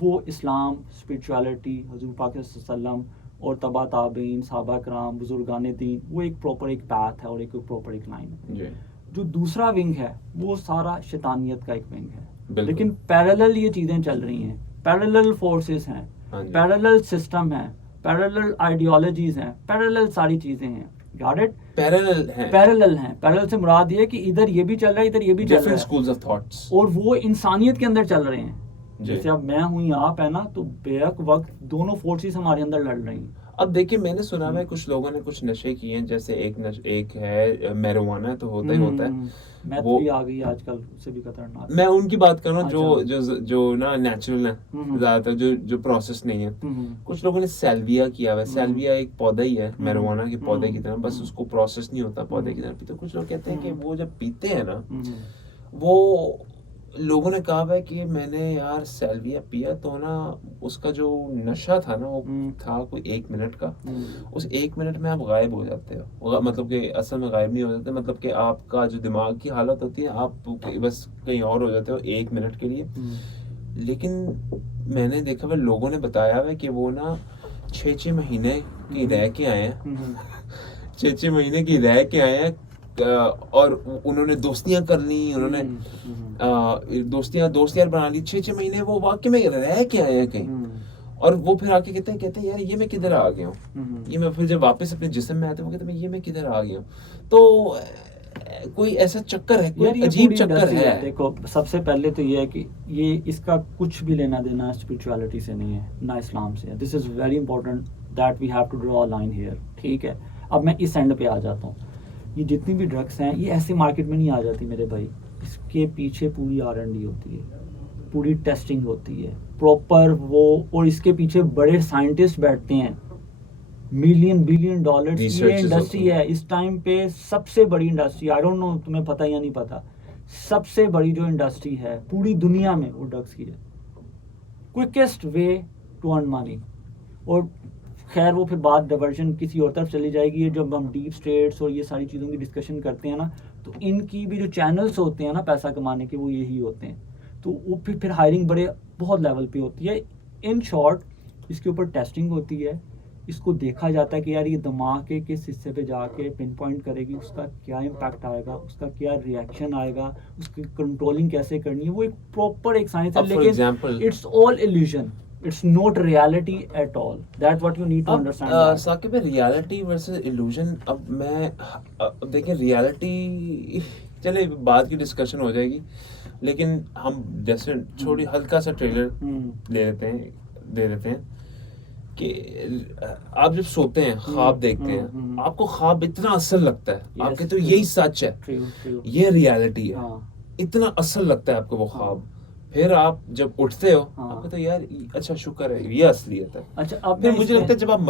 वो इस्लाम, स्पिरिचुअलिटी, हुजूर पाक सल्लम और तबा ताबीन, सहाबा कराम, बुजुर्गान दीन, वो एक प्रॉपर एक पाथ है और एक प्रॉपर एक लाइन है। जी जो दूसरा विंग है वो सारा शैतानियत का एक विंग है। बिल्कुल। लेकिन पैरेलल ये चीजें चल रही हैं, पैरेलल फोर्सेस हैं, हाँ जी। पैरेलल सिस्टम है, पैरेलल आइडियोलॉजीज हैं, पैरेलल सारी चीजें हैं। Got it? पैरेलल है, पैरेलल हैं। पैरेलल से मुराद ये है कि इधर ये भी चल रहा है, इधर ये भी चल रहा डिफरेंट है, स्कूल्स ऑफ थॉट्स। और वो इंसानियत के अंदर चल रहे हैं। जी। जैसे अब मैं हूँ या आप है ना, तो बेहक वक्त दोनों फोर्सेस हमारे अंदर लड़ रही हैं। अब देखिए मैंने सुना है कुछ लोगों ने कुछ नशे किए हैं, जैसे एक है मैरिजुआना, तो होता ही होता है मैथ वो। भी आ गई आजकल, उससे भी खतरनाक। मैं उनकी बात कर रहा हूँ जो अच्छा। जो ना नेचुरल है, ज्यादातर जो प्रोसेस नहीं है। कुछ लोगों ने सैल्विया किया हुआ है। सैल्विया एक पौधा ही है मैरिजुआना के पौधे की तरह, बस उसको प्रोसेस नहीं होता, पौधे की तरह पीते। कुछ लोग कहते हैं कि वो जब पीते हैं ना, वो लोगों ने कहा है कि मैंने यार सैल्विया पिया तो ना उसका जो नशा था ना वो था कोई 1 मिनट का। उस 1 मिनट में आप गायब हो जाते हो, मतलब कि असल में गायब नहीं हो जाते, मतलब कि आपका जो दिमाग की हालत होती है आप बस कहीं और हो जाते हो 1 मिनट के लिए। लेकिन मैंने देखा हुआ लोगों ने बताया है कि वो ना 6-6 महीने की रह के आए हैं 6-6 महीने की रह के आए हैं, और उन्होंने दोस्तियां कर ली, उन्होंने दोस्त यार बना ली। 6-6 महीने वो वाकई में रह के आए हैं कहीं, और वो फिर आके कहते हैं यार ये मैं किधर आ गया हूँ, ये मैं फिर जब वापस अपने जिस्म में आते हैं वो कहते हैं ये मैं किधर आ गया हूँ। तो कोई ऐसा चक्कर है, कोई अजीब चक्कर है। देखो सबसे पहले तो ये है कि ये इसका कुछ भी लेना देना स्पिरिचुअलिटी से नहीं है, ना इस्लाम से। This is very important that we have to draw a line here, ठीक है। अब मैं इस एंड पे आ जाता हूँ। ये जितनी भी ड्रग्स हैं ये ऐसे मार्केट में नहीं आ जाती मेरे भाई, इसके पीछे पूरी R&D होती है, पूरी टेस्टिंग होती है प्रॉपर वो, और इसके पीछे बड़े साइंटिस्ट बैठते हैं, मिलियन बिलियन डॉलर की ये इंडस्ट्री है इस टाइम पे, सबसे बड़ी इंडस्ट्री। आई डोंट नो तुम्हें पता या नहीं पता, सबसे बड़ी जो इंडस्ट्री है पूरी दुनिया में वो ड्रग्स की है। Quickest way to earn money. और खैर वो फिर बात डाइवर्जन किसी और तरफ चली जाएगी। जब हम डीप स्टेट्स और ये सारी चीज़ों की डिस्कशन करते हैं ना, तो इनकी भी जो चैनल्स होते हैं ना पैसा कमाने के, वो यही होते हैं। तो वो फिर हायरिंग बड़े बहुत लेवल पे होती है। इन शॉर्ट इसके ऊपर टेस्टिंग होती है, इसको देखा जाता है कि यार ये दिमाग के किस हिस्से पे जाके पिन पॉइंट करेगी, उसका क्या इम्पैक्ट आएगा, उसका क्या रिएक्शन आएगा, उसकी कंट्रोलिंग कैसे करनी है। वो एक प्रॉपर एक साइंस है, लेकिन it's all illusion, it's not reality at all. That what you need to understand. Saqib reality versus illusion. अब देखिए रियलिटी, चले बाद की डिस्कशन हो जाएगी, लेकिन हम जैसे छोटी हल्का सा ट्रेलर दे देते हैं कि आप जब सोते हैं ख्वाब देखते हैं, आपको ख्वाब इतना असल लगता है, आपके तो यही सच है, ये रियलिटी है, इतना असल लगता है आपको वो ख्वाब। फिर आप जब उठते हो आपको तो यार अच्छा शुक्र है ये असलियत है। अच्छा, अब फिर मुझे लगता है जब आप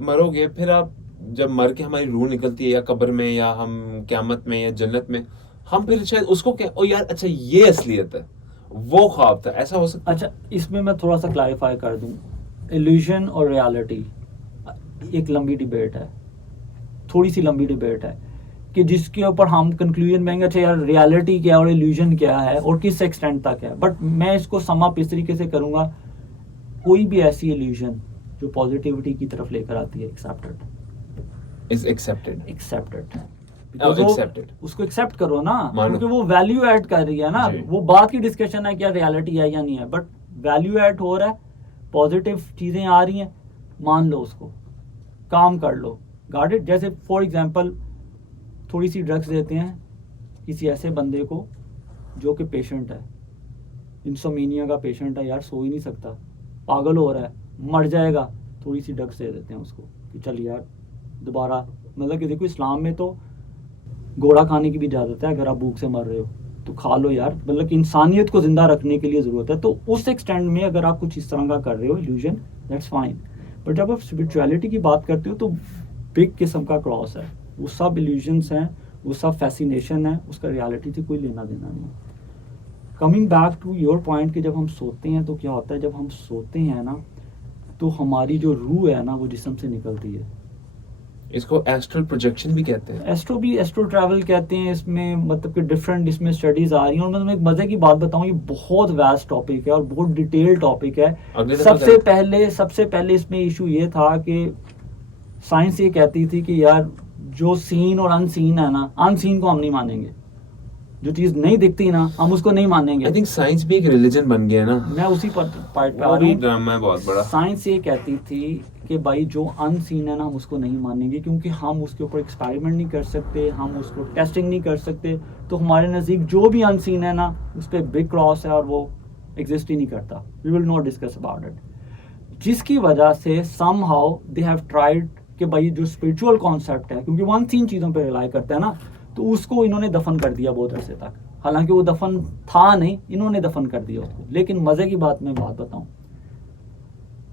मरोगे फिर आप जब मर के हमारी रूह निकलती है या कब्र में या हम क़यामत में या जन्नत में, हम फिर शायद उसको क्या ओ यार अच्छा ये असलियत है, वो ख्वाब था, ऐसा हो सकता है। अच्छा, इसमें मैं थोड़ा सा क्लैरिफाई कर दूं, इल्यूजन और रियलिटी एक लंबी डिबेट है, थोड़ी सी लंबी डिबेट है कि जिसके ऊपर हम कंक्लूजन में आएंगे अच्छा यार रियलिटी क्या है और इल्यूजन क्या है और किस एक्सटेंट तक है। बट मैं इसको सम अप इस तरीके से करूंगा, कोई भी ऐसी इल्यूजन जो पॉजिटिविटी की तरफ लेकर आती है, एक्सेप्टेड इज एक्सेप्टेड एक्सेप्टेड उसको एक्सेप्ट करो ना, मानो। क्योंकि वो वैल्यू ऐड कर रही है ना। जी। वो बात की डिस्कशन है क्या रियलिटी है या नहीं है, बट वैल्यू ऐड हो रहा है, पॉजिटिव चीजें आ रही हैं, मान लो उसको, काम कर लो, गॉट इट। जैसे फॉर एग्जांपल थोड़ी सी ड्रग्स देते हैं किसी ऐसे बंदे को जो कि पेशेंट है, इंसोमीनिया का पेशेंट है यार, सो ही नहीं सकता, पागल हो रहा है, मर जाएगा, थोड़ी सी ड्रग्स दे देते हैं उसको कि चल यार दोबारा, मतलब कि देखो इस्लाम में तो घोड़ा खाने की भी इजाज़त है, अगर आप भूख से मर रहे हो तो खा लो यार, मतलब कि इंसानियत को जिंदा रखने के लिए ज़रूरत है। तो उस एक्सटेंड में अगर आप कुछ इस तरह का कर रहे हो इल्यूजन, दैट्स फाइन। बट जब आप स्पिरिचुअलिटी की बात करते हो तो बिग किस्म का क्रॉस है, वो सब इल्यूजन्स हैं, वो सब फैसिनेशन है, उसका रियलिटी से कोई लेना देना नहीं। Coming back to your point कि जब हम सोते हैं तो क्या होता है, जब हम सोते हैं ना तो हमारी जो रूह है ना वो जिस्म से निकलती है। इसको एस्ट्रल प्रोजेक्शन भी कहते हैं। एस्ट्रो ट्रैवल कहते हैं इसमें, मतलब कि डिफरेंट इसमें स्टडीज आ रही हैं। और मैं तुम्हें एक मजे की बात बताऊं, ये बहुत वास्ट टॉपिक है और बहुत डिटेल टॉपिक है। अगले दफा सबसे पहले इसमें इशू ये था कि साइंस ये कहती थी कि यार जो सीन और अनसीन है ना, अनसीन को हम नहीं मानेंगे, जो चीज नहीं दिखती ना हम उसको नहीं मानेंगे। आई थिंक साइंस भी एक रिलीजन बन गया ना। मैं उसी पार्ट पे आ वो रहा भी हूं। ड्रामा है बहुत बड़ा। साइंस ये कहती थी कि भाई जो अनसीन है ना हम उसको नहीं मानेंगे, क्योंकि हम उसके ऊपर एक्सपेरिमेंट नहीं कर सकते, हम उसको टेस्टिंग नहीं कर सकते, तो हमारे नज़दीक जो भी अनसीन है ना उस पर बिग क्रॉस है और वो एग्जिस्ट ही नहीं करता। We will not discuss about it, जिसकी वजह से somehow they have tried कि भाई जो स्पिरिचुअल कॉन्सेप्ट है, क्योंकि वो अनसीन चीज़ों पर रिलाई करता है ना, तो उसको इन्होंने दफन कर दिया बहुत अरसे तक। हालांकि वो दफन था नहीं, इन्होंने दफन कर दिया उसको। लेकिन मजे की बात मैं बात बताऊं,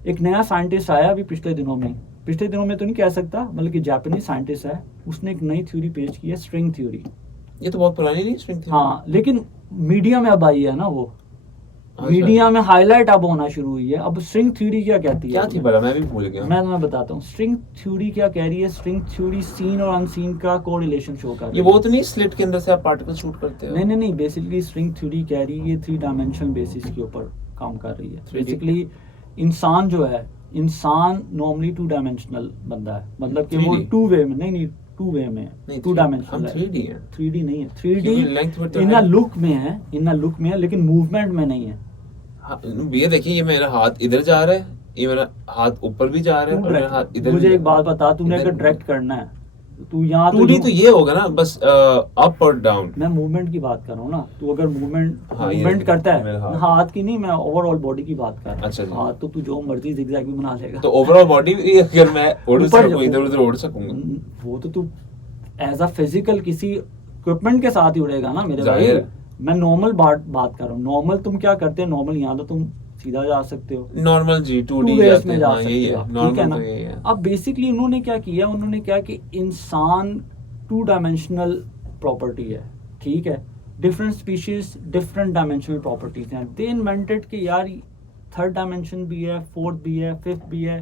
एक नया साइंटिस्ट आया अभी पिछले दिनों में तो नहीं कह सकता, मतलब कि जापानीज साइंटिस्ट है, उसने एक नई थ्योरी पेश की है, स्ट्रिंग थ्योरी। ये तो बहुत पुरानी नहीं स्ट्रिंग थी। हाँ, लेकिन मीडिया में अब आई है ना वो, अच्छा। मीडिया में हाईलाइट अब होना शुरू हुई है। अब स्ट्रिंग थ्योरी क्या कहती है, क्या थी भला, मैं भी भूल गया। मैं तुम्हें बताता हूँ स्ट्रिंग थ्योरी क्या कह रही है। स्ट्रिंग थ्योरी सीन और अनसीन का कोरिलेशन शो कर रही ये है। वो तो नहीं स्लिट के अंदर से आप पार्टिकल शूट करते हो? नहीं, बेसिकली स्ट्रिंग थ्योरी कह रही है ये 3 डायमेंशनल बेसिस के ऊपर काम कर रही है। 3D बेसिकली इंसान जो है, इंसान नॉर्मली 2 डायमेंशनल बंदा है, मतलब कि वो 3D 2 वे में नहीं 2 वे में नहीं, 2 डायमेंशनल हम है। 3D हैं। 3D नहीं है, क्योंकि length with 3D the in height- look में है, लेकिन मूवमेंट में नहीं है। हाँ, ये देखिए, ये मेरा हाथ इधर जा रहा है, ये मेरा हाथ ऊपर भी जा रहा है और मेरा हाथ इधर। मुझे एक बात बता, तूने इधर अगर भी। डायरेक्ट करना है तू यहाँ 2D तो ये होगा ना, बस अप और डाउन। मैं मूवमेंट की बात कर रहा हूँ ना, तू अगर हाँ, ये मूवमेंट करता मेरा है, हाथ। हाथ की नहीं, मैं ओवरऑल बॉडी की बात कर रहा हूँ। अच्छा जी। हाथ तो तू जो मर्जी जिगजैग भी बना लेगा। तो ओवरऑल बॉडी भी अगर मैं उड़ ऊपर सकूं, इधर उधर उड़ सकूंगा। वो तो तू एज अ फिजिकल किसी इक्विपमेंट के साथ ही उड़ेगा ना मेरे भाई। जाहिर। मैं नॉर्मल बात कर रहा हूँ। नॉर्मल तुम क्या करते हैं, नॉर्मल यहाँ तो तुम सीधा जा सकते हो, नॉर्मल जी 2D 2 ways जाते में हैं। जा हाँ, सकते यही हो है आप, ठीक नॉर्मल है ना। तो यही है। अब बेसिकली उन्होंने क्या किया, उन्होंने क्या कि इंसान 2 डायमेंशनल प्रॉपर्टी है, ठीक है। Different species different dimensional properties हैं। दे इन्वेंटेड कि यार 3rd डायमेंशन भी है, 4th भी है, 5th भी है,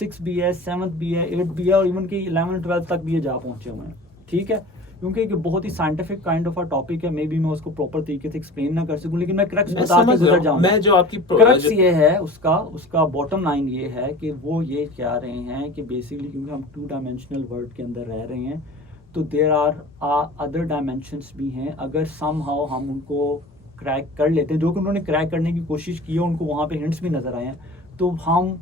6th भी है, 7th भी है, 8th भी है, और इवन कि 11 12 तक भी ये जा पहुंचे हुए हैं, ठीक है। क्योंकि एक बहुत ही scientific kind of a topic है, मे बी मैं उसको प्रॉपर तरीके से एक्सप्लेन ना कर सकूं, लेकिन मैं क्रक्स मैं बता के समझ रहा गुजर हूं। जाऊंगा। मैं जो आपकी क्रक्स ये है, उसका बॉटम लाइन ये है कि वो ये कह रहे हैं कि बेसिकली क्योंकि हम 2 डायमेंशनल वर्ल्ड के अंदर रह रहे हैं, तो देयर आर अदर डायमेंशंस भी हैं। अगर समहाउ हम उनको क्रैक कर लेते हैं, जो कि उन्होंने क्रैक करने की कोशिश की है, उनको वहाँ पे हिंट्स भी नजर आए हैं, तो हम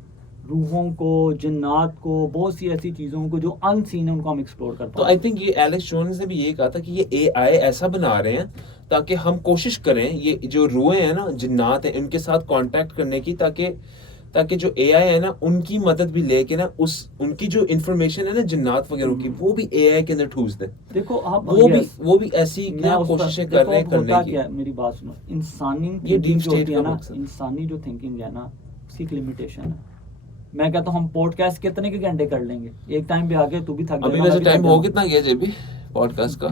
रूहों को, जिन्नात को, बहुत सी ऐसी चीज़ों को जो अनसीन है उनको हम एक्सप्लोर कर तो पाएं। आई थिंक ये एलेक्स जोन्स ने भी ये कहा था कि ये एआई ऐसा बना रहे हैं ताकि हम कोशिश करें, ये जो रूहें हैं ना, जिन्नात हैं, इनके साथ कांटेक्ट करने की, ताकि जो एआई है ना उनकी मदद भी लेके ना उनकी जो इंफॉर्मेशन है ना जिन्नात वगैरह की, वो भी एआई के अंदर ठूस दे। देखो आप वो भी ऐसी क्या कोशिशें कर रहे हैं करने की। क्या मेरी बात सुनो, इंसानी ये thinking deep जो state होती है का ना, मकसद। इंसानी जो थिंकिंग है ना, उसकी एक लिमिटेशन है। मैं कहता हूँ हम पॉडकास्ट कितने के घंटे कर लेंगे, एक टाइम पे आके तू भी थक अभी जाएगा, वैसे मैं भी टाइम थक हो जाऊंगा। कितना गया जेबी पॉडकास्ट का?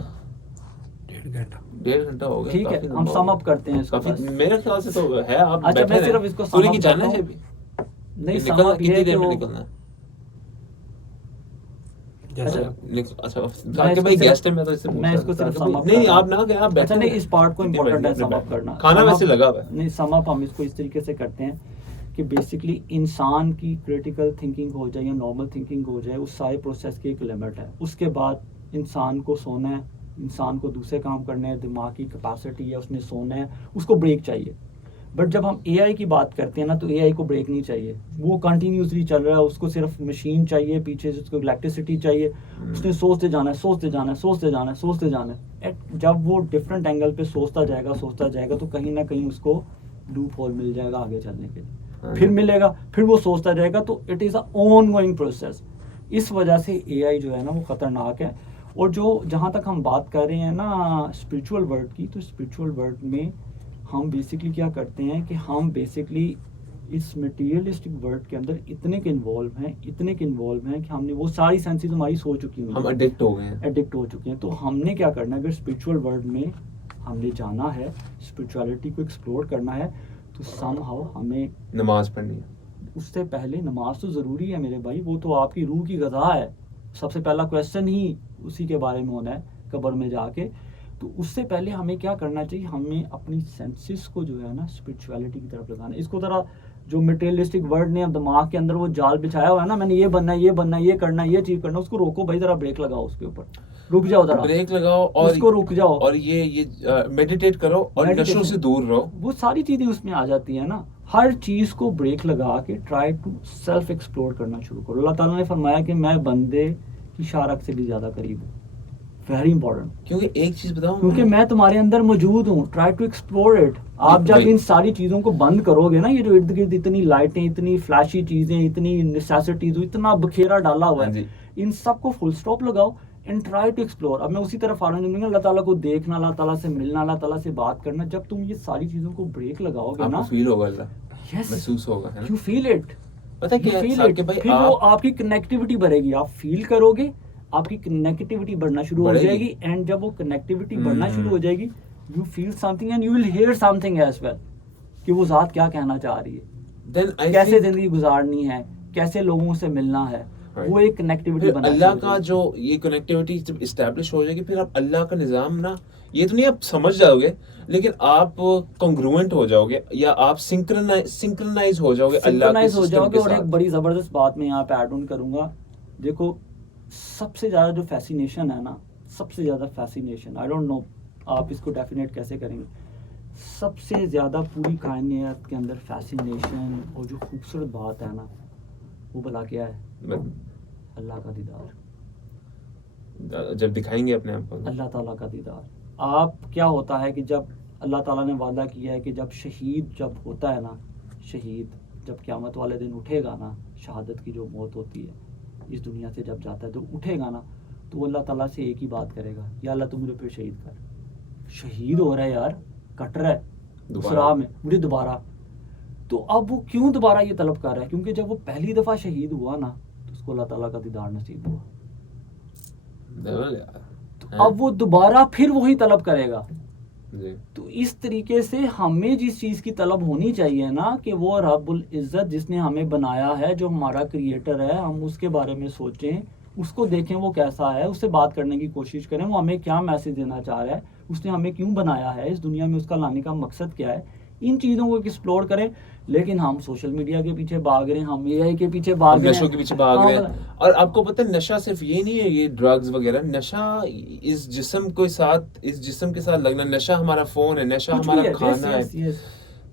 1.5 घंटा हो गया। ठीक है, काफी हम लंबा सम हो अप करते हैं इसको काफी, बस। मेरे ख्याल से तो है। आप अच्छा, बैठे मैं हैं। सिर्फ इसको तूने sum की up जाना करता है हूँ। जेबी? नहीं, निकलना sum up ये कितनी है देर कि में वो- निकलना है? जैसे अच्छा मैं ताकि इसको भाई सिर्फ- गेस्ट है, मैं तो इससे मैं इसको सिर्फ sum up नहीं करता आप हूँ। ना, क्या आप बैठे अच्छा नहीं, हैं। इस पार्ट को जितनी इम्पोर्टेंट है मर्जी सम में अप करना। खाना Sum वैसे up- लगा हुआ है। नहीं, सम अप हम इसको इस तरीके से करते हैं कि बेसिकली इंसान की क्रिटिकल थिंकिंग हो जाए या नॉर्मल थिंकिंग हो जाए, उस सारे प्रोसेस की एक लिमिट है। उसके बाद इंसान को सोना है, इंसान को दूसरे काम करने हैं, दिमाग की कैपेसिटी है, उसने सोना है, उसको ब्रेक चाहिए। बट जब हम एआई की बात करते हैं ना, तो एआई को ब्रेक नहीं चाहिए, वो कंटिन्यूसली चल रहा है, उसको सिर्फ मशीन चाहिए, पीछे से उसको इलेक्ट्रिसिटी चाहिए, उसने सोचते जाना है, सोचते जाना है, सोचते जाना है, सोचते जाना है। जब वो डिफरेंट एंगल पे सोचता जाएगा तो कहीं ना कहीं उसको लूप होल मिल जाएगा आगे चलने के लिए, फिर मिलेगा, फिर वो सोचता जाएगा। तो it is a on going process. इस वजह से एआई जो है ना वो ख़तरनाक है। और जो जहाँ तक हम बात कर रहे हैं ना स्पिरिचुअल वर्ल्ड की, तो स्पिरिचुअल वर्ल्ड में हम बेसिकली क्या करते हैं कि हम बेसिकली इस मटेरियलिस्टिक वर्ल्ड के अंदर इतने के इन्वॉल्व हैं कि हमने वो सारी सेंसेस हमारी सो चुकी हुई, हम एडिक्ट हो चुके हैं। तो हमने क्या करना है, अगर स्पिरिचुअल वर्ल्ड में हमने जाना है, स्पिरिचुअलिटी को एक्सप्लोर करना है, तो समहाउ हमें नमाज पढ़नी है। उससे पहले नमाज तो ज़रूरी है मेरे भाई, वो तो आपकी रूह की ग़िज़ा है। सबसे पहला क्वेश्चन ही उसी के बारे में होना है कब्र में जाके। तो उससे पहले हमें क्या करना चाहिए, हमें अपनी सेंसेस को जो है ना स्पिरिचुअलिटी की तरफ लगाना है। इसको ज़रा जो मटेरियलिस्टिक वर्ल्ड ने दिमाग के अंदर वो जाल बिछाया हुआ है ना, मैंने ये बनना है, ये बनना है, ये करना है, ये अचीव करना है, उसको रोको भाई, ज़रा ब्रेक लगाओ उसके ऊपर, रुक जाओ ज़रा, ब्रेक लगाओ और उसको रुक जाओ और ये मेडिटेट करो और Meditation। नशों से दूर रहो। वो सारी चीज़ें उसमें आ जाती है ना। हर चीज़ को ब्रेक लगा के ट्राई टू सेल्फ एक्सप्लोर करना शुरू करो। अल्लाह ताला ने फरमाया कि मैं बंदे की शारक से भी ज़्यादा करीब हूँ। वेरी इंपॉर्टेंट, क्योंकि एक चीज बताऊं, क्योंकि मैं तुम्हारे अंदर मौजूद हूँ। Try to explore it. आप जब इन सारी चीज़ों को बंद करोगे ना, ये जो इर्द गिर्द इतनी लाइटें, इतनी फ्लैशी चीज़ें, इतनी नेसेसिटीज, इतना बखेरा डाला हुआ हाँ है, जी। इन सब को फुल स्टॉप लगाओ एंड ट्राई टू एक्सप्लोर। अब मैं उसी तरफ आ रहा हूँ, अल्लाह ताला को देखना, अल्लाह ताला से मिलना, अल्लाह ताला से बात करना। जब तुम ये सारी चीज़ों को ब्रेक लगाओगे ना, आपको फील होगा, अल्लाह यस, महसूस होगा, है ना? You feel it. पता है क्या है, साकिब भाई, फिर वो आपकी कनेक्टिविटी बढ़ेगी, आप फील करोगे, आपकी कनेक्टिविटी बढ़ना शुरू हो बढ़ेगी। जाएगी। एंड जब वो कनेक्टिविटी बढ़ना शुरू हो जाएगी, you feel something and you will hear something as well, कि वो ज़ात क्या कहना चाह रही है, Then I कैसे think जिंदगी गुजारनी है, कैसे लोगों से मिलना है, Right. वो एक कनेक्टिविटी फिर बना अल्लाह का जो ये कनेक्टिविटी जब इस्टेब्लिश हो जाएगी, फिर आप अल्लाह का निज़ाम ना, ये तो नहीं आप समझ जाओगे, लेकिन आप कॉन्ग्रुएंट हो जाओगे, या आप सिंक्रोनाइज हो जाओगे अल्लाह के सिंक्रोनाइज हो सिस्टम जाओगे। के और एक साथ। बड़ी ज़बरदस्त बात मैं यहाँ पे ऐड ऑन करूँगा। देखो, सबसे ज़्यादा जो फैसिनेशन है ना, सबसे ज़्यादा फैसिनेशन, आई डोंट नो आप इसको डेफिनेट कैसे करेंगे, सबसे ज़्यादा पूरी कायनात के अंदर फैसिनेशन और जो खूबसूरत बात है ना, वो भला क्या है? अल्लाह का दीदार, जब दिखाएंगे अपने आप को, अल्लाह ताला का दीदार। आप क्या होता है कि जब अल्लाह ताला ने वादा किया है कि जब शहीद जब होता है ना, शहीद जब क़यामत वाले दिन उठेगा ना, शहादत की जो मौत होती है, इस दुनिया से जब जाता है तो उठेगा ना, तो वो अल्लाह ताला से एक ही बात करेगा, या अल्लाह तू मुझे फिर शहीद कर। शहीद हो रहा है यार, कट रहा है उस राह में, मुझे दोबारा। तो अब वो क्यों दोबारा ये तलब कर रहा है? क्योंकि जब वो पहली दफ़ा शहीद हुआ ना, तो उसको अल्लाह ताला का दीदार नसीब हुआ। तो अब वो दोबारा फिर वही तलब करेगा। जी। तो इस तरीके से हमें जिस चीज़ की तलब होनी चाहिए ना, कि वो रब्बुल इज़्ज़त जिसने हमें बनाया है, जो हमारा क्रिएटर है, हम उसके बारे में सोचें, उसको देखें वो कैसा है, उससे बात करने की कोशिश करें, वो हमें क्या मैसेज देना चाह रहा है, उसने हमें क्यों बनाया है, इस दुनिया में उसका लाने का मकसद क्या है, इन चीज़ों को एक्सप्लोर करें। लेकिन हम सोशल मीडिया के पीछे भाग रहे हैं, हम एआई के पीछे भाग रहे हैं, नशों के पीछे भाग रहे हैं। और आपको पता है, नशा सिर्फ ये नहीं है, ये ड्रग्स वगैरह, नशा इस जिस्म के साथ लगना, नशा हमारा फोन है, नशा कुछ भी हमारा है, खाना yes, है। yes।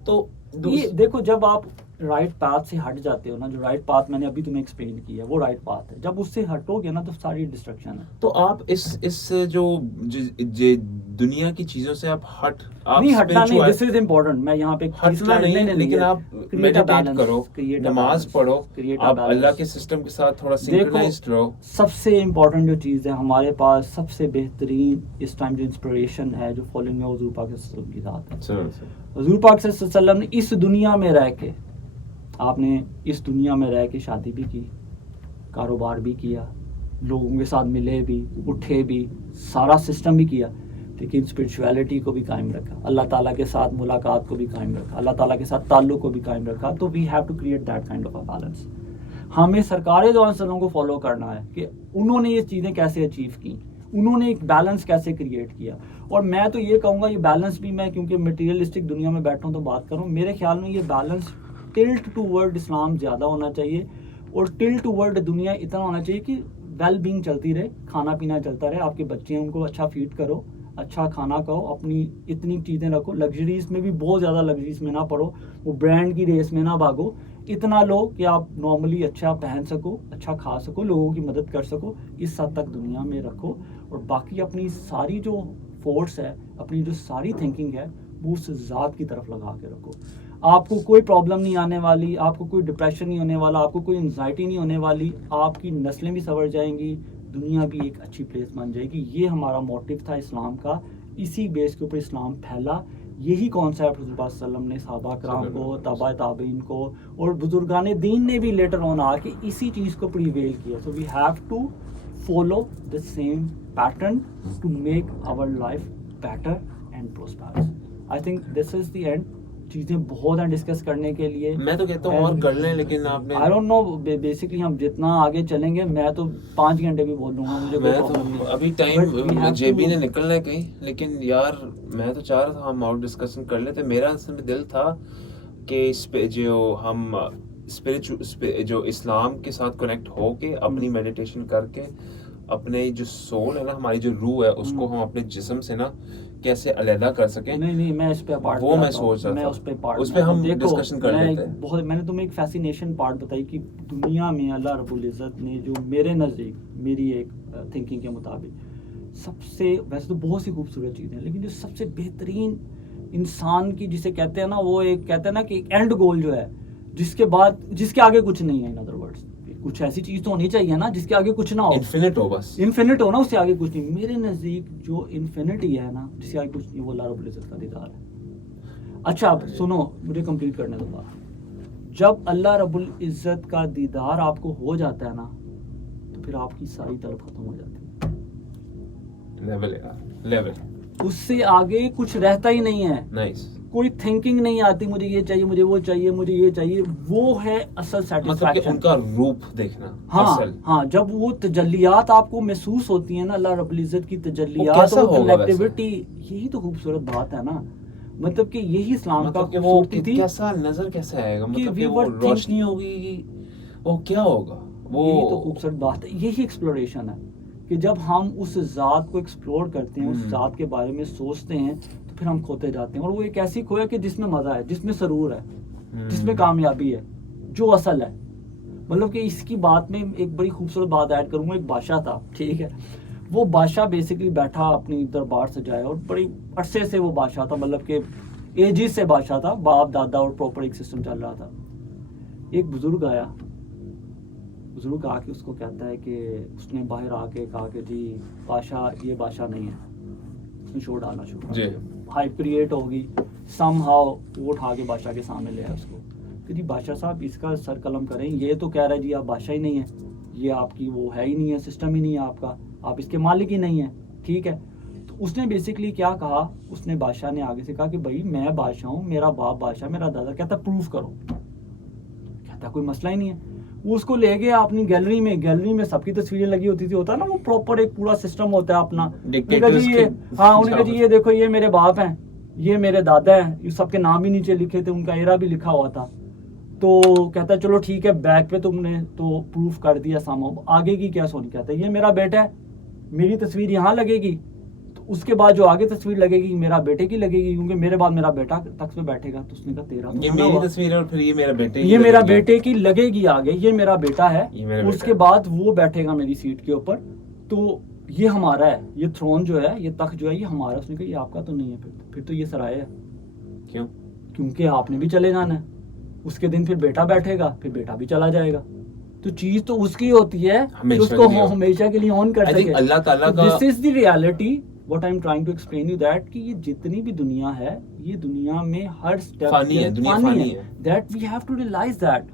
तो ये देखो, जब आप राइट पाथ से हट जाते हो ना, जो राइट पाथ मैंने अभी तुम्हें एक्सप्लेन किया वो राइट पाथ है, जब उससे हटोगे ना तो सारी डिस्ट्रक्शन है। तो आप इस जो दुनिया की चीजों से आप नहीं हटना नहीं, दिस इज इम्पोर्टेंट। मैं यहाँ पे हटना नहीं, लेकिन आप मेडिटेट करो, नमाज पढ़ो, आप अल्लाह के सिस्टम के साथ थोड़ा सिंक्रोनाइज्ड रहो। सबसे इम्पोर्टेंट जो चीज़ है हमारे पास, सबसे बेहतरीन इस टाइम जो इंस्पिरेशन है, जो फॉलोइंग है, हुजूर पाक सल्लल्लाहु अलैहि वसल्लम की ज़ात है। हुजूर पाक सल्लल्लाहु अलैहि वसल्लम ने इस दुनिया में रह के, आपने इस दुनिया में रह के शादी भी की, कारोबार भी किया, लोगों के साथ मिले भी, उठे भी, सारा सिस्टम भी किया, लेकिन स्पिरिचुअलिटी को भी कायम रखा, अल्लाह ताला के साथ मुलाकात को भी कायम रखा, अल्लाह ताला के साथ ताल्लुक़ को भी कायम रखा। तो we have to create that kind of a balance. हमें सरकार दो वसल्लम को फॉलो करना है कि उन्होंने ये चीज़ें कैसे अचीव की, उन्होंने एक बैलेंस कैसे क्रिएट किया। और मैं तो ये कहूँगा, ये बैलेंस भी मैं क्योंकि मटीरियलिस्टिक दुनिया में बैठा हूँ तो बात करूँ, मेरे ख्याल में ये बैलेंस टिल्ट टूवर्ड इस्लाम ज़्यादा होना चाहिए, और टिल्ट टूवर्ड दुनिया इतना होना चाहिए कि वेल बीइंग चलती रहे, खाना पीना चलता रहे, आपके बच्चे हैं उनको अच्छा फीड करो, अच्छा खाना खाओ, अपनी इतनी चीज़ें रखो, लग्जरीज में भी बहुत ज़्यादा लग्जरीज में ना पड़ो, वो ब्रांड की रेस में ना भागो, इतना लो कि आप नॉर्मली अच्छा पहन सको, अच्छा खा सको, लोगों की मदद कर सको, इस हद तक दुनिया में रखो। और बाकी अपनी सारी जो फोर्स है, अपनी जो सारी थिंकिंग है, वो उस ज़ात की तरफ लगा के रखो। आपको कोई प्रॉब्लम नहीं आने वाली, आपको कोई डिप्रेशन नहीं होने वाला, आपको कोई एंजाइटी नहीं होने वाली, आपकी नस्लें भी संवर जाएंगी, दुनिया भी एक अच्छी प्लेस बन जाएगी। ये हमारा मोटिव था इस्लाम का, इसी बेस के ऊपर इस्लाम फैला। यही कॉन्सेप्ट हुज़ूर सल्लम ने सहाबा कराम को, तबा ताबीन को और बुजुर्गान दीन ने भी लेटर ऑन आके इसी चीज़ को प्रिवेल किया। So we have to follow the same pattern to make our life better and prosperous. I think this is the end. चीज़ें बहुत हैं डिस्कस करने के लिए। मैं तो कहता हूँ और कर लें, लेकिन आपने आई डोंट नो, बेसिकली हम जितना आगे चलेंगे, मैं तो 5 घंटे भी बोल दूंगा, मुझे कोई मैं प्रॉब्लम तो नहीं। अभी But we टाइम have जेबी to- ने निकलना है कहीं, लेकिन यार मैं तो चाह रहा था हम और डिस्कशन कर लेते। मेरा असल में दिल था कि इस पे जो हम जो इस्लाम के साथ कनेक्ट होके अपनी मेडिटेशन करके अपने जो सोल है ना, हमारी जो रूह है, उसको हम अपने जिस्म से ना कैसे अलहदा कर सकें। नहीं, मैं इस पे पार्ट वो मैं सोच रहा मैं था। उस पे पार्ट उस पे हम डिस्कशन कर लेते हैं। बहुत मैंने तुम्हें एक फैसिनेशन पार्ट बताई कि दुनिया में अल्लाह रब्बुल इज़्ज़त ने जो मेरे नज़दीक, मेरी एक थिंकिंग के मुताबिक सबसे, वैसे तो बहुत सी खूबसूरत चीज़ें हैं, लेकिन जो सबसे बेहतरीन इंसान की जिसे कहते हैं ना, वो एक कहते हैं ना कि एक एंड गोल जो है, जिसके बाद जिसके आगे कुछ नहीं है। इन अदर वर्ड्स, कुछ ऐसी चीज़ तो होनी चाहिए ना जिसके आगे कुछ ना हो, इन्फिनिट हो, बस इन्फिनिट हो ना, उससे आगे कुछ नहीं। मेरे नज़दीक जो इन्फिनिटी है ना, जिससे आगे कुछ नहीं, वो अल्लाह रब्बुल इज़्ज़त का दीदार है। अच्छा अब सुनो, मुझे कंप्लीट करने दो बात। जब अल्लाह रब्बुल इज़्ज़त का दीदार आपको हो जाता है ना, तो फिर आपकी सारी तलब खत्म हो जाती है। लेवल यार, लेवल। उससे आगे कुछ रहता ही नहीं है। नाइस। कोई थिंकिंग नहीं आती, मुझे ये चाहिए, मुझे वो चाहिए, मुझे ये चाहिए। वो है असल मतलब कि सेटिस्फैक्शन। उनका रूप देखना। हाँ असल। हाँ, जब वो तजल्लियात आपको महसूस होती है ना, अल्लाह रब्बुल इज़्ज़त की वो तजल्लियात कैसा और होगा वैसे? कनेक्टिविटी, यही तो खूबसूरत बात है ना। मतलब कि यही इस्लाम का मतलब कि वो खूबसूरती थी। कैसा नजर कैसे आएगा, मतलब we कि वो were thinking- रोशनी होगी, वो क्या होगा, वो यही तो खूबसूरत बात है, यही एक्सप्लोरेशन है कि जब हम उस ज़ात को एक्सप्लोर करते हैं, उस ज़ात के बारे में सोचते हैं, तो फिर हम खोते जाते हैं। और वो एक ऐसी खोया कि जिसमें मज़ा है, जिसमें सरूर है, जिसमें कामयाबी है, जो असल है। मतलब कि इसकी बात में एक बड़ी खूबसूरत बात ऐड करूँगा। एक बादशाह था, ठीक है, वो बादशाह बेसिकली बैठा अपनी दरबार सजाया, और बड़ी अरसे से वो बादशाह था, मतलब कि एजिस से बादशाह था, बाप दादा और प्रॉपर एक सिस्टम चल रहा था। एक बुजुर्ग आया, बुजुर्ग आके उसको कहता है कि उसने बाहर आके कहा कि जी बादशाह, ये बादशाह नहीं है। उसने शोर डालना शुरू जी। किया, हाइप क्रिएट होगी, समहाउ वो उठा के बादशाह के सामने ले आया उसको कि जी बादशाह साहब, इसका सर कलम करें, ये तो कह रहा है जी आप बादशाह ही नहीं है, ये आपकी वो है ही नहीं है, सिस्टम ही नहीं है आपका, आप इसके मालिक ही नहीं है, ठीक है। तो उसने बेसिकली क्या कहा, उसने बादशाह ने आगे से कहा कि भाई मैं बादशाह हूँ, मेरा बाप बादशाह, मेरा दादा, कहता प्रूफ करो, कहता कोई मसला ही नहीं है। वो उसको ले गया अपनी गैलरी में सबकी तस्वीरें लगी होती थी, होता है ना वो प्रॉपर एक पूरा सिस्टम होता है अपना। Dictators जी ये, के- हाँ, उन्होंने कहा जी ये देखो, ये मेरे बाप हैं, ये मेरे दादा हैं, ये सबके नाम भी नीचे लिखे थे, उनका एरा भी लिखा हुआ था। तो कहता है चलो ठीक है, बैक पे तुमने तो प्रूफ कर दिया सामो, आगे की क्या सोनी। कहता है ये मेरा बेटा है, मेरी तस्वीर यहाँ लगेगी, तो उसके बाद जो आगे तस्वीर लगेगी मेरा बेटे की लगेगी, क्योंकि मेरे बाद मेरा बेटा तख्त पे बैठेगा। तो उसने कहा तेरा तो ये बना मेरी हुआ। तस्वीर है और फिर ये मेरा बेटे की ये मेरा लगेगी। बेटे की लगेगी आगे, ये मेरा बेटा है, ये मेरा उसके बेटा है। बाद वो बैठेगा मेरी सीट के ऊपर, तो ये हमारा है, ये थ्रोन जो है, ये तख्त जो है, ये हमारा है। उसने कहा ये आपका तो नहीं है, फिर तो ये सराय है, क्यों? क्योंकि आपने भी चले जाना है। उसके दिन फिर बेटा बैठेगा, फिर बेटा भी चला जाएगा, तो चीज तो उसकी होती है कि हमेशा उसको के लिए। हमेशा के लिए ऑन कर I think सके। अल्लाह ताला का- this is the reality what I am trying to explain you, that कि ये जितनी भी दुनिया है, ये दुनिया में हर स्टेप फानी है, दुनिया फानी है। That we have to realize that.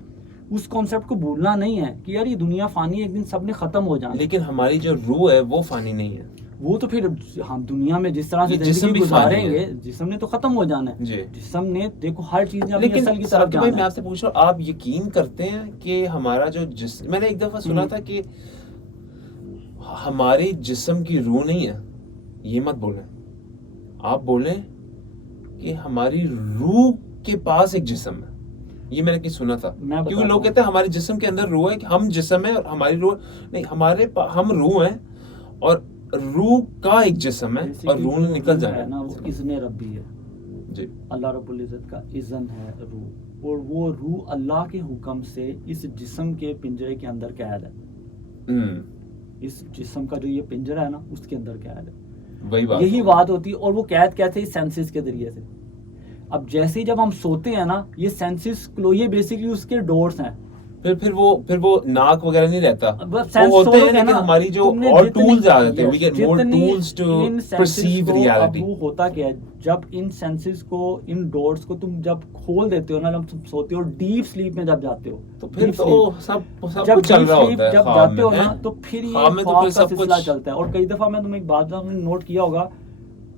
उस कॉन्सेप्ट को भूलना नहीं है कि यार ये दुनिया फानी है, एक दिन सबने खत्म हो जाना है। लेकिन हमारी जो रूह है वो फानी नहीं है। वो तो फिर हम दुनिया में जिस तरह से ये जिस्म जिंदगी भी फानी गुजारेंगे, है। जिस्म ने तो खत्म हो जाना है। जी। जिस्म ने देखो हर चीज ने अपनी लेकिन असल की तरफ साकिब भाई, जाना मैं है। आपसे पूछ रहा हूँ, आप यकीन करते हैं कि हमारा जो जिस्म, मैंने एक दफा सुना था कि हमारी जिस्म की रूह नहीं है, ये मत बोलें, आप बोलें कि हमारी रूह के पास एक जिस्म है, ये मैंने कहीं सुना था, मैं बताता क्योंकि लोग हूँ। कहते हैं हमारे जिस्म के अंदर रूह है, कि हम जिस्म है और हमारी रूह नहीं, हम रूह हैं और रूह का एक जिस्म है और Basically रूह ने जो निकल रूह जाना है ना, वो इज़्न रब्बी है। जी। अल्लाह रब्बुल इज़्ज़त का इज़्न है रूह, और वो रूह अल्लाह के हुक्म से इस जिस्म के पिंजरे के अंदर कैद है। इस जिस्म का जो ये पिंजरा है ना, उसके अंदर कैद है। वही बात यही हो। बात होती है, और वो कैद कैसे, इस सेंसेस के जरिए से। अब जैसे ही जब हम सोते हैं ना, ये सेंसेस, ये बेसिकली उसके डोर्स हैं। फिर वो नाक वगैरह नहीं रहता, अब वो सेंस होते हैं, छोड़ोगे लेकिन ना, हमारी जो तुमने और जितनी- टूल्स आ जाते हैं, वी yes, गेट मोर जितनी tools to in senses perceive को, अब रियलिटी। वो होता क्या है, जब इन सेंसेस को, इन डोर्स को तुम जब खोल देते हो ना, जब तुम सोते हो, डीप स्लीप में जब जाते हो, तो फिर deep तो sleep, सब जब कुछ चल deep रहा sleep होता है जब ख्वाब जाते में, हो हैं? ना, तो फिर ये ख्वाब में तो ख्वाब फिर का सब सिलसिला कुछ चलता है। और कई दफा मैं तुम्हें एक बात बताऊं, तुमने नोट किया होगा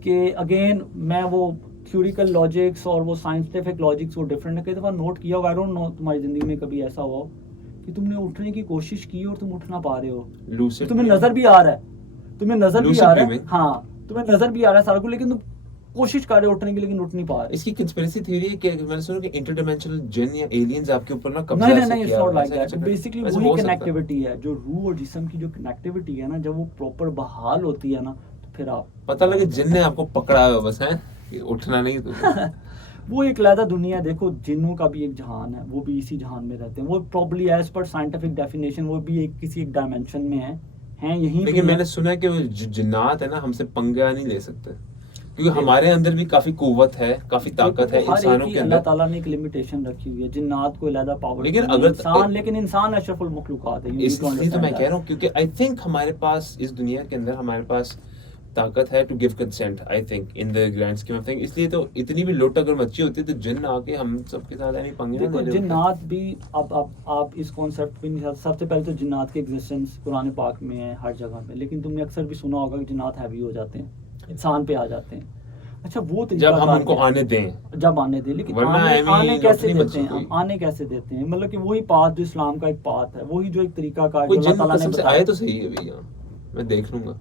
कि अगेन मैं वो थ्योरिकल लॉजिक्स और वो साइंटिफिक लॉजिक्स वो डिफरेंट है। कई दफा नोट किया होगा, आई डोंट नो तुम्हारी जिंदगी में कभी ऐसा हुआ हो कि तुमने उठने की कोशिश की और तुम उठ ना पा रहे हो, Lucid तुम्हें dreaming। नजर भी आ रहा है, तुम्हें नजर भी Lucid आ रहा है, dreaming। हाँ तुम्हें नजर भी आ रहा है सारा कुछ, लेकिन तुम कोशिश कर रहे हो उठने की, लेकिन उठ नहीं पा रहे। इसकी कंस्पिरेसी थ्योरी है कि मैंने सुना कि इंटरडिमेंशनल जिन या एलियंस आपके ऊपर ना कब्जा नहीं ऐसे नहीं, इट्स किया नॉट हुआ है, लाइक ऐसा दैट। कुछ है। बेसिकली वैसे वही हो सकता है। कनेक्टिविटी है, जो रूह और जिस्म की जो कनेक्टिविटी है ना, जब वो प्रॉपर बहाल होती है ना, तो फिर आप पता लगे जिन ने आपको पकड़ा हुआ बस है, कि उठना नहीं तो वो एक अलग दुनिया है। देखो, जिन्नों का भी एक जहान है, वो भी इसी जहान में रहते हैं। वो probably as per scientific definition वो भी एक किसी एक डायमेंशन में है यहीं पे लेकिन है। मैंने सुना है कि वो जिन्नात है ना, हमसे पंगा नहीं ले सकते, क्योंकि हमारे अंदर भी काफी कुव्वत है, काफी ताकत है देखो, हर इंसानों एक के ही अल्लाह अंदर। ताला ने एक लिमिटेशन रखी हुई है। जिन्नात को अलग पावर, लेकिन अगर- इंसान, लेकिन इंसान अशरफुल मखलूकात है। You need to इसलिए तो मैं understand कह रहा हूँ, क्योंकि आई थिंक हमारे पास इस दुनिया के अंदर हमारे पास ताकत है to give consent, I think in the grand scheme of thing. इसलिए तो इतनी भी लुट अगर मची होती तो जिन्न आके हम सबके साथ नहीं पंगे that। ना देखो, ले रहे होते। जिन्नात भी अब आप इस कॉन्सेप्ट पे नहीं समझ। सबसे पहले तो जिन्नात के एग्जिस्टेंस कुरान पाक में है हर जगह पे, लेकिन तुमने अक्सर भी सुना होगा कि जिन्नात हैवी हो जाते हैं, इंसान पे आ जाते हैं। अच्छा, वो तरीका जब हम कार उनको क्या है? आने दें, जब आने दे, लेकिन वरना आने, ऐਵੇਂ आने कैसे लौटनी देते हैं बच्ची हम? आने कैसे देते हैं? मतलब कि वही पाथ जो इस्लाम का एक पाथ है, वही जो एक तरीका कार कोई जो अल्लाह जिन ताला ने कसम से बताया। आए तो सही है भैया, मैं देख लूंगा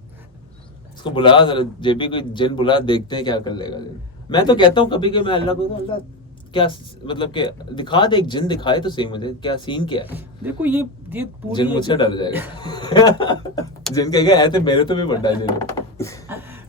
इसको। बुला जरा, जब भी कोई जिन बुला, देखते हैं क्या कर लेगा जिन। मैं तो कहता हूँ कभी कि मैं अल्लाह को, अल्लाह क्या मतलब कि दिखा दे, एक जिन दिखाए तो सही मुझे, क्या सीन क्या है। देखो, ये पूरी जिन मुझसे डर जाएगा जिन कहेगा ऐसे मेरे तो भी बड़ा है जिन।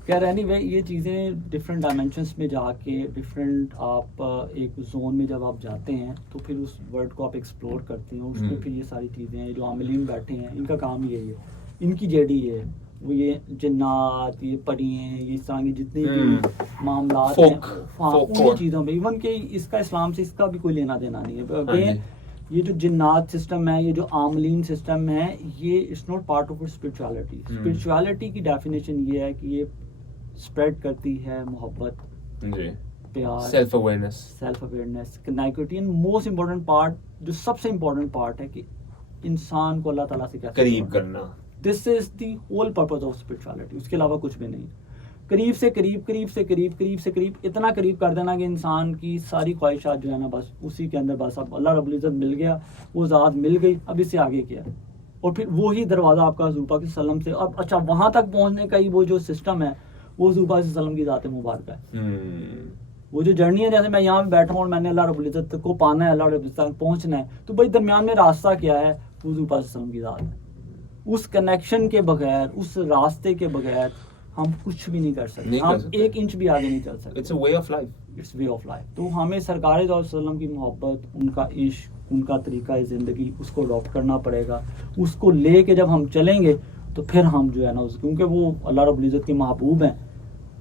क्या रहनी वे ये चीज़ें डिफरेंट डायमेंशंस में जाके, डिफरेंट आप एक जोन में जब आप जाते हैं, तो फिर उस वर्ल्ड को आप एक्सप्लोर करते हैं। उसमें फिर ये सारी चीज़ें हैं, जो आमिलीन बैठे हैं, इनका काम यही है, इनकी जेडी है वो, ये जिन्नात, ये परी हैं, ये इस तरह की जितनी भी मामलात हैं, Folk, हाँ, folk उन core। चीज़ों में इवन के इसका इस्लाम से इसका भी कोई लेना देना नहीं है। हाँ अगेन, जी। ये जो जिन्नात सिस्टम है, ये जो आमलीन सिस्टम है, ये it's not part of spirituality. Spirituality की डेफिनेशन ये है कि ये स्प्रेड करती है मोहब्बत, जी, प्यार, self awareness. Self awareness, connectivity. And most important part, जो सबसे इम्पोर्टेंट पार्ट है, कि इंसान को अल्लाह ताला से कैसे करीब जोड़ना। करना। This is the whole purpose of spirituality, उसके अलावा कुछ भी नहीं। करीब से करीब, करीब से करीब, करीब से करीब, इतना करीब कर देना कि इंसान की सारी ख्वाहिशात जो है ना, बस उसी के अंदर, बस अब अल्लाह रब्बुल इज़्ज़त मिल गया, वो ज़ात मिल गई, अब इससे आगे क्या। और फिर वही दरवाज़ा आपका हुज़ूर पाक सल्लम से, अब अच्छा वहाँ तक पहुँचने का ही वो जो सिस्टम है, वो हुज़ूर पाक सल्लम की ज़ात मुबारक है। वो जो जर्नी है, जैसे मैं यहाँ पे बैठा हूँ और मैंने अल्लाह रब्बुल इज़्ज़त को पाना है, अल्लाह रब्बुल इज़्ज़त तक पहुँचना है, तो भाई दरमियान में रास्ता क्या है? हुज़ूर पाक सल्लम की ज़ात है। उस कनेक्शन के बगैर, उस रास्ते के बगैर हम कुछ भी नहीं कर सकते, नहीं कर हम सकते। 1 इंच भी आगे नहीं चल सकते। It's a way of life. It's way of life. तो हमें सरकार दो वसल्लम की मोहब्बत, उनका इश्क, उनका तरीका ज़िंदगी, उसको अडॉप्ट करना पड़ेगा। उसको लेके जब हम चलेंगे, तो फिर हम जो है ना, क्योंकि वो अल्लाह रब्बुल इज़्ज़त के महबूब हैं,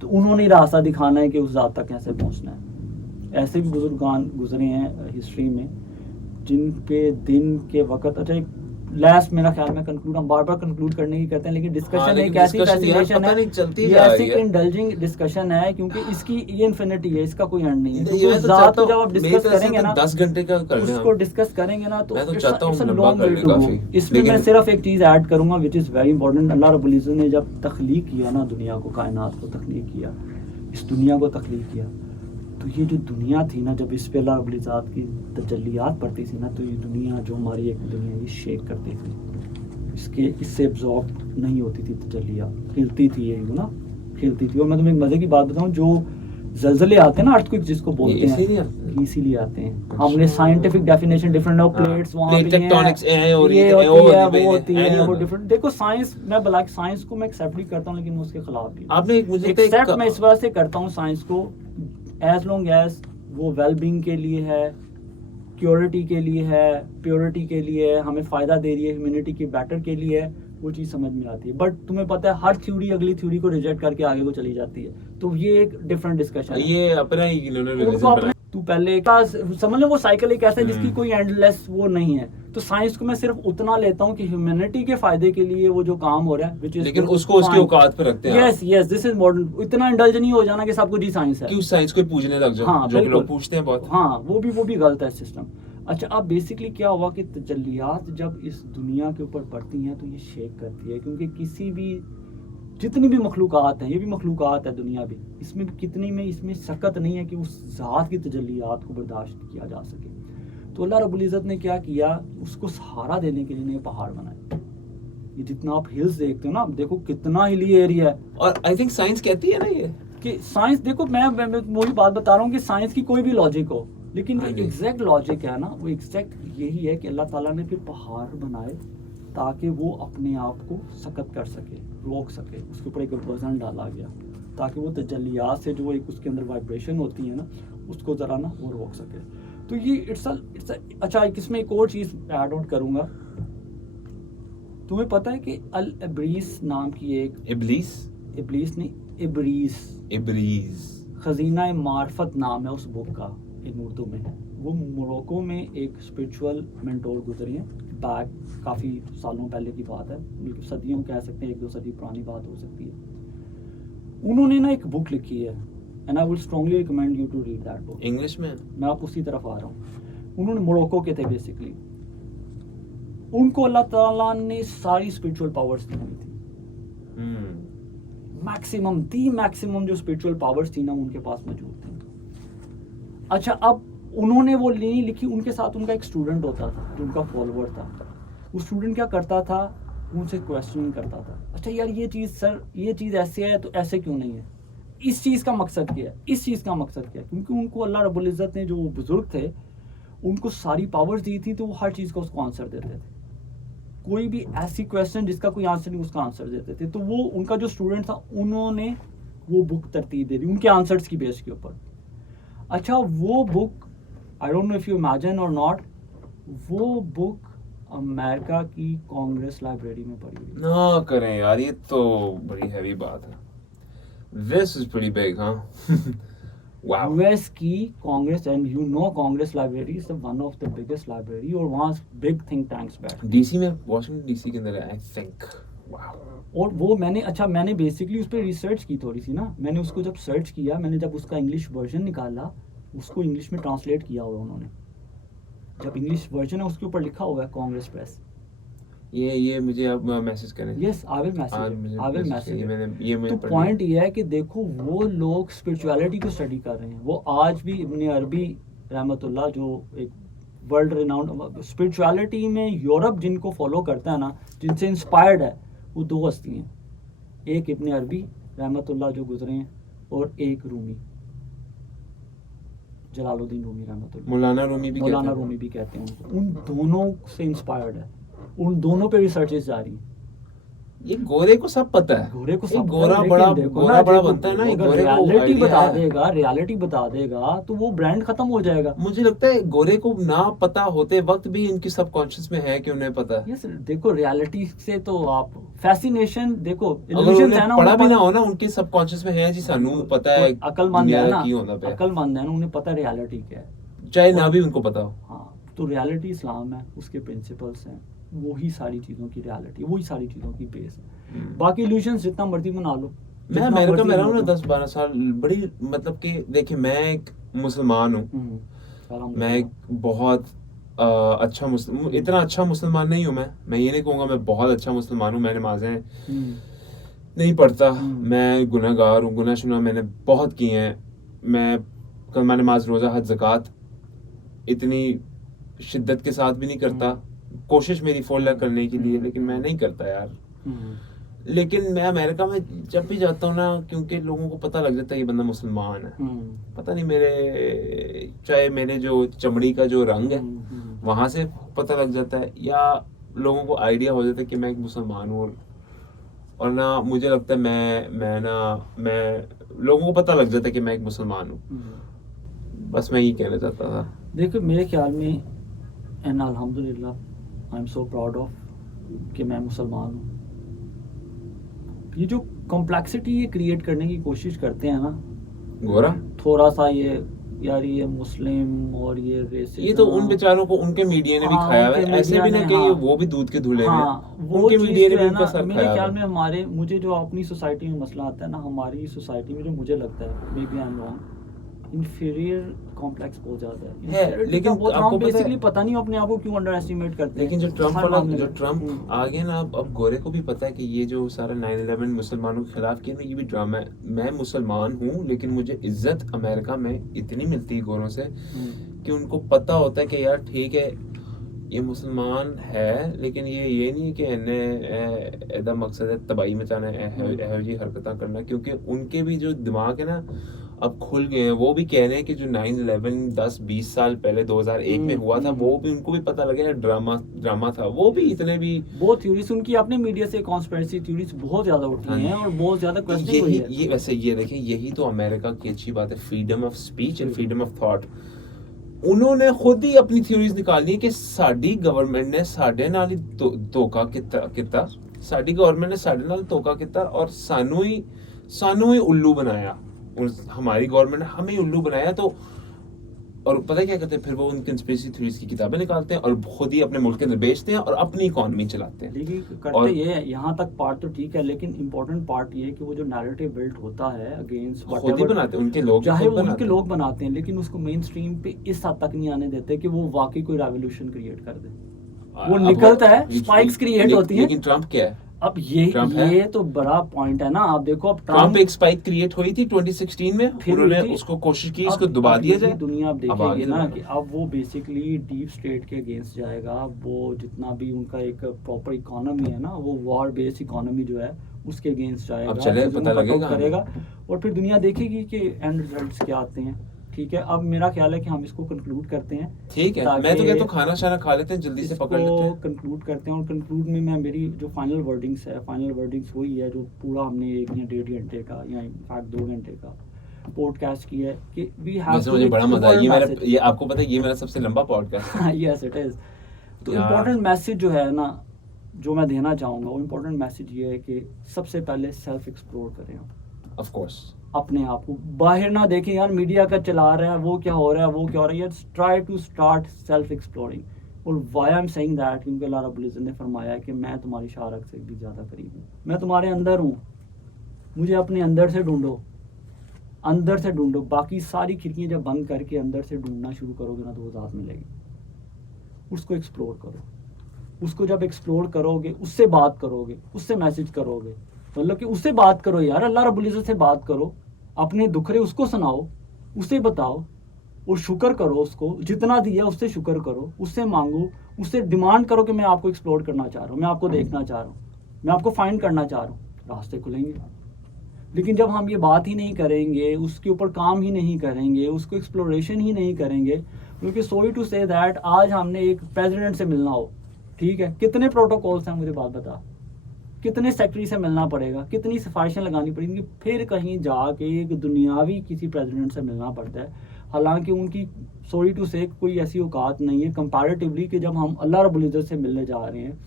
तो उन्होंने ही रास्ता दिखाना है कि उस ज़ात तक कैसे पहुँचना है। ऐसे भी बुजुर्गान गुजरे हैं हिस्ट्री में, जिन पे दिन के वक्त, अच्छा एक लास्ट मेरा ख्याल में कंक्लूड, हम बार बार कंक्लूड करने की करते हैं, लेकिन डिस्कशन हाँ, एक लेकिन ऐसी discussion यार फैसिनेशन पता है, नहीं चलती ये जा ऐसी रही है। इंडल्जिंग डिस्कशन है, क्योंकि इसकी ये इन्फिनिटी है, इसका कोई एंड नहीं है। ये क्योंकि मैं उस तो ज़ात चाहता को जब हूँ, आप मेरी डिस्कस तरफ से करेंगे तो ना, 10 घंटे का कर लें उसको हम। डिस्कस करेंगे ना, तो मैं तो it's चाहता a- हूँ it's a लंबा long कर way ले to go। काफी। इसमें मैं लेकिन- सिर्फ एक चीज़ ऐड करूंगा, विच इज़ वेरी इंपॉर्टेंट। अल्लाह रब्बुल इज़्ज़त ने जब तख्लीक किया ना दुनिया को, कायनात को तख्लीक किया, इस दुनिया को तख्लीक किया, तो ये जो दुनिया थी ना, जब इस पे अल्लाह रब्बुल इज़्ज़त की तजल्लियात पड़ती थी ना, तो ये दुनिया जो हमारी एक दुनिया, ये शेक करती थी, इसके इससे एब्जॉर्ब नहीं होती थी तजल्लियात, खिलती थी ये ना, खिलती थी। और मैं तुम्हें एक मज़े की बात बताऊं, जो जलजले आते हैं ना, अर्थक्वेक जिसको बोलते इसीलिए हैं, आते हैं। इसीलिए आते हैं। हमने scientific definition different of plates वहाँ प्लेट भी हैं, टेक्टोनिक्स है और ये ये होती और है, ये वो होती है, है, नहीं वो होता। डिफरेंट। देखो साइंस, मैं भला साइंस को मैं एक्सेप्ट भी करता हूँ, लेकिन मैं उसके खिलाफ भी हूँ। आपने एक मुझे तो एक एक्सेप्ट मैं इस वजह से करता हूँ साइंस को, एज लॉन्ग एज वो वेल बीइंग के लिए है, क्योरिटी के लिए है, प्योरिटी के लिए है, हमें फायदा दे रही है, ह्यूमैनिटी की बेटर के लिए है, वो चीज़ समझ में आती है। बट तुम्हें पता है हर थ्योरी अगली थ्योरी को रिजेक्ट करके आगे को चली जाती है, तो ये एक डिफरेंट डिस्कशन है। ये अपना ही इन्होंने उनको रिलीजन अपने बनाया। तू पहले का समझ लो, वो साइकिल एक ऐसा है जिसकी हम्म। कोई एंडलेस वो नहीं है। तो साइंस को मैं सिर्फ उतना लेता हूँ कि ह्यूमैनिटी के फायदे के लिए वो जो काम हो रहा है, which is लेकिन उसको उसकी fine. औकात पे रखते हैं आप। Yes yes, this is modern. इतना इंडल्ज नहीं हो जाना कि सब कुछ ही साइंस है। कि उस साइंस को ही पूजने लग जाओ, हाँ, जो कि बिल्कुल। लोग पूछते हैं बहुत। हाँ, वो भी गलत है सिस्टम। अच्छा, अब बेसिकली क्या हुआ कि तजल्लियात जब इस दुनिया के ऊपर पड़ती हैं तो ये शेक करती है, क्योंकि किसी भी जितनी भी मखलूक़ात हैं, ये भी मखलूक़ात है दुनिया भी, इसमें भी कितनी में इसमें सकत नहीं है कि उस ज़ात की तजल्लियात को बर्दाश्त किया जा सके। तो अल्लाह रब्बुल इज़्ज़त ने क्या किया, उसको सहारा देने के लिए ने पहाड़ बनाए। ये जितना आप हिल्स देखते हो ना, आप देखो कितना हिली एरिया है। और आई थिंक साइंस कहती है ना ये कि साइंस, देखो मैं वही बात बता रहा हूँ कि साइंस की कोई भी लॉजिक हो, लेकिन हाँ जो जी। एग्जैक्ट लॉजिक है ना, वो एग्जैक्ट यही है कि अल्लाह ताला ने फिर पहाड़ बनाए ताकि वो अपने आप को सकत कर सके, रोक सके। उसके ऊपर एक वजन डाला गया ताकि वो तजल्लियात से जो एक उसके अंदर वाइब्रेशन होती है ना, उसको ज़रा ना वो रोक सके। तो ये इट्स अच्छा, इसमें एक और चीज़ ऐड ऑन करूँगा। तुम्हें पता है कि अल इब्रीस नाम की एक, इब्लीस, इब्लीस नहीं, इब्रीस, इब्रीज, खजीना मार्फत नाम है उस बुक का इन उर्दू में। वो मोरक्को में एक स्पिरिचुअल मेंटोर गुजरी है, बैक काफ़ी सालों पहले की बात है, बल्कि सदियों कह सकते हैं, 1-2 सदी पुरानी बात हो सकती है। उन्होंने ना एक बुक लिखी है, and I will strongly recommend you to read that book. English में। मैं आप उसी तरफ आ रहा हूँ। उन्होंने मोरक्को के थे बेसिकली, उनको अल्लाह ताला ने सारी स्पिरिचुअल पावर्स दी हुई थी, मैक्सिमम जो स्पिरिचुअल पावर्स थी ना उनके पास मौजूद थी। अच्छा, अब उन्होंने वो नहीं लिखी, उनके साथ उनका एक स्टूडेंट होता था जो उनका फॉलोअर था। वो स्टूडेंट क्या करता था, उनसे क्वेश्चनिंग करता था, अच्छा यार ये चीज़ सर, ये चीज़ ऐसे है तो ऐसे क्यों नहीं है, इस चीज़ का मकसद क्या है, इस चीज़ का मकसद क्या है। क्योंकि उनको अल्लाह रब्बुल इज़्ज़त ने, जो बुजुर्ग थे, उनको सारी पावर्स दी थी, तो वो हर चीज़ का उसको आंसर देते थे। कोई भी ऐसी क्वेश्चन जिसका कोई आंसर नहीं, उसका आंसर देते थे। तो वो उनका जो स्टूडेंट था, उन्होंने वो बुक तरतीब दे दी उनके आंसर्स की बेस के ऊपर। अच्छा, वो book, I don't know if you imagine और नॉट, वो बुक अमेरिका की कांग्रेस लाइब्रेरी में पड़ी हुई है। ना करें यार, ये तो बड़ी हैवी बात है। This is pretty big, huh? Wow. US की Congress, and you know Congress library is one of the biggest library, और वहाँ बिग थिंक टैंक्स बैठते हैं। डीसी में, वॉशिंगटन डीसी के अंदर आई थिंक। वाओ। और वो मैंने बेसिकली उस पर रिसर्च की थोड़ी सी ना। मैंने उसको जब सर्च किया, मैंने जब उसका इंग्लिश वर्जन निकाला, उसको इंग्लिश में ट्रांसलेट किया हुआ उन्होंने। जब इंग्लिश वर्जन है उसके ऊपर लिखा हुआ है कांग्रेस प्रेस। ये मुझे आप मैसेज करें। यस, आई विल आज मुझे मैसेज message चाहिए, ये मैंने तो पढ़ पॉइंट लिया। ये है कि देखो वो लोग स्पिरिचुअलिटी को स्टडी कर रहे हैं। वो आज भी इब्न अरबी रहमतुल्लाह, जो एक वर्ल्ड रिनाउंड स्पिरिचुअलिटी में यूरोप जिनको फॉलो करता है ना, जिनसे इंस्पायर्ड है, वो 2 हस्ती हैं, एक इब्न अरबी रहमतुल्लाह जो गुजरे हैं, और एक रूमी, जलालुद्दीन रूमी रहमतुल्लाह। मौलाना रूमी भी मौलाना कहते हैं। रूमी भी कहते हैं उनको। उन दोनों से इंस्पायर्ड है, उन दोनों पे रिसर्चेस जारी हैं। ये गोरे को सब पता है। गोरे को ये सब गोरा लेकिन बड़ा देखो गोरा ना, बड़ा देखो, बनता है ना, ये अगर गोरे को रियलिटी idea बता है। देगा, रियलिटी बता देगा तो वो ब्रांड खत्म हो जाएगा। मुझे लगता है गोरे को ना पता होते वक्त भी इनकी सबकॉन्शियस में है कि उन्हें पता है। यस, देखो रियलिटी से तो आप फैसिनेशन, देखो अगर इल्यूजन उन्हें है ना, पढ़ा उन्हें भी ना हो ना, उनके सबकॉन्शियस में है जी, सानू पता है अकलमंद दुनिया है दा ना, की होना पे, अकलमंद है ना, उन्हें पता रियलिटी क्या है। चाहे ना भी उनको पता हो। हाँ, तो रियलिटी इस्लाम है, उसके प्रिंसिपल्स हैं, वही सारी चीज़ों की रियलिटी, वही सारी चीज़ों की बेस है। बाकी इल्यूजन्स जितना मर्जी बना लो। मैं जितना अमेरिका मर्जी में रहा हूँ ना बना लो। 10-12 साल, बड़ी मतलब कि देखिए, मैं एक मुसलमान हूँ। मैं एक बहुत अच्छा मुस्लिम, इतना अच्छा मुसलमान नहीं हूँ मैं ये नहीं कहूँगा मैं बहुत अच्छा मुसलमान हूँ। मैं नमाजें नहीं पढ़ता, मैं गुनहगार हूँ, गुनाह शुना मैंने बहुत किए हैं। मैं कलमा नमाज, रोज़ा, हज, ज़कात इतनी शिद्दत के साथ भी नहीं करता। कोशिश मेरी फॉलो करने के लिए, लेकिन मैं नहीं करता यार। लेकिन मैं अमेरिका में जब भी जाता हूँ ना, क्योंकि लोगों को पता लग जाता है ये बंदा मुसलमान है, पता नहीं मेरे चाहे मेरे जो चमड़ी का जो रंग है वहां से पता लग जाता है, या लोगों को आइडिया हो जाता है कि मैं एक मुसलमान हूँ। और ना मुझे लगता है मैं लोगों को पता लग जाता है कि मैं एक मुसलमान हूँ। बस मैं ये कहना चाहता था। देखो मेरे ख्याल में एंड अल्हम्दुलिल्लाह I am so proud of कि मैं मुसलमान हूँ। ये जो कॉम्प्लेक्सिटी ये क्रिएट करने की कोशिश करते हैं ना गोरा, थोड़ा सा ये यार ये मुस्लिम और ये रेसिज्म, ये तो उन बेचारों को उनके मीडिया ने भी हाँ, खाया है, उनके ऐसे भी मीडिया ना ने, कि हाँ, वो भी दूध के धुले हैं। हाँ, वो उनके चीज़ मीडिया ने जो भी है उनका ना, सर मेरे खाया ख्याल है। में हमारे मुझे जो अपनी सोसाइटी में मसला आता है ना, हमारी सोसाइटी में जो मुझे लगता है may be I am wrong, inferior complex बहुत ज्यादा है। लेकिन बहुत आपको हम पता है- बेसिकली पता नहीं अपने आप को क्यों अंडर एस्टिमेट करते हैं। लेकिन जो ट्रम्प हर वाला मामले जो में। ट्रम्प आ गया ना, अब गोरे को भी पता है कि ये जो सारा 9/11 मुसलमानों के खिलाफ किया ना, ये भी ड्रामा है। मैं मुसलमान हूँ लेकिन मुझे इज्जत अमेरिका में इतनी मिलती है गोरों से कि उनको पता होता है कि यार ठीक है ये मुसलमान है, लेकिन ये नहीं है कि इन्हें एदा मकसद है तबाही मचाना है, एहो जी हरकतें करना, क्योंकि उनके भी जो दिमाग है ना अब खुल गए हैं। वो भी कह रहे हैं कि जो 9/11 10-20 साल पहले 2001 में हुआ था, वो भी उनको भी पता लगा ड्रामा था। वो भी इतने भी बहुत थ्योरीज उनकी अपने मीडिया से कॉन्स्पिरेसी थ्योरीज बहुत ज्यादा उठी हैं और बहुत ज्यादा क्वेश्चनिंग हुई है। ये वैसे ये देखें, यही तो अमेरिका की अच्छी बात है, freedom of speech and freedom of thought. उन्होंने खुद ही अपनी थ्योरीज निकाली कि साडी गवर्नमेंट ने साडे नाल ही धोखा किता, साडी गवर्नमेंट ने साडे नाल धोखा किता और सानू ही उल्लू बनाया। हमारी गवर्नमेंट ने हमें उल्लू बनाया। तो और पता है क्या करते हैं फिर, वो उन कंस्पिरेसी थ्योरीज की किताबें निकालते हैं और खुद ही अपने मुल्क के अंदर बेचते हैं और अपनी इकोनॉमी चलाते हैं। लेकिन करते ये है, यहाँ तक पार्ट तो ठीक है, लेकिन इम्पोर्टेंट पार्ट ये है कि वो जो नैरेटिव बिल्ड होता है अगेंस्ट खुद ही बनाते हैं, उनके लोग चाहे खुद वो बनाते उनके हैं। लोग बनाते हैं, लेकिन उसको मेन स्ट्रीम पे इस हद तक नहीं आने देते कि वो वाकई कोई रेवोल्यूशन क्रिएट कर दे। वो अब निकलता है, स्पाइक्स क्रिएट होती हैं। लेकिन ट्रम्प क्या है? अब ट्रम्प है? ये तो बड़ा पॉइंट है ना। आप देखो अब ट्रम्प एक स्पाइक क्रिएट हुई थी 2016 में, फिर उन्होंने हुई थी। उसको कोशिश की अब- इसको दबा अब दिया यही जाए। दुनिया आप अब देखेगी आगे ना दबा कि रहा अब वो बेसिकली डीप स्टेट के अगेंस्ट जाएगा। वो जितना भी उनका एक प्रॉपर इकोनॉमी है ना, वो वॉर बेस्ड इकोनॉमी जो है उसके अगेंस्ट जाएगा। अब चले, चीज़ों पता को cut out लगेगा करेगा और फिर दुनिया देखेगी कि एंड रिजल्ट्स क्या आते हैं। ठीक है, अब मेरा ख्याल है कि हम इसको कंक्लूड करते हैं। ठीक है, ताकि मैं तो कहता हूँ खाना शाना खा लेते हैं, जल्दी से पकड़ लेते हैं। कंक्लूड करते हैं और कंक्लूड में मैं मेरी जो फाइनल वर्डिंग्स वही है जो पूरा हमने 1 या 1.5 घंटे का या इनफैक्ट 2 घंटे का पॉडकास्ट किया है कि वी हैव वैसे मुझे बड़ा मजा आया। ये आपको पता है ये मेरा सबसे लंबा पॉडकास्ट है। Yes it is. तो यार। इम्पोर्टेंट मैसेज जो है ना, जो मैं देना चाहूँगा, वो इम्पोर्टेंट मैसेज ये है कि सबसे पहले सेल्फ एक्सप्लोर करें आप। ऑफ कोर्स अपने आप को बाहर ना देखें यार मीडिया का चला रहा है, वो क्या हो रहा है, वो क्या हो रहा है। यार try to start self exploring. और why I am saying that, क्योंकि अल्लाह रब्बुल इज़्ज़त ने फरमाया है कि मैं तुम्हारी शारक से भी ज़्यादा करीब हूँ, मैं तुम्हारे अंदर हूँ, मुझे अपने अंदर से ढूंढो, अंदर से ढूंढो। बाकी सारी खिड़कियाँ जब बंद करके अंदर से ढूंढना शुरू करोगे ना, तो वो ज़ात मिलेगी। उसको एक्सप्लोर करो। उसको जब एक्सप्लोर करोगे, उससे बात करोगे, उससे मैसेज करोगे, मतलब कि उससे बात करो यार, अल्लाह रब्बुल इज़्ज़त से बात करो, अपने दुखरे उसको सुनाओ, उसे बताओ और शुक्र करो। उसको जितना दिया उससे शुक्र करो, उससे मांगो, उससे डिमांड करो कि मैं आपको एक्सप्लोर करना चाह रहा हूँ, मैं आपको देखना चाह रहा हूँ, मैं आपको फाइंड करना चाह रहा हूँ। रास्ते खुलेंगे। लेकिन जब हम ये बात ही नहीं करेंगे, उसके ऊपर काम ही नहीं करेंगे, उसको एक्सप्लोरेशन ही नहीं करेंगे, क्योंकि सॉरी टू से दैट आज हमने एक प्रेसिडेंट से मिलना हो, ठीक है, कितने प्रोटोकॉल्स हैं, मुझे बात बता, कितने सेक्रेटरी से मिलना पड़ेगा, कितनी सिफारिशें लगानी पड़ेंगी, फिर कहीं जाके एक दुनियावी किसी प्रेसिडेंट से मिलना पड़ता है। हालांकि उनकी सॉरी टू से कोई ऐसी औकात नहीं है कंपैरेटिवली कि जब हम अल्लाह रब्बुल इज़्ज़त से मिलने जा रहे हैं,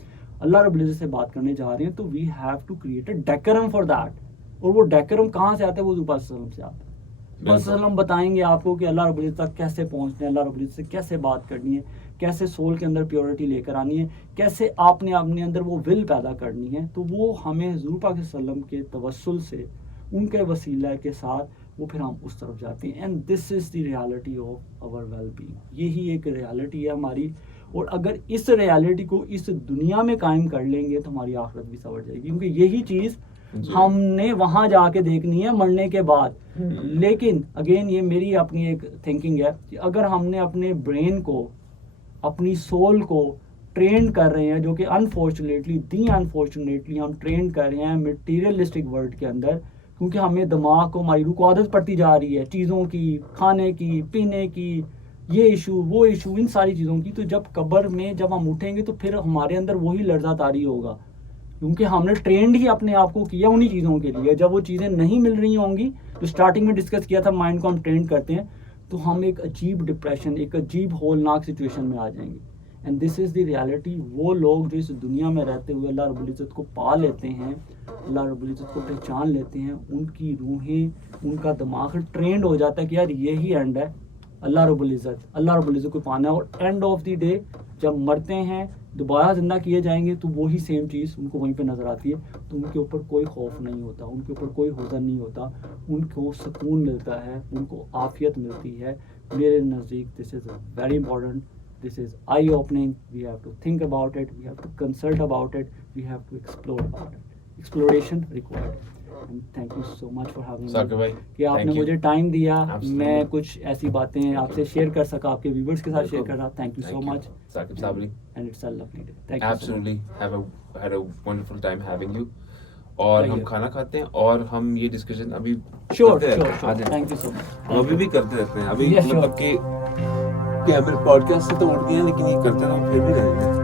अल्लाह रब्बुल इज़्ज़त से बात करने जा रहे हैं, तो we have to create a decorum for that. और वो डेकोरम कहाँ से आता है? वो ऊपर से आता है। बस हम बताएंगे आपको कि अल्लाह रब्बुल इज़्ज़त तक कैसे पहुँचना है, अल्लाह रब्बुल इज़्ज़त से कैसे बात करनी है, कैसे सोल के अंदर प्योरिटी लेकर आनी है, कैसे आपने अपने अंदर वो विल पैदा करनी है। तो वो हमें हुज़ूर पाक सल्लल्लाहु अलैहि वसल्लम के तवस्सुल से, उनके वसीला के साथ वो फिर हम उस तरफ जाते हैं। And this is the reality of our well being. यही एक रियलिटी है हमारी। और अगर इस रियलिटी को इस दुनिया में कायम कर लेंगे तो हमारी आखिरत भी संवर जाएगी, क्योंकि यही चीज़ हमने वहां जाके देखनी है मरने के बाद। लेकिन अगेन ये मेरी अपनी एक थिंकिंग है कि अगर हमने अपने ब्रेन को, अपनी सोल को ट्रेंड कर रहे हैं, जो कि अनफॉर्चुनेटली हम ट्रेंड कर रहे हैं मटेरियलिस्टिक वर्ल्ड के अंदर, क्योंकि हमें दिमाग को हमारी रूह को आदत पड़ती जा रही है चीज़ों की, खाने की, पीने की, ये इशू वो इशू, इन सारी चीज़ों की। तो जब कब्र में जब हम उठेंगे तो फिर हमारे अंदर वही लर्जा तारी होगा, क्योंकि हमने ट्रेंड ही अपने आप को किया उन्हीं चीज़ों के लिए। जब वो चीज़ें नहीं मिल रही होंगी, जो स्टार्टिंग में डिस्कस किया था, माइंड को हम ट्रेंड करते हैं, तो हम एक अजीब डिप्रेशन, एक अजीब होलनाक सिचुएशन में आ जाएंगे। And this is the reality. वो लोग जो इस दुनिया में रहते हुए अल्लाह रब्बुल इज़्ज़त को पा लेते हैं, अल्लाह रब्बुल इज़्ज़त को पहचान लेते हैं, उनकी रूहें, उनका दिमाग ट्रेंड हो जाता है कि यार यही एंड है, अल्लाह रब्बुल इज़्ज़त को पाना है। और एंड ऑफ द डे जब मरते हैं, दोबारा ज़िंदा किए जाएंगे, तो वही सेम चीज़ उनको वहीं पे नज़र आती है। तो उनके ऊपर कोई खौफ नहीं होता, उनके ऊपर कोई हुज़न नहीं होता, उनको सुकून मिलता है, उनको आफियत मिलती है। मेरे नज़दीक this is very important, this is eye opening. We have to think about it, we have to consult about it, we have to explore about it. Exploration required. Thank you so much for having Saqib भाई, कि आपने thank you. मुझे time दिया, Absolutely. मैं कुछ ऐसी बातें आपसे शेयर कर सका, आपके व्यूवर्स के साथ शेयर कर रहा। Thank you so much Saqib Sabri. And it's a lovely day. Thank you. Absolutely had a wonderful time having you. और हम खाना खाते हैं और हम ये डिस्कशन अभी श्योर करते रहते हैं। श्योर, आ जाए। Thank you so much. हम अभी भी करते रहते हैं। अभी Yes, मतलब sure. कि कैमरे पॉडकास्ट से तो उठ गए हैं, लेकिन ये करते रहो फिर भी रहेंगे।